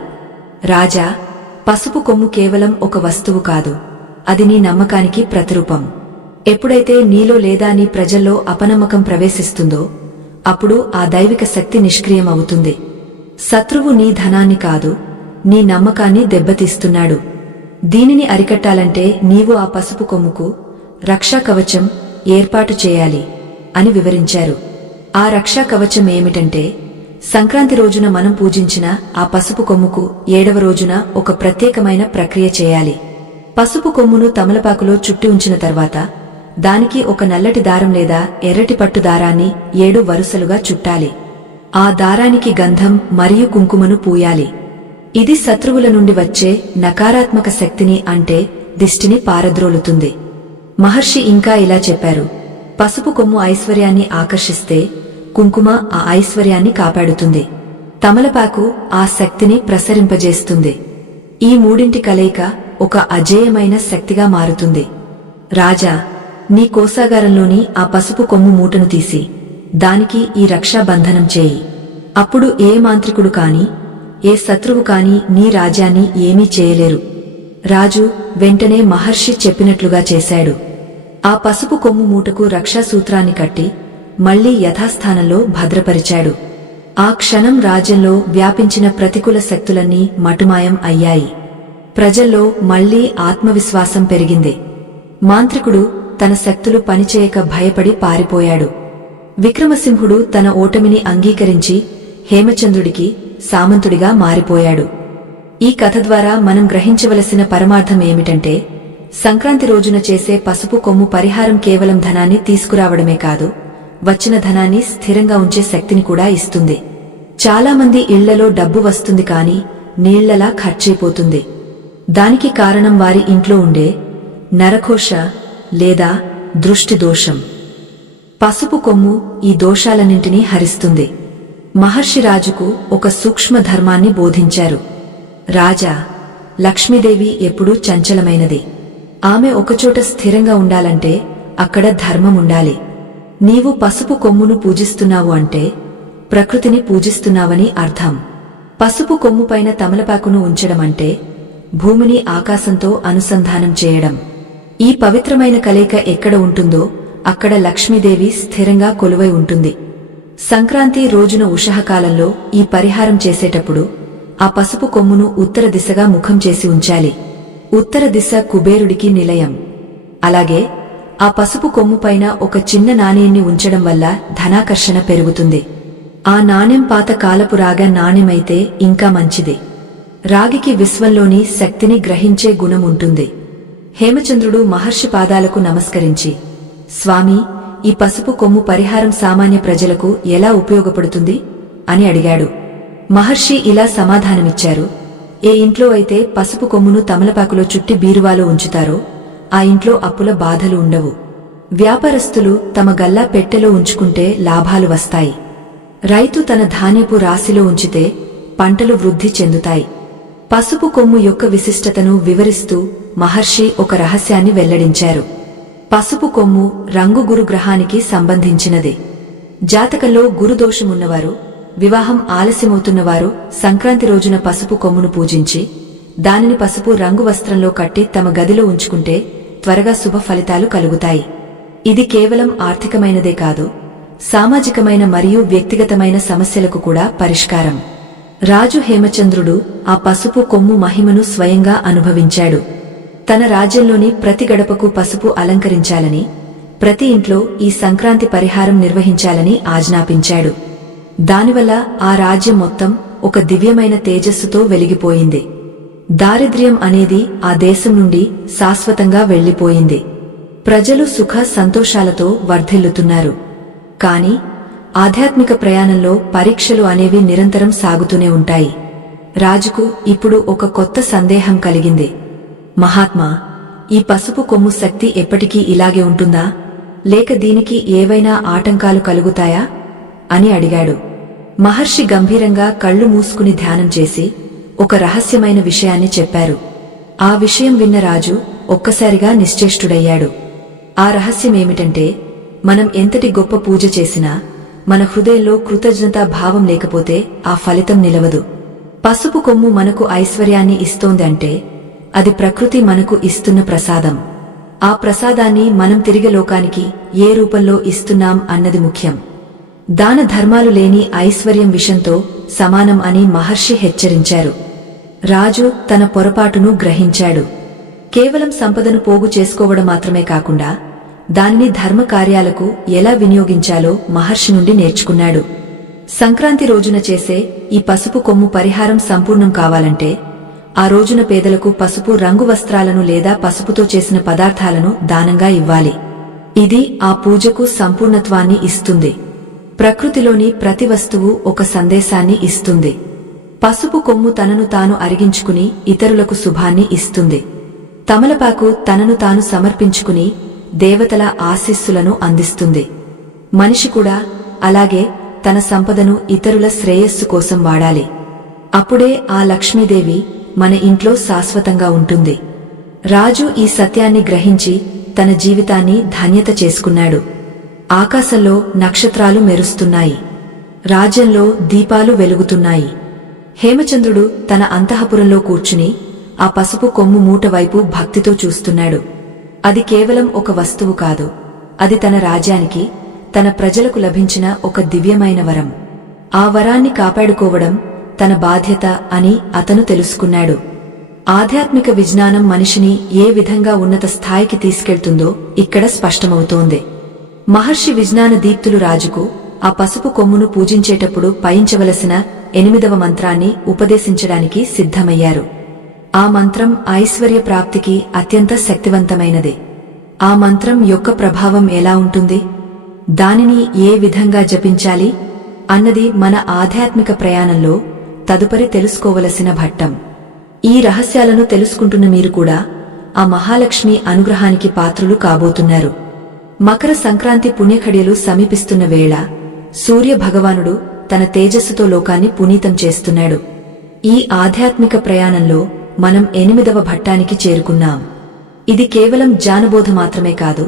రాజా, పసుపు కొమ్ము కేవలం ఒక వస్తువు కాదు, అది నీ నమ్మకానికి ప్రతిరూపం. ఎప్పుడైతే నీలో లేదా నీ ప్రజల్లో అపనమ్మకం ప్రవేశిస్తుందో అప్పుడు ఆ దైవిక శక్తి నిష్క్రియం అవుతుంది. శత్రువు నీ ధనాన్ని కాదు, నీ నమ్మకాన్ని దెబ్బతీస్తున్నాడు. దీనిని అరికట్టాలంటే నీవు ఆ పసుపు కొమ్ముకు రక్షా కవచం ఏర్పాటు చేయాలి అని వివరించారు. ఆ రక్షా కవచం ఏమిటంటే, సంక్రాంతి రోజున మనం పూజించిన ఆ పసుపు కొమ్ముకు 7వ రోజున ఒక ప్రత్యేకమైన ప్రక్రియ చేయాలి. పసుపు కొమ్మును తమలపాకులో చుట్టి ఉంచిన తర్వాత దానికి ఒక నల్లటి దారం లేదా ఎర్రటి పట్టు దారాన్ని 7 వరుసలుగా చుట్టాలి. ఆ దారానికి గంధం మరియు కుంకుమను పూయాలి. ఇది శత్రువుల నుండి వచ్చే నకారాత్మక శక్తిని అంటే దిష్టిని పారద్రోలుతుంది. మహర్షి ఇంకా ఇలా చెప్పారు, పసుపు కొమ్ము ఐశ్వర్యాన్ని ఆకర్షిస్తే కుంకుమ ఆ ఐశ్వర్యాన్ని కాపాడుతుంది. తమలపాకు ఆ శక్తిని ప్రసరింపజేస్తుంది. ఈ మూడింటి కలయిక ఒక అజేయమైన శక్తిగా మారుతుంది. రాజా, నీ కోశాగారంలోని ఆ పసుపు కొమ్ము మూటను తీసి దానికి ఈ రక్షాబంధనం చేయి. అప్పుడు ఏ మాంత్రికుడు కాని ఏ శత్రువు కాని నీ రాజ్యాన్ని ఏమీ చేయలేరు. రాజు వెంటనే మహర్షి చెప్పినట్లుగా చేశాడు. ఆ పసుపు కొమ్ము మూటకు రక్షాసూత్రాన్ని కట్టి మళ్లీ యథాస్థానంలో భద్రపరిచాడు. ఆ క్షణం రాజ్యంలో వ్యాపించిన ప్రతికూల శక్తులన్నీ మటుమాయం అయ్యాయి. ప్రజల్లో మళ్లీ ఆత్మవిశ్వాసం పెరిగింది. మాంత్రికుడు తన శక్తులు పనిచేయక భయపడి పారిపోయాడు. విక్రమసింహుడు తన ఓటమిని అంగీకరించి హేమచంద్రుడికి సామంతుడిగా మారిపోయాడు. ఈ కథ ద్వారా మనం గ్రహించవలసిన పరమార్థం ఏమిటంటే, సంక్రాంతి రోజున చేసే పసుపు కొమ్ము పరిహారం కేవలం ధనాన్ని తీసుకురావడమే కాదు, వచ్చిన ధనాన్ని స్థిరంగా ఉంచే శక్తిని కూడా ఇస్తుంది. చాలామంది ఇళ్లలో డబ్బు వస్తుంది కాని నీళ్లలా ఖర్చయిపోతుంది. దానికి కారణం వారి ఇంట్లో ఉండే నరఘోష లేదా దృష్టి దోషం. పసుపు కొమ్ము ఈ దోషాలన్నింటినీ హరిస్తుంది. మహర్షి రాజుకు ఒక సూక్ష్మ ధర్మాన్ని బోధించారు. రాజా, లక్ష్మీదేవి ఎప్పుడూ చంచలమైనది. ఆమె ఒకచోట స్థిరంగా ఉండాలంటే అక్కడ ధర్మముండాలి. నీవు పసుపు కొమ్మును పూజిస్తున్నావు అంటే ప్రకృతిని పూజిస్తున్నావని అర్థం. పసుపు కొమ్ముపైన తమలపాకును ఉంచడమంటే భూమిని ఆకాశంతో అనుసంధానం చేయడం. ఈ పవిత్రమైన కలయిక ఎక్కడ ఉంటుందో అక్కడ లక్ష్మీదేవి స్థిరంగా కొలువై ఉంటుంది. సంక్రాంతి రోజున ఉషఃకాలంలో ఈ పరిహారం చేసేటప్పుడు ఆ పసుపు కొమ్మును ఉత్తర దిశగా ముఖం చేసి ఉంచాలి. ఉత్తర దిశ కుబేరుడికి నిలయం. అలాగే ఆ పసుపు కొమ్ముపైన ఒక చిన్న నాణేన్ని ఉంచడం వల్ల ధనాకర్షణ పెరుగుతుంది. ఆ నాణెం పాత కాలపు రాగ నాణెమైతే ఇంకా మంచిది. రాగికి విశ్వంలోని శక్తిని గ్రహించే గుణం ఉంటుంది. హేమచంద్రుడు మహర్షి పాదాలకు నమస్కరించి, స్వామీ, ఈ పసుపు కొమ్ము పరిహారం సామాన్య ప్రజలకు ఎలా ఉపయోగపడుతుంది అని అడిగాడు. మహర్షి ఇలా సమాధానమిచ్చారు, ఏ ఇంట్లో అయితే పసుపు కొమ్మును తమలపాకులో చుట్టి బీరువాలో ఉంచుతారో ఆ ఇంట్లో అప్పుల బాధలు ఉండవు. వ్యాపారస్తులు తమ గల్లా పెట్టెలో ఉంచుకుంటే లాభాలు వస్తాయి. రైతు తన ధాన్యపు రాశిలో ఉంచితే పంటలు వృద్ధి చెందుతాయి. పసుపు కొమ్ము యొక్క విశిష్టతను వివరిస్తూ మహర్షి ఒక రహస్యాన్ని వెల్లడించారు. పసుపు కొమ్ము రంగు గురు గ్రహానికి సంబంధించినది. జాతకంలో గురుదోషమున్నవారు, వివాహం ఆలస్యమవుతున్నవారు సంక్రాంతి రోజున పసుపు కొమ్మును పూజించి దానిని పసుపు రంగు వస్త్రంలో కట్టి తమ గదిలో ఉంచుకుంటే త్వరగా శుభ ఫలితాలు కలుగుతాయి. ఇది కేవలం ఆర్థికమైనదే కాదు, సామాజికమైన మరియు వ్యక్తిగతమైన సమస్యలకు కూడా పరిష్కారం. రాజు హేమచంద్రుడు ఆ పసుపు కొమ్ము మహిమను స్వయంగా అనుభవించాడు. తన రాజ్యంలోని ప్రతి గడపకు పసుపు అలంకరించాలని, ప్రతి ఇంట్లో ఈ సంక్రాంతి పరిహారం నిర్వహించాలని ఆజ్ఞాపించాడు. దానివల్ల ఆ రాజ్యం మొత్తం ఒక దివ్యమైన తేజస్సుతో వెలిగిపోయింది. దారిద్ర్యం అనేది ఆ దేశం నుండి శాశ్వతంగా వెళ్లిపోయింది. ప్రజలు సుఖ సంతోషాలతో వర్ధిల్లుతున్నారు. కాని ఆధ్యాత్మిక ప్రయాణంలో పరీక్షలు అనేవి నిరంతరం సాగుతూనే ఉంటాయి. రాజుకు ఇప్పుడు ఒక కొత్త సందేహం కలిగింది. మహాత్మా, ఈ పసుపు కొమ్ము శక్తి ఎప్పటికీ ఇలాగే ఉంటుందా, లేక దీనికి ఏవైనా ఆటంకాలు కలుగుతాయా అని అడిగాడు. మహర్షి గంభీరంగా కళ్ళు మూసుకుని ధ్యానం చేసి ఒక రహస్యమైన విషయాన్ని చెప్పారు. ఆ విషయం విన్న రాజు ఒక్కసారిగా నిశ్చేష్టుడయ్యాడు. ఆ రహస్యమేమిటంటే, మనం ఎంతటి గొప్ప పూజ చేసినా మన హృదయంలో కృతజ్ఞతా భావం లేకపోతే ఆ ఫలితం నిలవదు. పసుపు కొమ్ము మనకు ఐశ్వర్యాన్ని ఇస్తోంది అంటే అది ప్రకృతి మనకు ఇస్తున్న ప్రసాదం. ఆ ప్రసాదాన్ని మనం తిరిగి లోకానికి ఏ రూపంలో ఇస్తున్నాం అన్నది ముఖ్యం. దాన ధర్మాలు లేని ఐశ్వర్యం విషంతో సమానం అని మహర్షి హెచ్చరించారు. రాజు తన పొరపాటును గ్రహించాడు. కేవలం సంపదను పోగు చేసుకోవడం మాత్రమే కాకుండా దానిని ధర్మ కార్యాలకు ఎలా వినియోగించాలో మహర్షి నుండి నేర్చుకున్నాడు. సంక్రాంతి రోజున చేసే ఈ పసుపు కొమ్ము పరిహారం సంపూర్ణం కావాలంటే ఆ రోజున పేదలకు పసుపు రంగు వస్త్రాలను లేదా పసుపుతో చేసిన పదార్థాలను దానంగా ఇవ్వాలి. ఇది ఆ పూజకు సంపూర్ణత్వాన్ని ఇస్తుంది. ప్రకృతిలోని ప్రతి వస్తువు ఒక సందేశాన్ని ఇస్తుంది. పసుపు కొమ్ము తనను తాను అరిగించుకుని ఇతరులకు శుభాన్ని ఇస్తుంది. తమలపాకు తనను తాను సమర్పించుకుని దేవతల ఆశీస్సులను అందిస్తుంది. మనిషి కూడా అలాగే తన సంపదను ఇతరుల శ్రేయస్సు కోసం వాడాలి. అప్పుడే ఆ లక్ష్మీదేవి మన ఇంట్లో శాశ్వతంగా ఉంటుంది. రాజు ఈ సత్యాన్ని గ్రహించి తన జీవితాన్ని ధన్యత చేసుకున్నాడు. ఆకాశంలో నక్షత్రాలు మెరుస్తున్నాయి. రాజ్యంలో దీపాలు వెలుగుతున్నాయి. హేమచంద్రుడు తన అంతఃపురంలో కూర్చుని ఆ పసుపు కొమ్ము మూట వైపు భక్తితో చూస్తున్నాడు. అది కేవలం ఒక వస్తువు కాదు, అది తన రాజ్యానికి, తన ప్రజలకు లభించిన ఒక దివ్యమైన వరం. ఆ వరాన్ని కాపాడుకోవడం తన బాధ్యత అని అతను తెలుసుకున్నాడు. ఆధ్యాత్మిక విజ్ఞానం మనిషిని ఏ విధంగా ఉన్నత స్థాయికి తీసుకెళ్తుందో ఇక్కడ స్పష్టమవుతోంది. మహర్షి విజ్ఞాన దీప్తులు రాజుకు ఆ పసుపు కొమ్మును పూజించేటప్పుడు పయించవలసిన 8వ మంత్రాన్ని ఉపదేశించడానికి సిద్ధమయ్యారు. ఆ మంత్రం ఐశ్వర్య ప్రాప్తికి అత్యంత శక్తివంతమైనది. ఆ మంత్రం యొక్క ప్రభావం ఎలా ఉంటుంది, దానిని ఏ విధంగా జపించాలి అన్నది మన ఆధ్యాత్మిక ప్రయాణంలో తదుపరి తెలుసుకోవలసిన ఘట్టం. ఈ రహస్యాలను తెలుసుకుంటున్న మీరు కూడా ఆ మహాలక్ష్మి అనుగ్రహానికి పాత్రులు కాబోతున్నారు. మకర సంక్రాంతి పుణ్యఖడియలు సమీపిస్తున్న వేళ సూర్య భగవానుడు తన తేజస్సుతో లోకాన్ని పునీతం చేస్తున్నాడు. ఈ ఆధ్యాత్మిక ప్రయాణంలో మనం 8వ ఘట్టానికి చేరుకున్నాం. ఇది కేవలం జానబోధ మాత్రమే కాదు,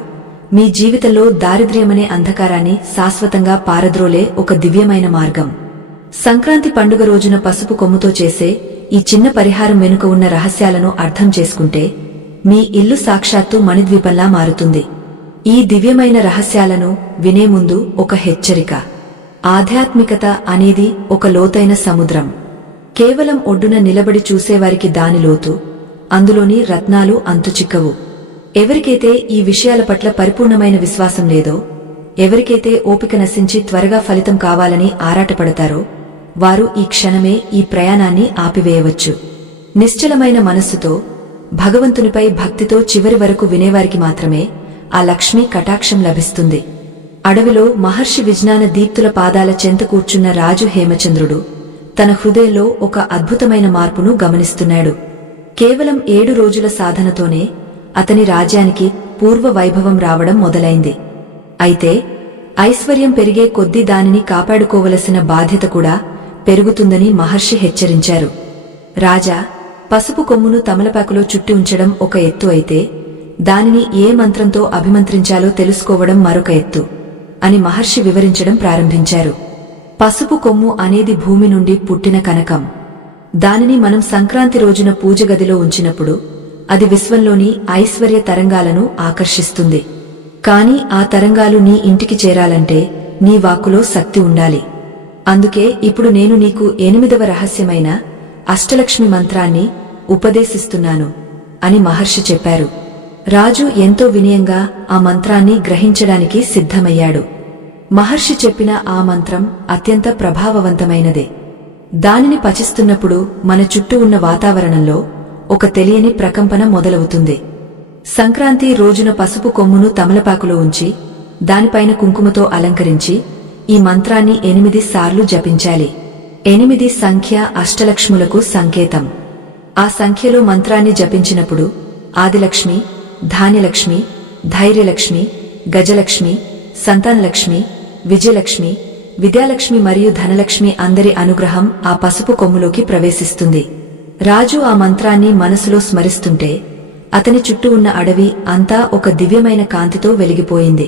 మీ జీవితంలో దారిద్ర్యమనే అంధకారాన్ని శాశ్వతంగా పారద్రోలే ఒక దివ్యమైన మార్గం. సంక్రాంతి పండుగ రోజున పసుపు కొమ్ముతో చేసే ఈ చిన్న పరిహారం వెనుక ఉన్న రహస్యాలను అర్థం చేసుకుంటే మీ ఇల్లు సాక్షాత్తు మణిద్వీపంలా మారుతుంది. ఈ దివ్యమైన రహస్యాలను వినే ముందు ఒక హెచ్చరిక. ఆధ్యాత్మికత అనేది ఒక లోతైన సముద్రం. కేవలం ఒడ్డున నిలబడి చూసేవారికి దాని లోతు, అందులోని రత్నాలు అంతుచిక్కవు. ఎవరికైతే ఈ విషయాల పట్ల పరిపూర్ణమైన విశ్వాసం లేదో, ఎవరికైతే ఓపిక నశించి త్వరగా ఫలితం కావాలని ఆరాటపడతారో వారు ఈ క్షణమే ఈ ప్రయాణాన్ని ఆపివేయవచ్చు. నిశ్చలమైన మనస్సుతో భగవంతునిపై భక్తితో చివరి వరకు వినేవారికి మాత్రమే ఆ లక్ష్మీ కటాక్షం లభిస్తుంది. అడవిలో మహర్షి విజ్ఞాన దీప్తుల పాదాల చెంత కూర్చున్న రాజు హేమచంద్రుడు తన హృదయంలో ఒక అద్భుతమైన మార్పును గమనిస్తున్నాడు. కేవలం 7 రోజుల సాధనతోనే అతని రాజ్యానికి పూర్వ వైభవం రావడం మొదలైంది. అయితే ఐశ్వర్యం పెరిగే కొద్దీ దానిని కాపాడుకోవలసిన బాధ్యత కూడా పెరుగుతుందని మహర్షి హెచ్చరించారు. రాజా, పసుపు కొమ్మును తమలపాకులో చుట్టి ఉంచడం ఒక ఎత్తు అయితే, దానిని ఏ మంత్రంతో అభిమంత్రించాలో తెలుసుకోవడం మరొక ఎత్తు అని మహర్షి వివరించడం ప్రారంభించారు. పసుపు కొమ్ము అనేది భూమి నుండి పుట్టిన కనకం. దానిని మనం సంక్రాంతి రోజున పూజ గదిలో ఉంచినప్పుడు అది విశ్వంలోని ఐశ్వర్య తరంగాలను ఆకర్షిస్తుంది. కాని ఆ తరంగాలు నీ ఇంటికి చేరాలంటే నీ వాక్కులో శక్తి ఉండాలి. అందుకే ఇప్పుడు నేను నీకు 8వ రహస్యమైన అష్టలక్ష్మి మంత్రాన్ని ఉపదేశిస్తున్నాను అని మహర్షి చెప్పారు. రాజు ఎంతో వినయంగా ఆ మంత్రాన్ని గ్రహించడానికి సిద్ధమయ్యాడు. మహర్షి చెప్పిన ఆ మంత్రం అత్యంత ప్రభావవంతమైనదే. దానిని పఠిస్తున్నప్పుడు మన చుట్టూ ఉన్న వాతావరణంలో ఒక తెలియని ప్రకంపన మొదలవుతుంది. సంక్రాంతి రోజున పసుపు కొమ్మును తమలపాకులో ఉంచి దానిపైన కుంకుమతో అలంకరించి ఈ మంత్రాన్ని 8 సార్లు జపించాలి. 8 సంఖ్య అష్టలక్ష్ములకు సంకేతం. ఆ సంఖ్యలో మంత్రాన్ని జపించినప్పుడు ఆదిలక్ష్మి, ధాన్యలక్ష్మి, ధైర్యలక్ష్మి, గజలక్ష్మి, సంతానలక్ష్మి, విజయలక్ష్మి, విద్యాలక్ష్మి మరియు ధనలక్ష్మి అందరి అనుగ్రహం ఆ పసుపు కొమ్ములోకి ప్రవేశిస్తుంది. రాజు ఆ మంత్రాన్ని మనసులో స్మరిస్తుంటే అతని చుట్టూ ఉన్న అడవి అంతా ఒక దివ్యమైన కాంతితో వెలిగిపోయింది.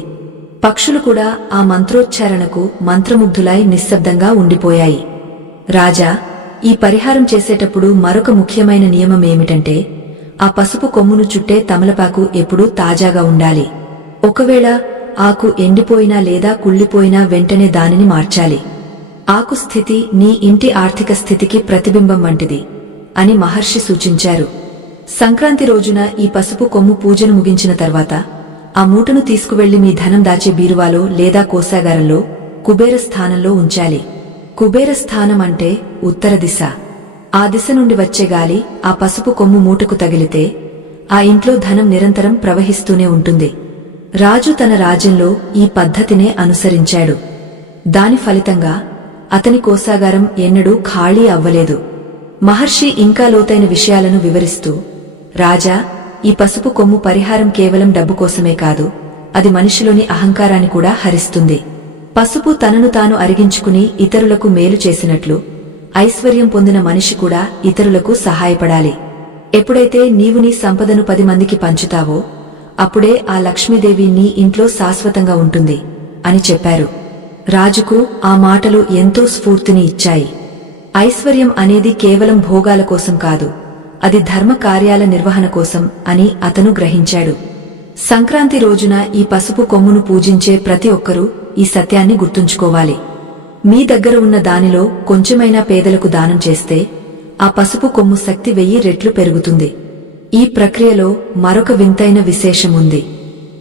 పక్షులు కూడా ఆ మంత్రోచ్చారణకు మంత్రముగ్ధులై నిశ్శబ్దంగా ఉండిపోయాయి. రాజా, ఈ పరిహారం చేసేటప్పుడు మరొక ముఖ్యమైన నియమం ఏమిటంటే ఆ పసుపు కొమ్మును చుట్టే తమలపాకు ఎప్పుడూ తాజాగా ఉండాలి. ఒకవేళ ఆకు ఎండిపోయినా లేదా కుళ్ళిపోయినా వెంటనే దానిని మార్చాలి. ఆకు స్థితి నీ ఇంటి ఆర్థిక స్థితికి ప్రతిబింబం వంటిది అని మహర్షి సూచించారు. సంక్రాంతి రోజున ఈ పసుపు కొమ్ము పూజను ముగించిన తర్వాత ఆ మూటను తీసుకువెళ్లి మీ ధనం దాచే బీరువాలో లేదా కోశాగారంలో కుబేర స్థానంలో ఉంచాలి. కుబేర స్థానం అంటే ఉత్తర దిశ. ఆ దిశ నుండి వచ్చే గాలి ఆ పసుపు కొమ్ము మూటకు తగిలితే ఆ ఇంట్లో ధనం నిరంతరం ప్రవహిస్తూనే ఉంటుంది. రాజు తన రాజ్యంలో ఈ పద్ధతినే అనుసరించాడు. దాని ఫలితంగా అతని కోశాగారం ఎన్నడూ ఖాళీ అవ్వలేదు. మహర్షి ఇంకా లోతైన విషయాలను వివరిస్తూ, రాజా, ఈ పసుపు కొమ్ము పరిహారం కేవలం డబ్బు కోసమే కాదు, అది మనిషిలోని అహంకారాన్ని కూడా హరిస్తుంది. పసుపు తనను తాను అరిగించుకుని ఇతరులకు మేలు చేసినట్లు ఐశ్వర్యం పొందిన మనిషి కూడా ఇతరులకు సహాయపడాలి. ఎప్పుడైతే నీవు నీ సంపదను 10 మందికి పంచుతావో అప్పుడే ఆ లక్ష్మీదేవి నీ ఇంట్లో శాశ్వతంగా ఉంటుంది అని చెప్పారు. రాజుకు ఆ మాటలు ఎంతో స్ఫూర్తిని ఇచ్చాయి. ఐశ్వర్యం అనేది కేవలం భోగాల కోసం కాదు, అది ధర్మ కార్యాల నిర్వహణ కోసం అని అతను గ్రహించాడు. సంక్రాంతి రోజున ఈ పసుపు కొమ్మును పూజించే ప్రతి ఒక్కరూ ఈ సత్యాన్ని గుర్తుంచుకోవాలి. మీ దగ్గర ఉన్న దానిలో కొంచెమైనా పేదలకు దానం చేస్తే ఆ పసుపు కొమ్ము శక్తి 1000 రెట్లు పెరుగుతుంది. ఈ ప్రక్రియలో మరొక వింతైన విశేషముంది.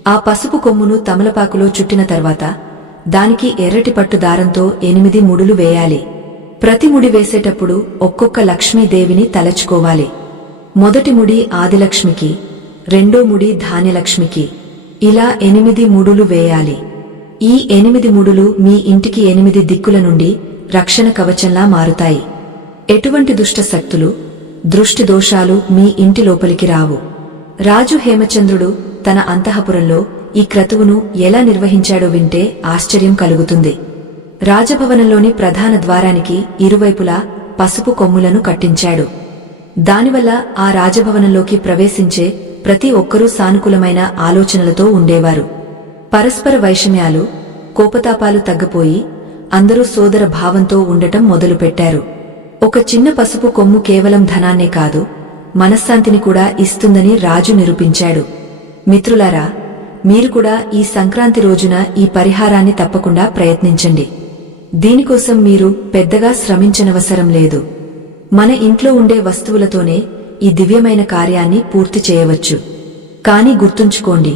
ఆ పసుపు కొమ్మును తమలపాకులో చుట్టిన తర్వాత దానికి ఎర్రటి పట్టు దారంతో 8 ముడులు వేయాలి. ప్రతి ముడి వేసేటప్పుడు ఒక్కొక్క లక్ష్మీదేవిని తలచుకోవాలి. మొదటి ముడి ఆదిలక్ష్మికి, రెండో ముడి ధాన్యలక్ష్మికి, ఇలా 8 ముడులు వేయాలి. ఈ 8 ముడులు మీ ఇంటికి 8 దిక్కుల నుండి రక్షణ కవచంలా మారుతాయి. ఎటువంటి దుష్ట శక్తులు, దృష్టి దోషాలు మీ ఇంటి లోపలికి రావు. రాజు హేమచంద్రుడు తన అంతఃపురంలో ఈ క్రతువును ఎలా నిర్వహించాడో వింటే ఆశ్చర్యం కలుగుతుంది. రాజభవనంలోని ప్రధాన ద్వారానికి ఇరువైపులా పసుపు కొమ్ములను కట్టించాడు. దానివల్ల ఆ రాజభవనంలోకి ప్రవేశించే ప్రతి ఒక్కరూ సానుకూలమైన ఆలోచనలతో ఉండేవారు. పరస్పర వైషమ్యాలు, కోపతాపాలు తగ్గిపోయి అందరూ సోదర భావంతో ఉండటం మొదలుపెట్టారు. ఒక చిన్న పసుపు కొమ్ము కేవలం ధనాన్నే కాదు, మనశ్శాంతిని కూడా ఇస్తుందని రాజు నిరూపించాడు. మిత్రులారా, మీరు కూడా ఈ సంక్రాంతి రోజున ఈ పరిహారాన్ని తప్పకుండా ప్రయత్నించండి. దీనికోసం మీరు పెద్దగా శ్రమించనవసరం లేదు. మన ఇంట్లో ఉండే వస్తువులతోనే ఈ దివ్యమైన కార్యాన్ని పూర్తి చేయవచ్చు. కానీ గుర్తుంచుకోండి,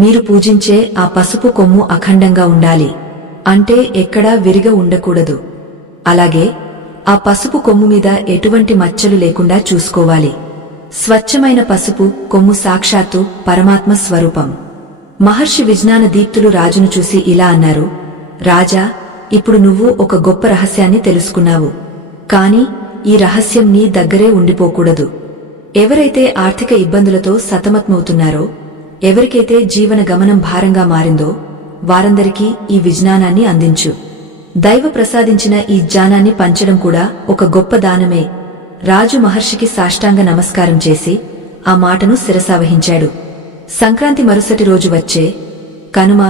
మీరు పూజించే ఆ పసుపు కొమ్ము అఖండంగా ఉండాలి. అంటే ఎక్కడా విరిగ ఉండకూడదు. అలాగే ఆ పసుపు కొమ్ము మీద ఎటువంటి మచ్చలు లేకుండా చూసుకోవాలి. స్వచ్ఛమైన పసుపు కొమ్ము సాక్షాత్తు పరమాత్మ స్వరూపం. మహర్షి విజ్ఞాన దీప్తులు రాజును చూసి ఇలా అన్నారు, రాజా, ఇప్పుడు నువ్వు ఒక గొప్ప రహస్యాన్ని తెలుసుకున్నావు. కాని ఈ రహస్యం నీ దగ్గరే ఉండిపోకూడదు. ఎవరైతే ఆర్థిక ఇబ్బందులతో సతమతమవుతున్నారో, ఎవరికైతే జీవన గమనం భారంగా మారిందో వారందరికీ ఈ విజ్ఞానాన్ని అందించు. దైవ ప్రసాదించిన ఈ జ్ఞానాన్ని పంచడం కూడా ఒక గొప్ప దానమే. రాజు మహర్షికి సాష్టాంగ నమస్కారం చేసి ఆ మాటను శిరసావహించాడు. సంక్రాంతి మరుసటి రోజు వచ్చే కనుమ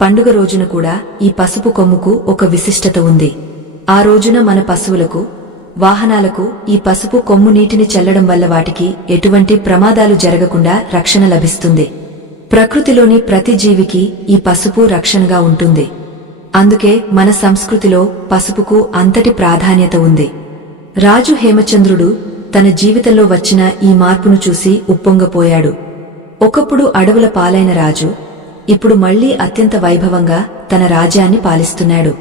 పండుగ రోజున కూడా ఈ పసుపు కొమ్ముకు ఒక విశిష్టత ఉంది. ఆ రోజున మన పశువులకు, వాహనాలకు ఈ పసుపు కొమ్ము నీటిని చల్లడం వల్ల వాటికి ఎటువంటి ప్రమాదాలు జరగకుండా రక్షణ లభిస్తుంది. ప్రకృతిలోని ప్రతి జీవికి ఈ పసుపు రక్షణగా ఉంటుంది. అందుకే మన సంస్కృతిలో పసుపుకు అంతటి ప్రాధాన్యత ఉంది. రాజు హేమచంద్రుడు తన జీవితంలో వచ్చిన ఈ మార్పును చూసి ఉప్పొంగపోయాడు. ఒకప్పుడు అడవుల పాలైన రాజు ఇప్పుడు మళ్లీ అత్యంత వైభవంగా తన రాజ్యాన్ని పాలిస్తున్నాడు.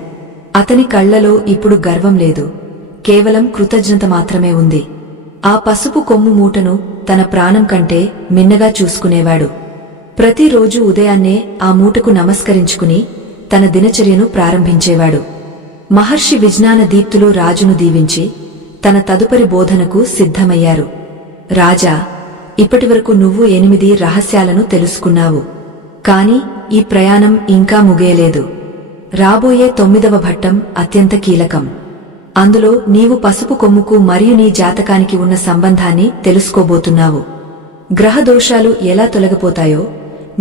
అతని కళ్లలో ఇప్పుడు గర్వం లేదు, కేవలం కృతజ్ఞత మాత్రమే ఉంది. ఆ పసుపు కొమ్ము మూటను తన ప్రాణం కంటే మిన్నగా చూసుకునేవాడు. ప్రతిరోజు ఉదయాన్నే ఆ మూటకు నమస్కరించుకుని తన దినచర్యను ప్రారంభించేవాడు. మహర్షి విజ్ఞాన దీప్తులు రాజును దీవించి తన తదుపరి బోధనకు సిద్ధమయ్యారు. రాజా, ఇప్పటివరకు నువ్వు 8 రహస్యాలను తెలుసుకున్నావు. కాని ఈ ప్రయాణం ఇంకా ముగియలేదు. రాబోయే 9వ ఘట్టం అత్యంత కీలకం. అందులో నీవు పసుపు కొమ్ముకు మరియు నీ జాతకానికి ఉన్న సంబంధాన్ని తెలుసుకోబోతున్నావు. గ్రహ దోషాలు ఎలా తొలగిపోతాయో,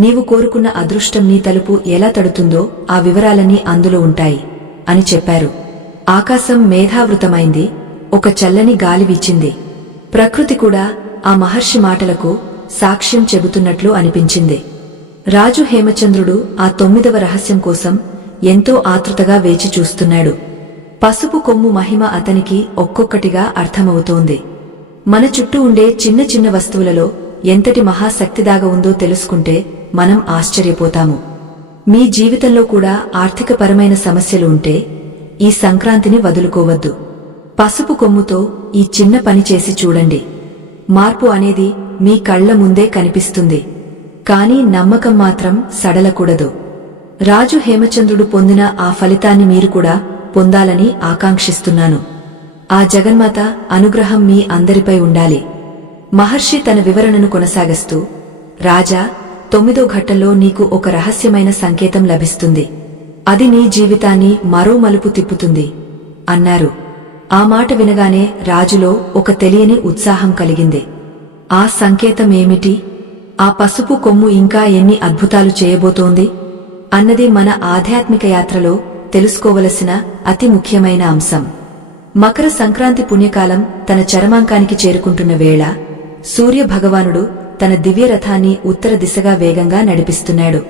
నీవు కోరుకున్న అదృష్టం నీ తలుపు ఎలా తడుతుందో ఆ వివరాలన్నీ అందులో ఉంటాయి అని చెప్పారు. ఆకాశం మేఘావృతమైంది. ఒక చల్లని గాలి వీచింది. ప్రకృతి కూడా ఆ మహర్షి మాటలకు సాక్ష్యం చెబుతున్నట్లు అనిపించింది. రాజు హేమచంద్రుడు ఆ 9వ రహస్యం కోసం ఎంతో ఆతృతగా వేచి చూస్తున్నాడు. పసుపు కొమ్ము మహిమ అతనికి ఒక్కొక్కటిగా అర్థమవుతోంది. మన చుట్టూ ఉండే చిన్న చిన్న వస్తువులలో ఎంతటి మహాశక్తిదాగా ఉందో తెలుసుకుంటే మనం ఆశ్చర్యపోతాము. మీ జీవితంలో కూడా ఆర్థికపరమైన సమస్యలు ఉంటే ఈ సంక్రాంతిని వదులుకోవద్దు. పసుపు కొమ్ముతో ఈ చిన్న పని చేసి చూడండి. మార్పు అనేది మీ కళ్ల ముందే కనిపిస్తుంది. కానీ నమ్మకం మాత్రం సడలకూడదు. రాజు హేమచంద్రుడు పొందిన ఆ ఫలితాన్ని మీరు కూడా పొందాలని ఆకాంక్షిస్తున్నాను. ఆ జగన్మాత అనుగ్రహం మీ అందరిపై ఉండాలి. మహర్షి తన వివరణను కొనసాగిస్తూ, రాజా, 9వ ఘట్టంలో నీకు ఒక రహస్యమైన సంకేతం లభిస్తుంది. అది నీ జీవితాన్ని మరో మలుపు తిప్పుతుంది అన్నారు. ఆ మాట వినగానే రాజులో ఒక తెలియని ఉత్సాహం కలిగింది. ఆ సంకేతం ఏమిటి? ఆ పసుపు కొమ్ము ఇంకా ఎన్ని అద్భుతాలు చేయబోతోంది అన్నది మన ఆధ్యాత్మిక యాత్రలో తెలుసుకోవలసిన అతి ముఖ్యమైన అంశం. మకర సంక్రాంతి పుణ్యకాలం తన చరమాంకానికి చేరుకుంటున్న వేళ సూర్య భగవానుడు తన దివ్యరథాన్ని ఉత్తర దిశగా వేగంగా నడిపిస్తున్నాడు.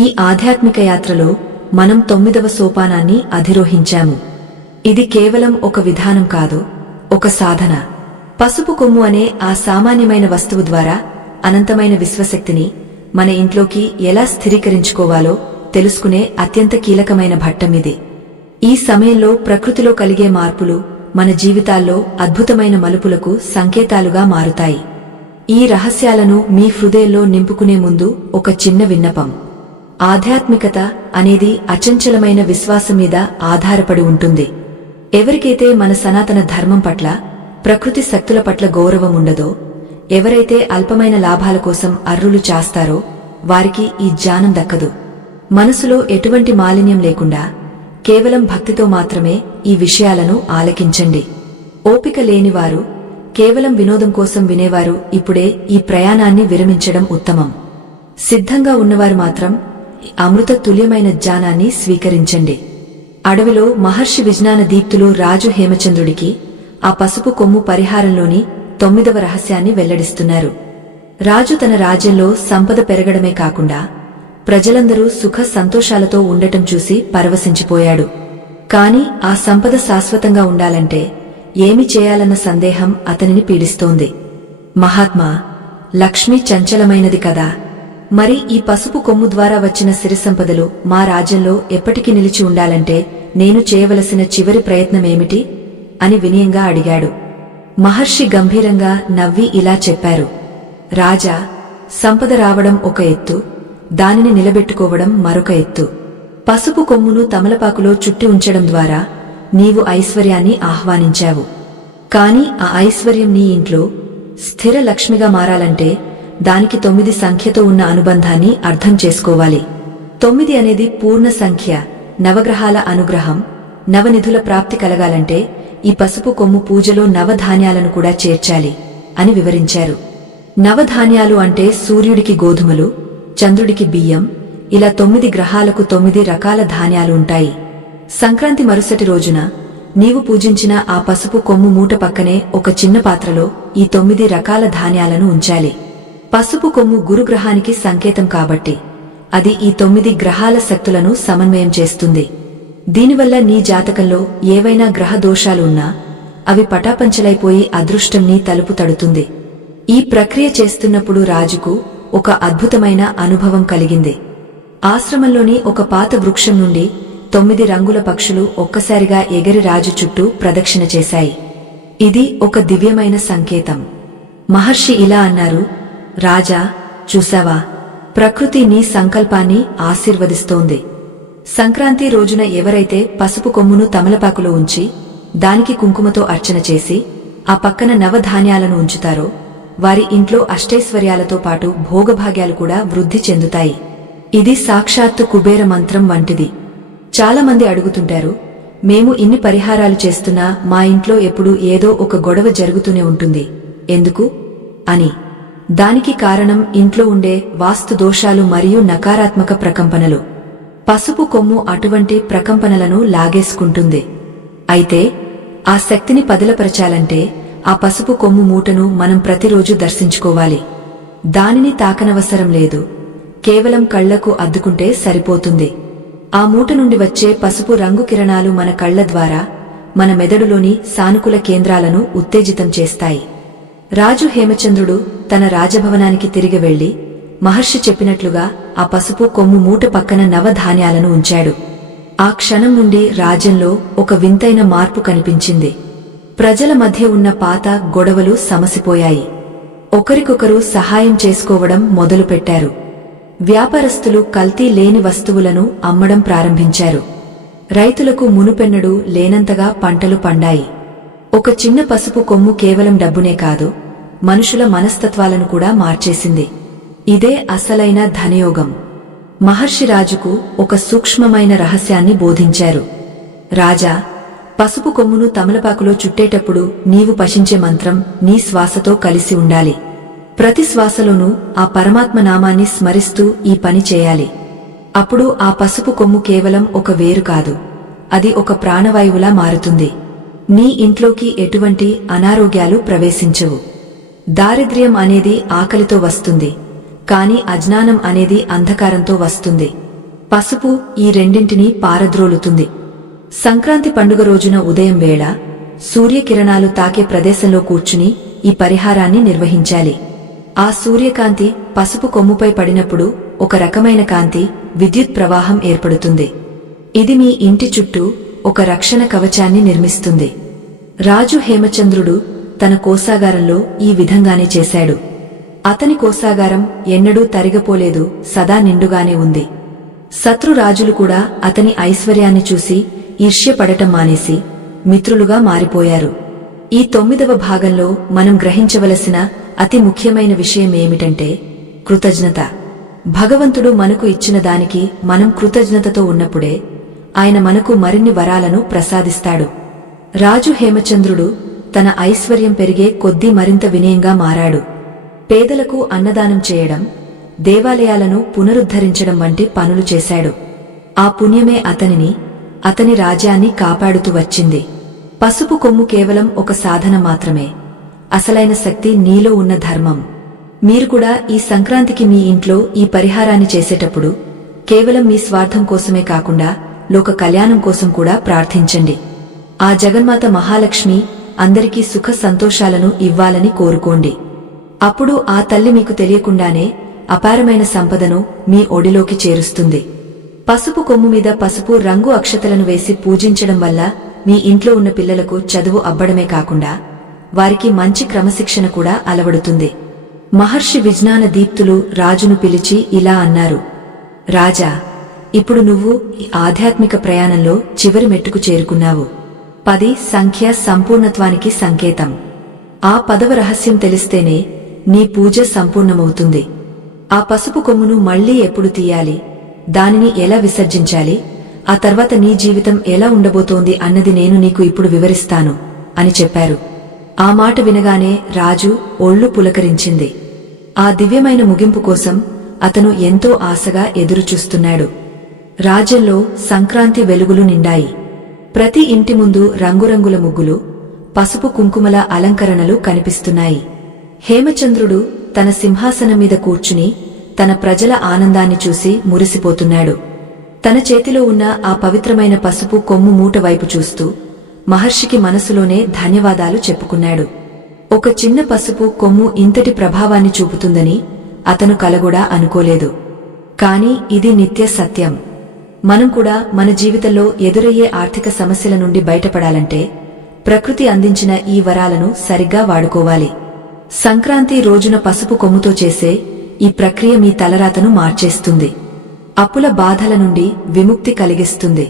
ఈ ఆధ్యాత్మిక యాత్రలో మనం 9వ సోపానాన్ని అధిరోహించాము. ఇది కేవలం ఒక విధానం కాదు, ఒక సాధన. పసుపు కొమ్ము అనే ఆ సామాన్యమైన వస్తువు ద్వారా అనంతమైన విశ్వశక్తిని మన ఇంట్లోకి ఎలా స్థిరీకరించుకోవాలో తెలుసుకునే అత్యంత కీలకమైన ఘట్టమిది. ఈ సమయంలో ప్రకృతిలో కలిగే మార్పులు మన జీవితాల్లో అద్భుతమైన మలుపులకు సంకేతాలుగా మారుతాయి. ఈ రహస్యాలను మీ హృదయంలో నింపుకునే ముందు ఒక చిన్న విన్నపం. ఆధ్యాత్మికత అనేది అచంచలమైన విశ్వాసం మీద ఆధారపడి ఉంటుంది. ఎవరికైతే మన సనాతన ధర్మం పట్ల, ప్రకృతి శక్తుల పట్ల గౌరవం ఉండదో, ఎవరైతే అల్పమైన లాభాల కోసం అర్రులు చేస్తారో వారికి ఈ జ్ఞానం దక్కదు. మనసులో ఎటువంటి మాలిన్యం లేకుండా కేవలం భక్తితో మాత్రమే ఈ విషయాలను ఆలకించండి. ఓపిక లేనివారు, కేవలం వినోదం కోసం వినేవారు ఇప్పుడే ఈ ప్రయాణాన్ని విరమించడం ఉత్తమం. సిద్ధంగా ఉన్నవారు మాత్రం అమృత తుల్యమైన జ్ఞానాన్ని స్వీకరించండి. అడవిలో మహర్షి విజ్ఞాన దీప్తులు రాజు హేమచంద్రుడికి ఆ పసుపు కొమ్ము పరిహారంలోని 9వ రహస్యాన్ని వెల్లడిస్తున్నారు. రాజు తన రాజ్యంలో సంపద పెరగడమే కాకుండా ప్రజలందరూ సుఖ సంతోషాలతో ఉండటం చూసి పరవశించిపోయాడు. కాని ఆ సంపద శాశ్వతంగా ఉండాలంటే ఏమి చేయాలన్న సందేహం అతనిని పీడిస్తోంది. మహాత్మా, లక్ష్మి చంచలమైనది కదా, మరి ఈ పసుపు కొమ్ము ద్వారా వచ్చిన సిరి సంపదలు మా రాజ్యంలో ఎప్పటికీ నిలిచి ఉండాలంటే నేను చేయవలసిన చివరి ప్రయత్నమేమిటి అని వినయంగా అడిగాడు. మహర్షి గంభీరంగా నవ్వి ఇలా చెప్పారు. రాజా, సంపద రావడం ఒక ఎత్తు, దానిని నిలబెట్టుకోవడం మరొక ఎత్తు. పసుపు కొమ్మును తమలపాకులో చుట్టి ఉంచడం ద్వారా నీవు ఐశ్వర్యాన్ని ఆహ్వానించావు. కాని ఆ ఐశ్వర్యం నీ ఇంట్లో స్థిర లక్ష్మిగా మారాలంటే దానికి 9 సంఖ్యతో ఉన్న అనుబంధాన్ని అర్థం చేసుకోవాలి. 9 అనేది పూర్ణ సంఖ్య, నవగ్రహాల అనుగ్రహం, నవనిధుల ప్రాప్తి కలగాలంటే ఈ పసుపు కొమ్ము పూజలో నవధాన్యాలను కూడా చేర్చాలి అని వివరించారు. నవధాన్యాలు అంటే సూర్యుడికి గోధుమలు, చంద్రుడికి బియ్యం, ఇలా 9 గ్రహాలకు 9 రకాల ధాన్యాలు ఉంటాయి. సంక్రాంతి మరుసటి రోజున నీవు పూజించిన ఆ పసుపు కొమ్ము మూట పక్కనే ఒక చిన్న పాత్రలో ఈ 9 రకాల ధాన్యాలను ఉంచాలి. పసుపు కొమ్ము గురుగ్రహానికి సంకేతం కాబట్టి అది ఈ 9 గ్రహాల శక్తులను సమన్వయం చేస్తుంది. దీనివల్ల నీ జాతకంలో ఏవైనా గ్రహ దోషాలు ఉన్నా అవి పటాపంచలైపోయి అదృష్టం నీ తలుపు తడుతుంది. ఈ ప్రక్రియ చేస్తున్నప్పుడు రాజుకు ఒక అద్భుతమైన అనుభవం కలిగింది. ఆశ్రమంలోని ఒక పాత వృక్షం నుండి 9 రంగుల పక్షులు ఒక్కసారిగా ఎగిరి రాజు చుట్టూ ప్రదక్షిణ చేశాయి. ఇది ఒక దివ్యమైన సంకేతం. మహర్షి ఇలా అన్నారు. రాజా, చూశావా, ప్రకృతి నీ సంకల్పాన్ని ఆశీర్వదిస్తోంది. సంక్రాంతి రోజున ఎవరైతే పసుపు కొమ్మును తమలపాకులో ఉంచి దానికి కుంకుమతో అర్చన చేసి ఆ పక్కన నవధాన్యాలను ఉంచుతారో వారి ఇంట్లో అష్టైశ్వర్యాలతో పాటు భోగభాగ్యాలు కూడా వృద్ధి చెందుతాయి. ఇది సాక్షాత్తు కుబేర మంత్రం వంటిది. చాలా మంది అడుగుతుంటారు, మేము ఇన్ని పరిహారాలు చేస్తున్నా మా ఇంట్లో ఎప్పుడూ ఏదో ఒక గొడవ జరుగుతూనే ఉంటుంది, ఎందుకు అని. దానికి కారణం ఇంట్లో ఉండే వాస్తు దోషాలు మరియు నకారాత్మక ప్రకంపనలు. పసుపు కొమ్ము అటువంటి ప్రకంపనలను లాగేసుకుంటుంది. అయితే ఆ శక్తిని పదిలపరచాలంటే ఆ పసుపు కొమ్ము మూటను మనం ప్రతిరోజు దర్శించుకోవాలి. దానిని తాకనవసరం లేదు, కేవలం కళ్లకు అద్దుకుంటే సరిపోతుంది. ఆ మూట నుండి వచ్చే పసుపు రంగు కిరణాలు మన కళ్ల ద్వారా మన మెదడులోని సానుకూల కేంద్రాలను ఉత్తేజితం చేస్తాయి. రాజు హేమచంద్రుడు తన రాజభవనానికి తిరిగి వెళ్లి మహర్షి చెప్పినట్లుగా ఆ పసుపు కొమ్ము మూట పక్కన నవధాన్యాలను ఉంచాడు. ఆ క్షణం నుండి రాజ్యంలో ఒక వింతైన మార్పు కనిపించింది. ప్రజల మధ్య ఉన్న పాత గొడవలు సమసిపోయాయి. ఒకరికొకరు సహాయం చేసుకోవడం మొదలుపెట్టారు. వ్యాపారస్తులు కల్తీ లేని వస్తువులను అమ్మడం ప్రారంభించారు. రైతులకు మునుపెన్నడూ లేనంతగా పంటలు పండాయి. ఒక చిన్న పసుపు కొమ్ము కేవలం డబ్బునే కాదు, మనుషుల మనస్తత్వాలను కూడా మార్చేసింది. ఇదే అసలైన ధనయోగం. మహర్షి రాజుకు ఒక సూక్ష్మమైన రహస్యాన్ని బోధించారు. రాజా, పసుపు కొమ్మును తమలపాకులో చుట్టేటప్పుడు నీవు పఠించే మంత్రం నీ శ్వాసతో కలిసి ఉండాలి. ప్రతి శ్వాసలోనూ ఆ పరమాత్మ నామాన్ని స్మరిస్తూ ఈ పని చేయాలి. అప్పుడు ఆ పసుపు కొమ్ము కేవలం ఒక వేరు కాదు, అది ఒక ప్రాణవాయువులా మారుతుంది. నీ ఇంట్లోకి ఎటువంటి అనారోగ్యాలు ప్రవేశించవు. దారిద్ర్యం అనేది ఆకలితో వస్తుంది, కాని అజ్ఞానం అనేది అంధకారంతో వస్తుంది. పసుపు ఈ రెండింటినీ పారద్రోలుతుంది. సంక్రాంతి పండుగ రోజున ఉదయం వేళ సూర్యకిరణాలు తాకే ప్రదేశంలో కూర్చుని ఈ పరిహారాన్ని నిర్వహించాలి. ఆ సూర్యకాంతి పసుపు కొమ్ముపై పడినప్పుడు ఒక రకమైన కాంతి, విద్యుత్ ప్రవాహం ఏర్పడుతుంది. ఇది మీ ఇంటి చుట్టూ ఒక రక్షణ కవచాన్ని నిర్మిస్తుంది. రాజు హేమచంద్రుడు తన కోశాగారంలో ఈ విధంగానే చేశాడు. అతని కోశాగారం ఎన్నడూ తరిగపోలేదు, సదా నిండుగానే ఉంది. శత్రురాజులు కూడా అతని ఐశ్వర్యాన్ని చూసి ఈర్ష్యపడటం మానేసి మిత్రులుగా మారిపోయారు. ఈ 9వ భాగంలో మనం గ్రహించవలసిన అతి ముఖ్యమైన విషయం ఏమిటంటే కృతజ్ఞత. భగవంతుడు మనకు ఇచ్చిన దానికి మనం కృతజ్ఞతతో ఉన్నప్పుడే ఆయన మనకు మరిన్ని వరాలను ప్రసాదిస్తాడు. రాజు హేమచంద్రుడు తన ఐశ్వర్యం పెరిగే కొద్దీ మరింత వినయంగా మారాడు. పేదలకు అన్నదానం చేయడం, దేవాలయాలను పునరుద్ధరించడం వంటి పనులు చేశాడు. ఆ పుణ్యమే అతని రాజ్యాన్ని కాపాడుతూ వచ్చింది. పసుపు కొమ్ము కేవలం ఒక సాధన మాత్రమే, అసలైన శక్తి నీలో ఉన్న ధర్మం. మీరు కూడా ఈ సంక్రాంతికి మీ ఇంట్లో ఈ పరిహారాన్ని చేసేటప్పుడు కేవలం మీ స్వార్థం కోసమే కాకుండా లోక కళ్యాణం కోసం కూడా ప్రార్థించండి. ఆ జగన్మాత మహాలక్ష్మి అందరికీ సుఖ సంతోషాలను ఇవ్వాలని కోరుకోండి. అప్పుడు ఆ తల్లి మీకు తెలియకుండానే అపారమైన సంపదను మీ ఒడిలోకి చేరుస్తుంది. పసుపు కొమ్ము మీద పసుపు రంగు అక్షతలను వేసి పూజించడం వల్ల మీ ఇంట్లో ఉన్న పిల్లలకు చదువు అబ్బడమే కాకుండా వారికి మంచి క్రమశిక్షణ కూడా అలవడుతుంది. మహర్షి విజ్ఞాన దీప్తులు రాజును పిలిచి ఇలా అన్నారు. రాజా, ఇప్పుడు నువ్వు ఈ ఆధ్యాత్మిక ప్రయాణంలో చివరి మెట్టుకు చేరుకున్నావు. 10 సంఖ్య సంపూర్ణత్వానికి సంకేతం. ఆ 10వ రహస్యం తెలిస్తేనే నీ పూజ సంపూర్ణమవుతుంది. ఆ పసుపు కొమ్మును మళ్లీ ఎప్పుడు తీయాలి, దానిని ఎలా విసర్జించాలి, ఆ తర్వాత నీ జీవితం ఎలా ఉండబోతోంది అన్నది నేను నీకు ఇప్పుడు వివరిస్తాను అని చెప్పారు. ఆ మాట వినగానే రాజు ఒళ్ళు పులకరించింది. ఆ దివ్యమైన ముగింపు కోసం అతను ఎంతో ఆశగా ఎదురుచూస్తున్నాడు. రాజ్యంలో సంక్రాంతి వెలుగులు నిండాయి. ప్రతి ఇంటి ముందు రంగురంగుల ముగ్గులు, పసుపు కుంకుమల అలంకరణలు కనిపిస్తున్నాయి. హేమచంద్రుడు తన సింహాసనం మీద కూర్చుని తన ప్రజల ఆనందాన్ని చూసి మురిసిపోతున్నాడు. తన చేతిలో ఉన్న ఆ పవిత్రమైన పసుపు కొమ్ము మూట వైపు చూస్తూ మహర్షికి మనసులోనే ధన్యవాదాలు చెప్పుకున్నాడు. ఒక చిన్న పసుపు కొమ్ము ఇంతటి ప్రభావాన్ని చూపుతుందని అతను కలగూడా అనుకోలేదు. కాని ఇది నిత్య సత్యం. మనం కూడా మన జీవితంలో ఎదురయ్యే ఆర్థిక సమస్యల నుండి బయటపడాలంటే ప్రకృతి అందించిన ఈ వరాలను సరిగ్గా వాడుకోవాలి. సంక్రాంతి రోజున పసుపు కొమ్ముతో చేసే ఈ ప్రక్రియ మీ తలరాతను మార్చేస్తుంది. అప్పుల బాధల నుండి విముక్తి కలిగిస్తుంది.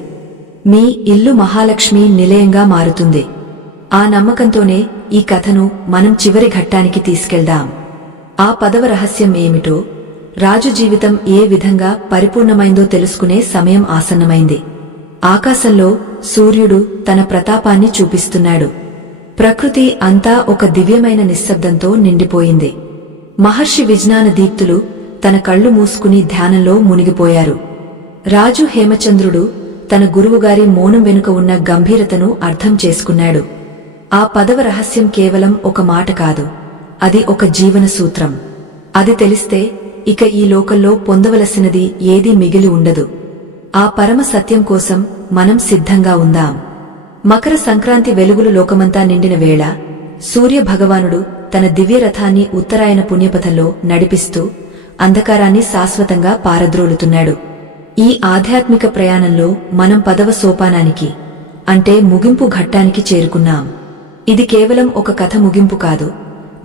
మీ ఇల్లు మహాలక్ష్మి నిలయంగా మారుతుంది. ఆ నమ్మకంతోనే ఈ కథను మనం చివరి ఘట్టానికి తీసుకెళ్దాం. ఆ 10వ రహస్యం ఏమిటో, రాజు జీవితం ఏ విధంగా పరిపూర్ణమైందో తెలుసుకునే సమయం ఆసన్నమైంది. ఆకాశంలో సూర్యుడు తన ప్రతాపాన్ని చూపిస్తున్నాడు. ప్రకృతి అంతా ఒక దివ్యమైన నిశ్శబ్దంతో నిండిపోయింది. మహర్షి విజ్ఞాన దీప్తులు తన కళ్ళు మూసుకుని ధ్యానంలో మునిగిపోయారు. రాజు హేమచంద్రుడు తన గురువుగారి మౌనం వెనుక ఉన్న గంభీరతను అర్థం చేసుకున్నాడు. ఆ పదవ రహస్యం కేవలం ఒక మాట కాదు, అది ఒక జీవన సూత్రం. అది తెలిస్తే ఇక ఈ లోకంలో పొందవలసినది ఏదీ మిగిలి ఉండదు. ఆ పరమ సత్యం కోసం మనం సిద్ధంగా ఉందాం. మకర సంక్రాంతి వెలుగులు లోకమంతా నిండిన వేళ సూర్య భగవానుడు తన దివ్యరథాన్ని ఉత్తరాయణ పుణ్యపథంలో నడిపిస్తూ అంధకారాన్ని శాశ్వతంగా పారద్రోలుతున్నాడు. ఈ ఆధ్యాత్మిక ప్రయాణంలో మనం 10వ సోపానానికి అంటే ముగింపు ఘట్టానికి చేరుకున్నాం. ఇది కేవలం ఒక కథ ముగింపు కాదు,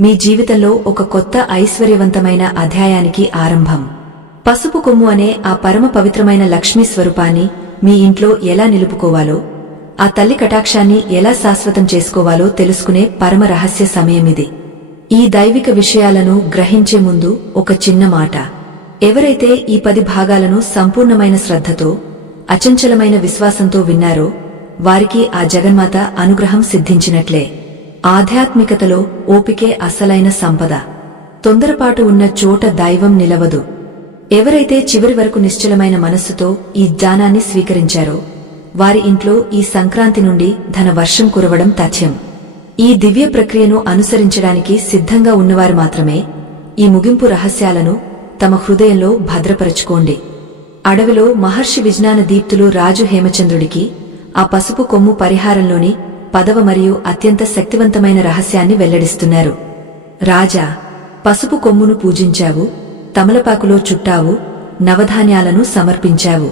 మీ జీవితంలో ఒక కొత్త ఐశ్వర్యవంతమైన అధ్యాయానికి ఆరంభం. పసుపు కొమ్ము అనే ఆ పరమ పవిత్రమైన లక్ష్మీ స్వరూపాన్ని మీ ఇంట్లో ఎలా నిలుపుకోవాలో, ఆ తల్లి కటాక్షాన్ని ఎలా శాశ్వతం చేసుకోవాలో తెలుసుకునే పరమ రహస్య సమయమిది. ఈ దైవిక విషయాలను గ్రహించే ముందు ఒక చిన్న మాట. ఎవరైతే ఈ 10 భాగాలను సంపూర్ణమైన శ్రద్ధతో, అచంచలమైన విశ్వాసంతో విన్నారో వారికి ఆ జగన్మాత అనుగ్రహం సిద్ధించినట్లే. ఆధ్యాత్మికతలో ఓపికే అసలైన సంపద. తొందరపాటు ఉన్న చోట దైవం నిలవదు. ఎవరైతే చివరి వరకు నిశ్చలమైన మనస్సుతో ఈ జ్ఞానాన్ని స్వీకరించారో వారి ఇంట్లో ఈ సంక్రాంతి నుండి ధన వర్షం కురవడం తథ్యం. ఈ దివ్య ప్రక్రియను అనుసరించడానికి సిద్ధంగా ఉన్నవారు మాత్రమే ఈ ముగింపు రహస్యాలను తమ హృదయంలో భద్రపరచుకోండి. అడవిలో మహర్షి విజ్ఞాన దీప్తులు రాజు హేమచంద్రుడికి ఆ పసుపు కొమ్ము పరిహారంలోని 10వ మరియు అత్యంత శక్తివంతమైన రహస్యాన్ని వెల్లడిస్తున్నారు. రాజా, పసుపు కొమ్మును పూజించావు, తమలపాకులో చుట్టావు, నవధాన్యాలను సమర్పించావు.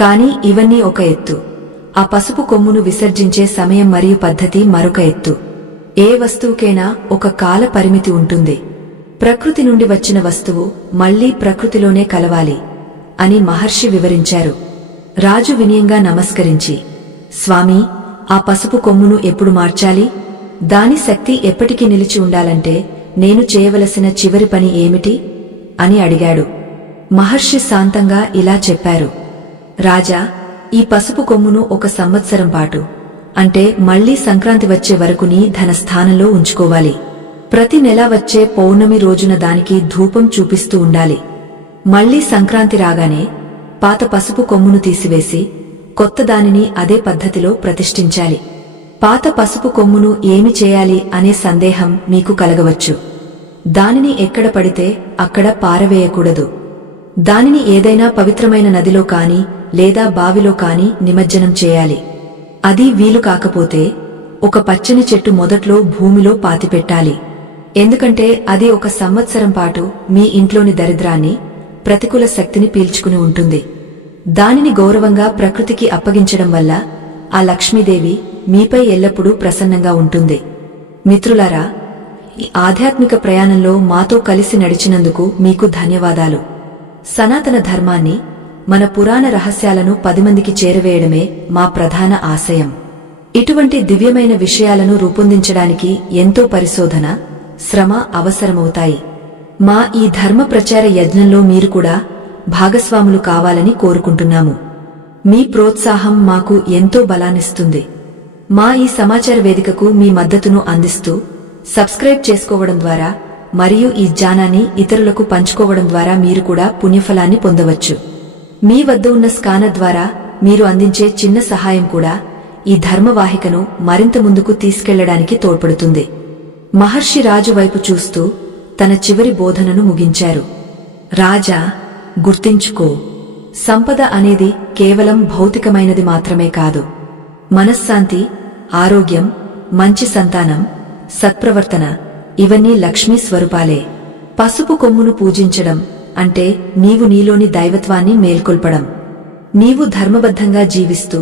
కాని ఇవన్నీ ఒక ఎత్తు. ఆ పసుపు కొమ్మును విసర్జించే సమయం మరియు పద్ధతి మరొక ఎత్తు. ఏ వస్తువుకైనా ఒక కాల పరిమితి ఉంటుంది. ప్రకృతి నుండి వచ్చిన వస్తువు మళ్లీ ప్రకృతిలోనే కలవాలి అని మహర్షి వివరించారు. రాజు వినయంగా నమస్కరించి, స్వామీ, ఆ పసుపు కొమ్మును ఎప్పుడు మార్చాలి? దాని శక్తి ఎప్పటికీ నిలిచి ఉండాలంటే నేను చేయవలసిన చివరి పని ఏమిటి అని అడిగాడు. మహర్షి శాంతంగా ఇలా చెప్పారు. రాజా, ఈ పసుపు కొమ్మును 1 సంవత్సరం పాటు అంటే మళ్లీ సంక్రాంతి వచ్చే వరకు నీ ధన స్థానంలో ఉంచుకోవాలి. ప్రతి నెల వచ్చే పౌర్ణమి రోజున దానికి ధూపం చూపిస్తూ ఉండాలి. మళ్లీ సంక్రాంతి రాగానే పాత పసుపు కొమ్మును తీసివేసి కొత్త దానిని అదే పద్ధతిలో ప్రతిష్ఠించాలి. పాత పసుపు కొమ్మును ఏమి చేయాలి అనే సందేహం మీకు కలగవచ్చు. దానిని ఎక్కడ పడితే అక్కడ పారవేయకూడదు. దానిని ఏదైనా పవిత్రమైన నదిలో కాని లేదా బావిలో కాని నిమజ్జనం చేయాలి. అది వీలు కాకపోతే ఒక పచ్చని చెట్టు మొదట్లో భూమిలో పాతిపెట్టాలి. ఎందుకంటే అది 1 సంవత్సరం పాటు మీ ఇంట్లోని దరిద్రాన్ని, ప్రతికూల శక్తిని పీల్చుకుని ఉంటుంది. దానిని గౌరవంగా ప్రకృతికి అప్పగించడం వల్ల ఆ లక్ష్మీదేవి మీపై ఎల్లప్పుడూ ప్రసన్నంగా ఉంటుంది. మిత్రులారా, ఈ ఆధ్యాత్మిక ప్రయాణంలో మాతో కలిసి నడిచినందుకు మీకు ధన్యవాదాలు. సనాతన ధర్మాన్ని, మన పురాణ రహస్యాలను 10 మందికి చేరవేయడమే మా ప్రధాన ఆశయం. ఇటువంటి దివ్యమైన విషయాలను రూపొందించడానికి ఎంతో పరిశోధన, శ్రమ అవసరమవుతాయి. మా ఈ ధర్మ ప్రచార యజ్ఞంలో మీరు కూడా భాగస్వాములు కావాలని కోరుకుంటున్నాము. మీ ప్రోత్సాహం మాకు ఎంతో బలాన్నిస్తుంది. మా ఈ సమాచార వేదికకు మీ మద్దతును అందిస్తూ సబ్స్క్రైబ్ చేసుకోవడం ద్వారా మరియు ఈ జ్ఞానాన్ని ఇతరులకు పంచుకోవడం ద్వారా మీరు కూడా పుణ్యఫలాన్ని పొందవచ్చు. మీ వద్ద ఉన్న స్కానర్ ద్వారా మీరు అందించే చిన్న సహాయం కూడా ఈ ధర్మవాహికను మరింత ముందుకు తీసుకెళ్లడానికి తోడ్పడుతుంది. మహర్షి రాజు వైపు చూస్తూ తన చివరి బోధనను ముగించారు. రాజా, గుర్తించుకో, సంపద అనేది కేవలం భౌతికమైనది మాత్రమే కాదు. మనశ్శాంతి, ఆరోగ్యం, మంచి సంతానం, సత్ప్రవర్తన ఇవన్నీ లక్ష్మీ స్వరూపాలే. పసుపు కొమ్మును పూజించడం అంటే నీవు నీలోని దైవత్వాన్ని మేల్కొల్పడం. నీవు ధర్మబద్ధంగా జీవిస్తూ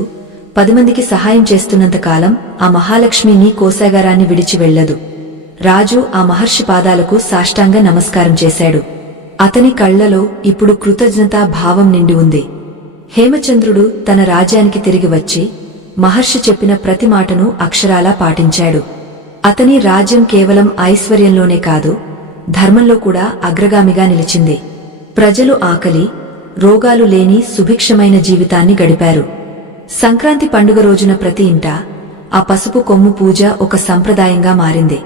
10 మందికి సహాయం చేస్తున్నంతకాలం ఆ మహాలక్ష్మి నీ కోశాగారాన్ని విడిచి వెళ్లదు. రాజు ఆ మహర్షి పాదాలకు సాష్టాంగ నమస్కారం చేశాడు. అతని కళ్లలో ఇప్పుడు కృతజ్ఞతా భావం నిండి ఉంది. హేమచంద్రుడు తన రాజ్యానికి తిరిగి వచ్చి మహర్షి చెప్పిన ప్రతి మాటను అక్షరాలా పాటించాడు. అతని రాజ్యం కేవలం ఐశ్వర్యంలోనే కాదు, ధర్మంలో కూడా అగ్రగామిగా నిలిచింది. ప్రజలు ఆకలి, రోగాలు లేని సుభిక్షమైన జీవితాన్ని గడిపారు. సంక్రాంతి పండుగ రోజున ప్రతి ఇంటా ఆ పసుపు కొమ్ము పూజ ఒక సంప్రదాయంగా మారింది.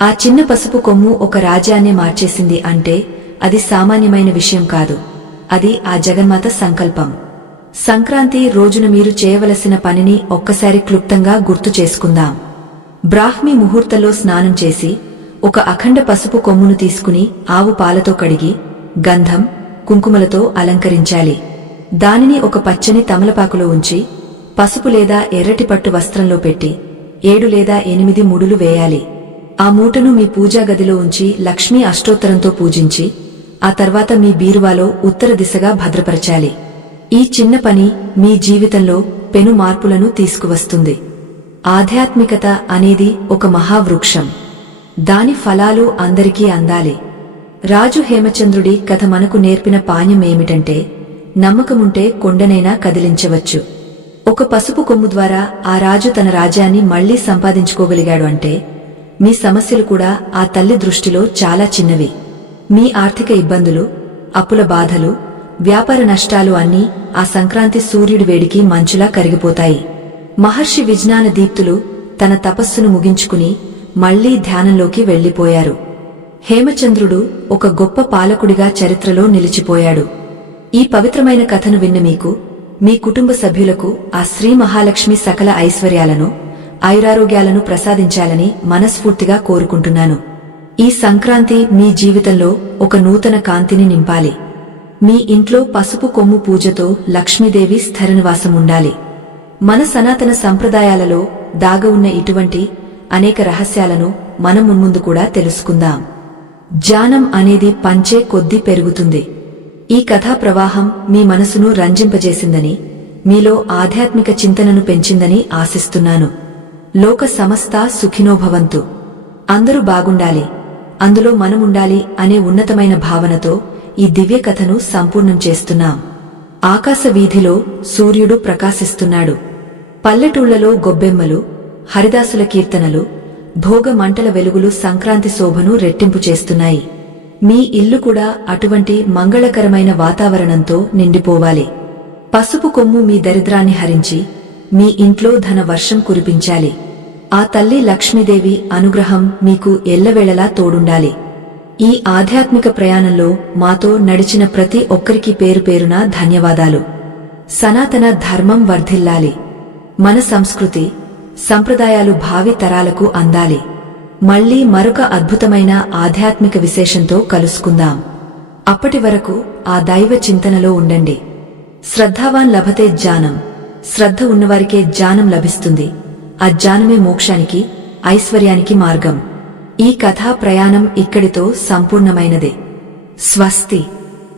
ఆ చిన్న పసుపు కొమ్ము ఒక రాజ్యాన్నే మార్చేసింది అంటే అది సామాన్యమైన విషయం కాదు, అది ఆ జగన్మాత సంకల్పం. సంక్రాంతి రోజున మీరు చేయవలసిన పనిని ఒక్కసారి క్లుప్తంగా గుర్తు చేసుకుందాం. బ్రాహ్మీ ముహూర్తంలో స్నానం చేసి ఒక అఖండ పసుపు కొమ్మును తీసుకుని ఆవు పాలతో కడిగి గంధం కుంకుమలతో అలంకరించాలి. దానిని ఒక పచ్చని తమలపాకులో ఉంచి పసుపు లేదా ఎర్రటి పట్టు వస్త్రంలో పెట్టి 7 లేదా 8 ముడులు వేయాలి. ఆ మూటను మీ పూజా గదిలో ఉంచి లక్ష్మీ అష్టోత్తరంతో పూజించి ఆ తర్వాత మీ బీరువాలో ఉత్తర దిశగా భద్రపరచాలి. ఈ చిన్న పని మీ జీవితంలో పెను మార్పులను తీసుకువస్తుంది. ఆధ్యాత్మికత అనేది ఒక మహావృక్షం. దాని ఫలాలు అందరికీ అందాలి. రాజు హేమచంద్రుడి కథ మనకు నేర్పిన పాఠం ఏమిటంటే, నమ్మకముంటే కొండనైనా కదిలించవచ్చు. ఒక పసుపు కొమ్ము ద్వారా ఆ రాజు తన రాజ్యాన్ని మళ్లీ సంపాదించుకోగలిగాడు అంటే, మీ సమస్యలు కూడా ఆ తల్లి దృష్టిలో చాలా చిన్నవి. మీ ఆర్థిక ఇబ్బందులు, అప్పుల బాధలు, వ్యాపార నష్టాలు అన్నీ ఆ సంక్రాంతి సూర్యుడి వేడికి మంచులా కరిగిపోతాయి. మహర్షి విజ్ఞాన దీప్తులు తన తపస్సును ముగించుకుని మళ్లీ ధ్యానంలోకి వెళ్లిపోయారు. హేమచంద్రుడు ఒక గొప్ప పాలకుడిగా చరిత్రలో నిలిచిపోయాడు. ఈ పవిత్రమైన కథను విన్న మీకు, మీ కుటుంబ సభ్యులకు ఆ శ్రీ మహాలక్ష్మి సకల ఐశ్వర్యాలను, ఆయురారోగ్యాలను ప్రసాదించాలని మనస్ఫూర్తిగా కోరుకుంటున్నాను. ఈ సంక్రాంతి మీ జీవితంలో ఒక నూతన కాంతిని నింపాలి. మీ ఇంట్లో పసుపు కొమ్ము పూజతో లక్ష్మీదేవి స్థిరనివాసం ఉండాలి. మన సనాతన సంప్రదాయాలలో దాగి ఉన్న ఇటువంటి అనేక రహస్యాలను మనం మున్ముందు కూడా తెలుసుకుందాం. జ్ఞానం అనేది పంచే కొద్దీ పెరుగుతుంది. ఈ కథా ప్రవాహం మీ మనసును రంజింపజేసిందని, మీలో ఆధ్యాత్మిక చింతనను పెంచిందని ఆశిస్తున్నాను. లోక సమస్త సుఖినోభవంతు. అందరూ బాగుండాలి, అందులో మనముండాలి అనే ఉన్నతమైన భావనతో ఈ దివ్య కథను సంపూర్ణం చేస్తున్నాం. ఆకాశ వీధిలో సూర్యుడు ప్రకాశిస్తున్నాడు. పల్లెటూళ్లలో గొబ్బెమ్మలు, హరిదాసుల కీర్తనలు, భోగ మంటల వెలుగులు సంక్రాంతి శోభను రెట్టింపు చేస్తున్నాయి. మీ ఇల్లు కూడా అటువంటి మంగళకరమైన వాతావరణంతో నిండిపోవాలి. పసుపు కొమ్ము మీ దరిద్రాన్ని హరించి మీ ఇంట్లో ధన వర్షం కురిపించాలి. ఆ తల్లి లక్ష్మీదేవి అనుగ్రహం మీకు ఎల్లవేళలా తోడుండాలి. ఈ ఆధ్యాత్మిక ప్రయాణంలో మాతో నడిచిన ప్రతి ఒక్కరికి పేరు పేరున ధన్యవాదాలు. సనాతన ధర్మం వర్ధిల్లాలి. మన సంస్కృతి, సంప్రదాయాలు భావి తరాలకు అందాలి. మళ్లీ మరొక అద్భుతమైన ఆధ్యాత్మిక విశేషంతో కలుసుకుందాం. అప్పటి వరకు ఆ దైవ చింతనలో ఉండండి. శ్రద్ధావాన్ లభతే జ్ఞానం. శ్రద్ధ ఉన్నవారికే జ్ఞానం లభిస్తుంది. ఆ జ్ఞానమే మోక్షానికి, ఐశ్వర్యానికి మార్గం. ఈ కథా ప్రయాణం ఇక్కడితో సంపూర్ణమైనదే. స్వస్తి.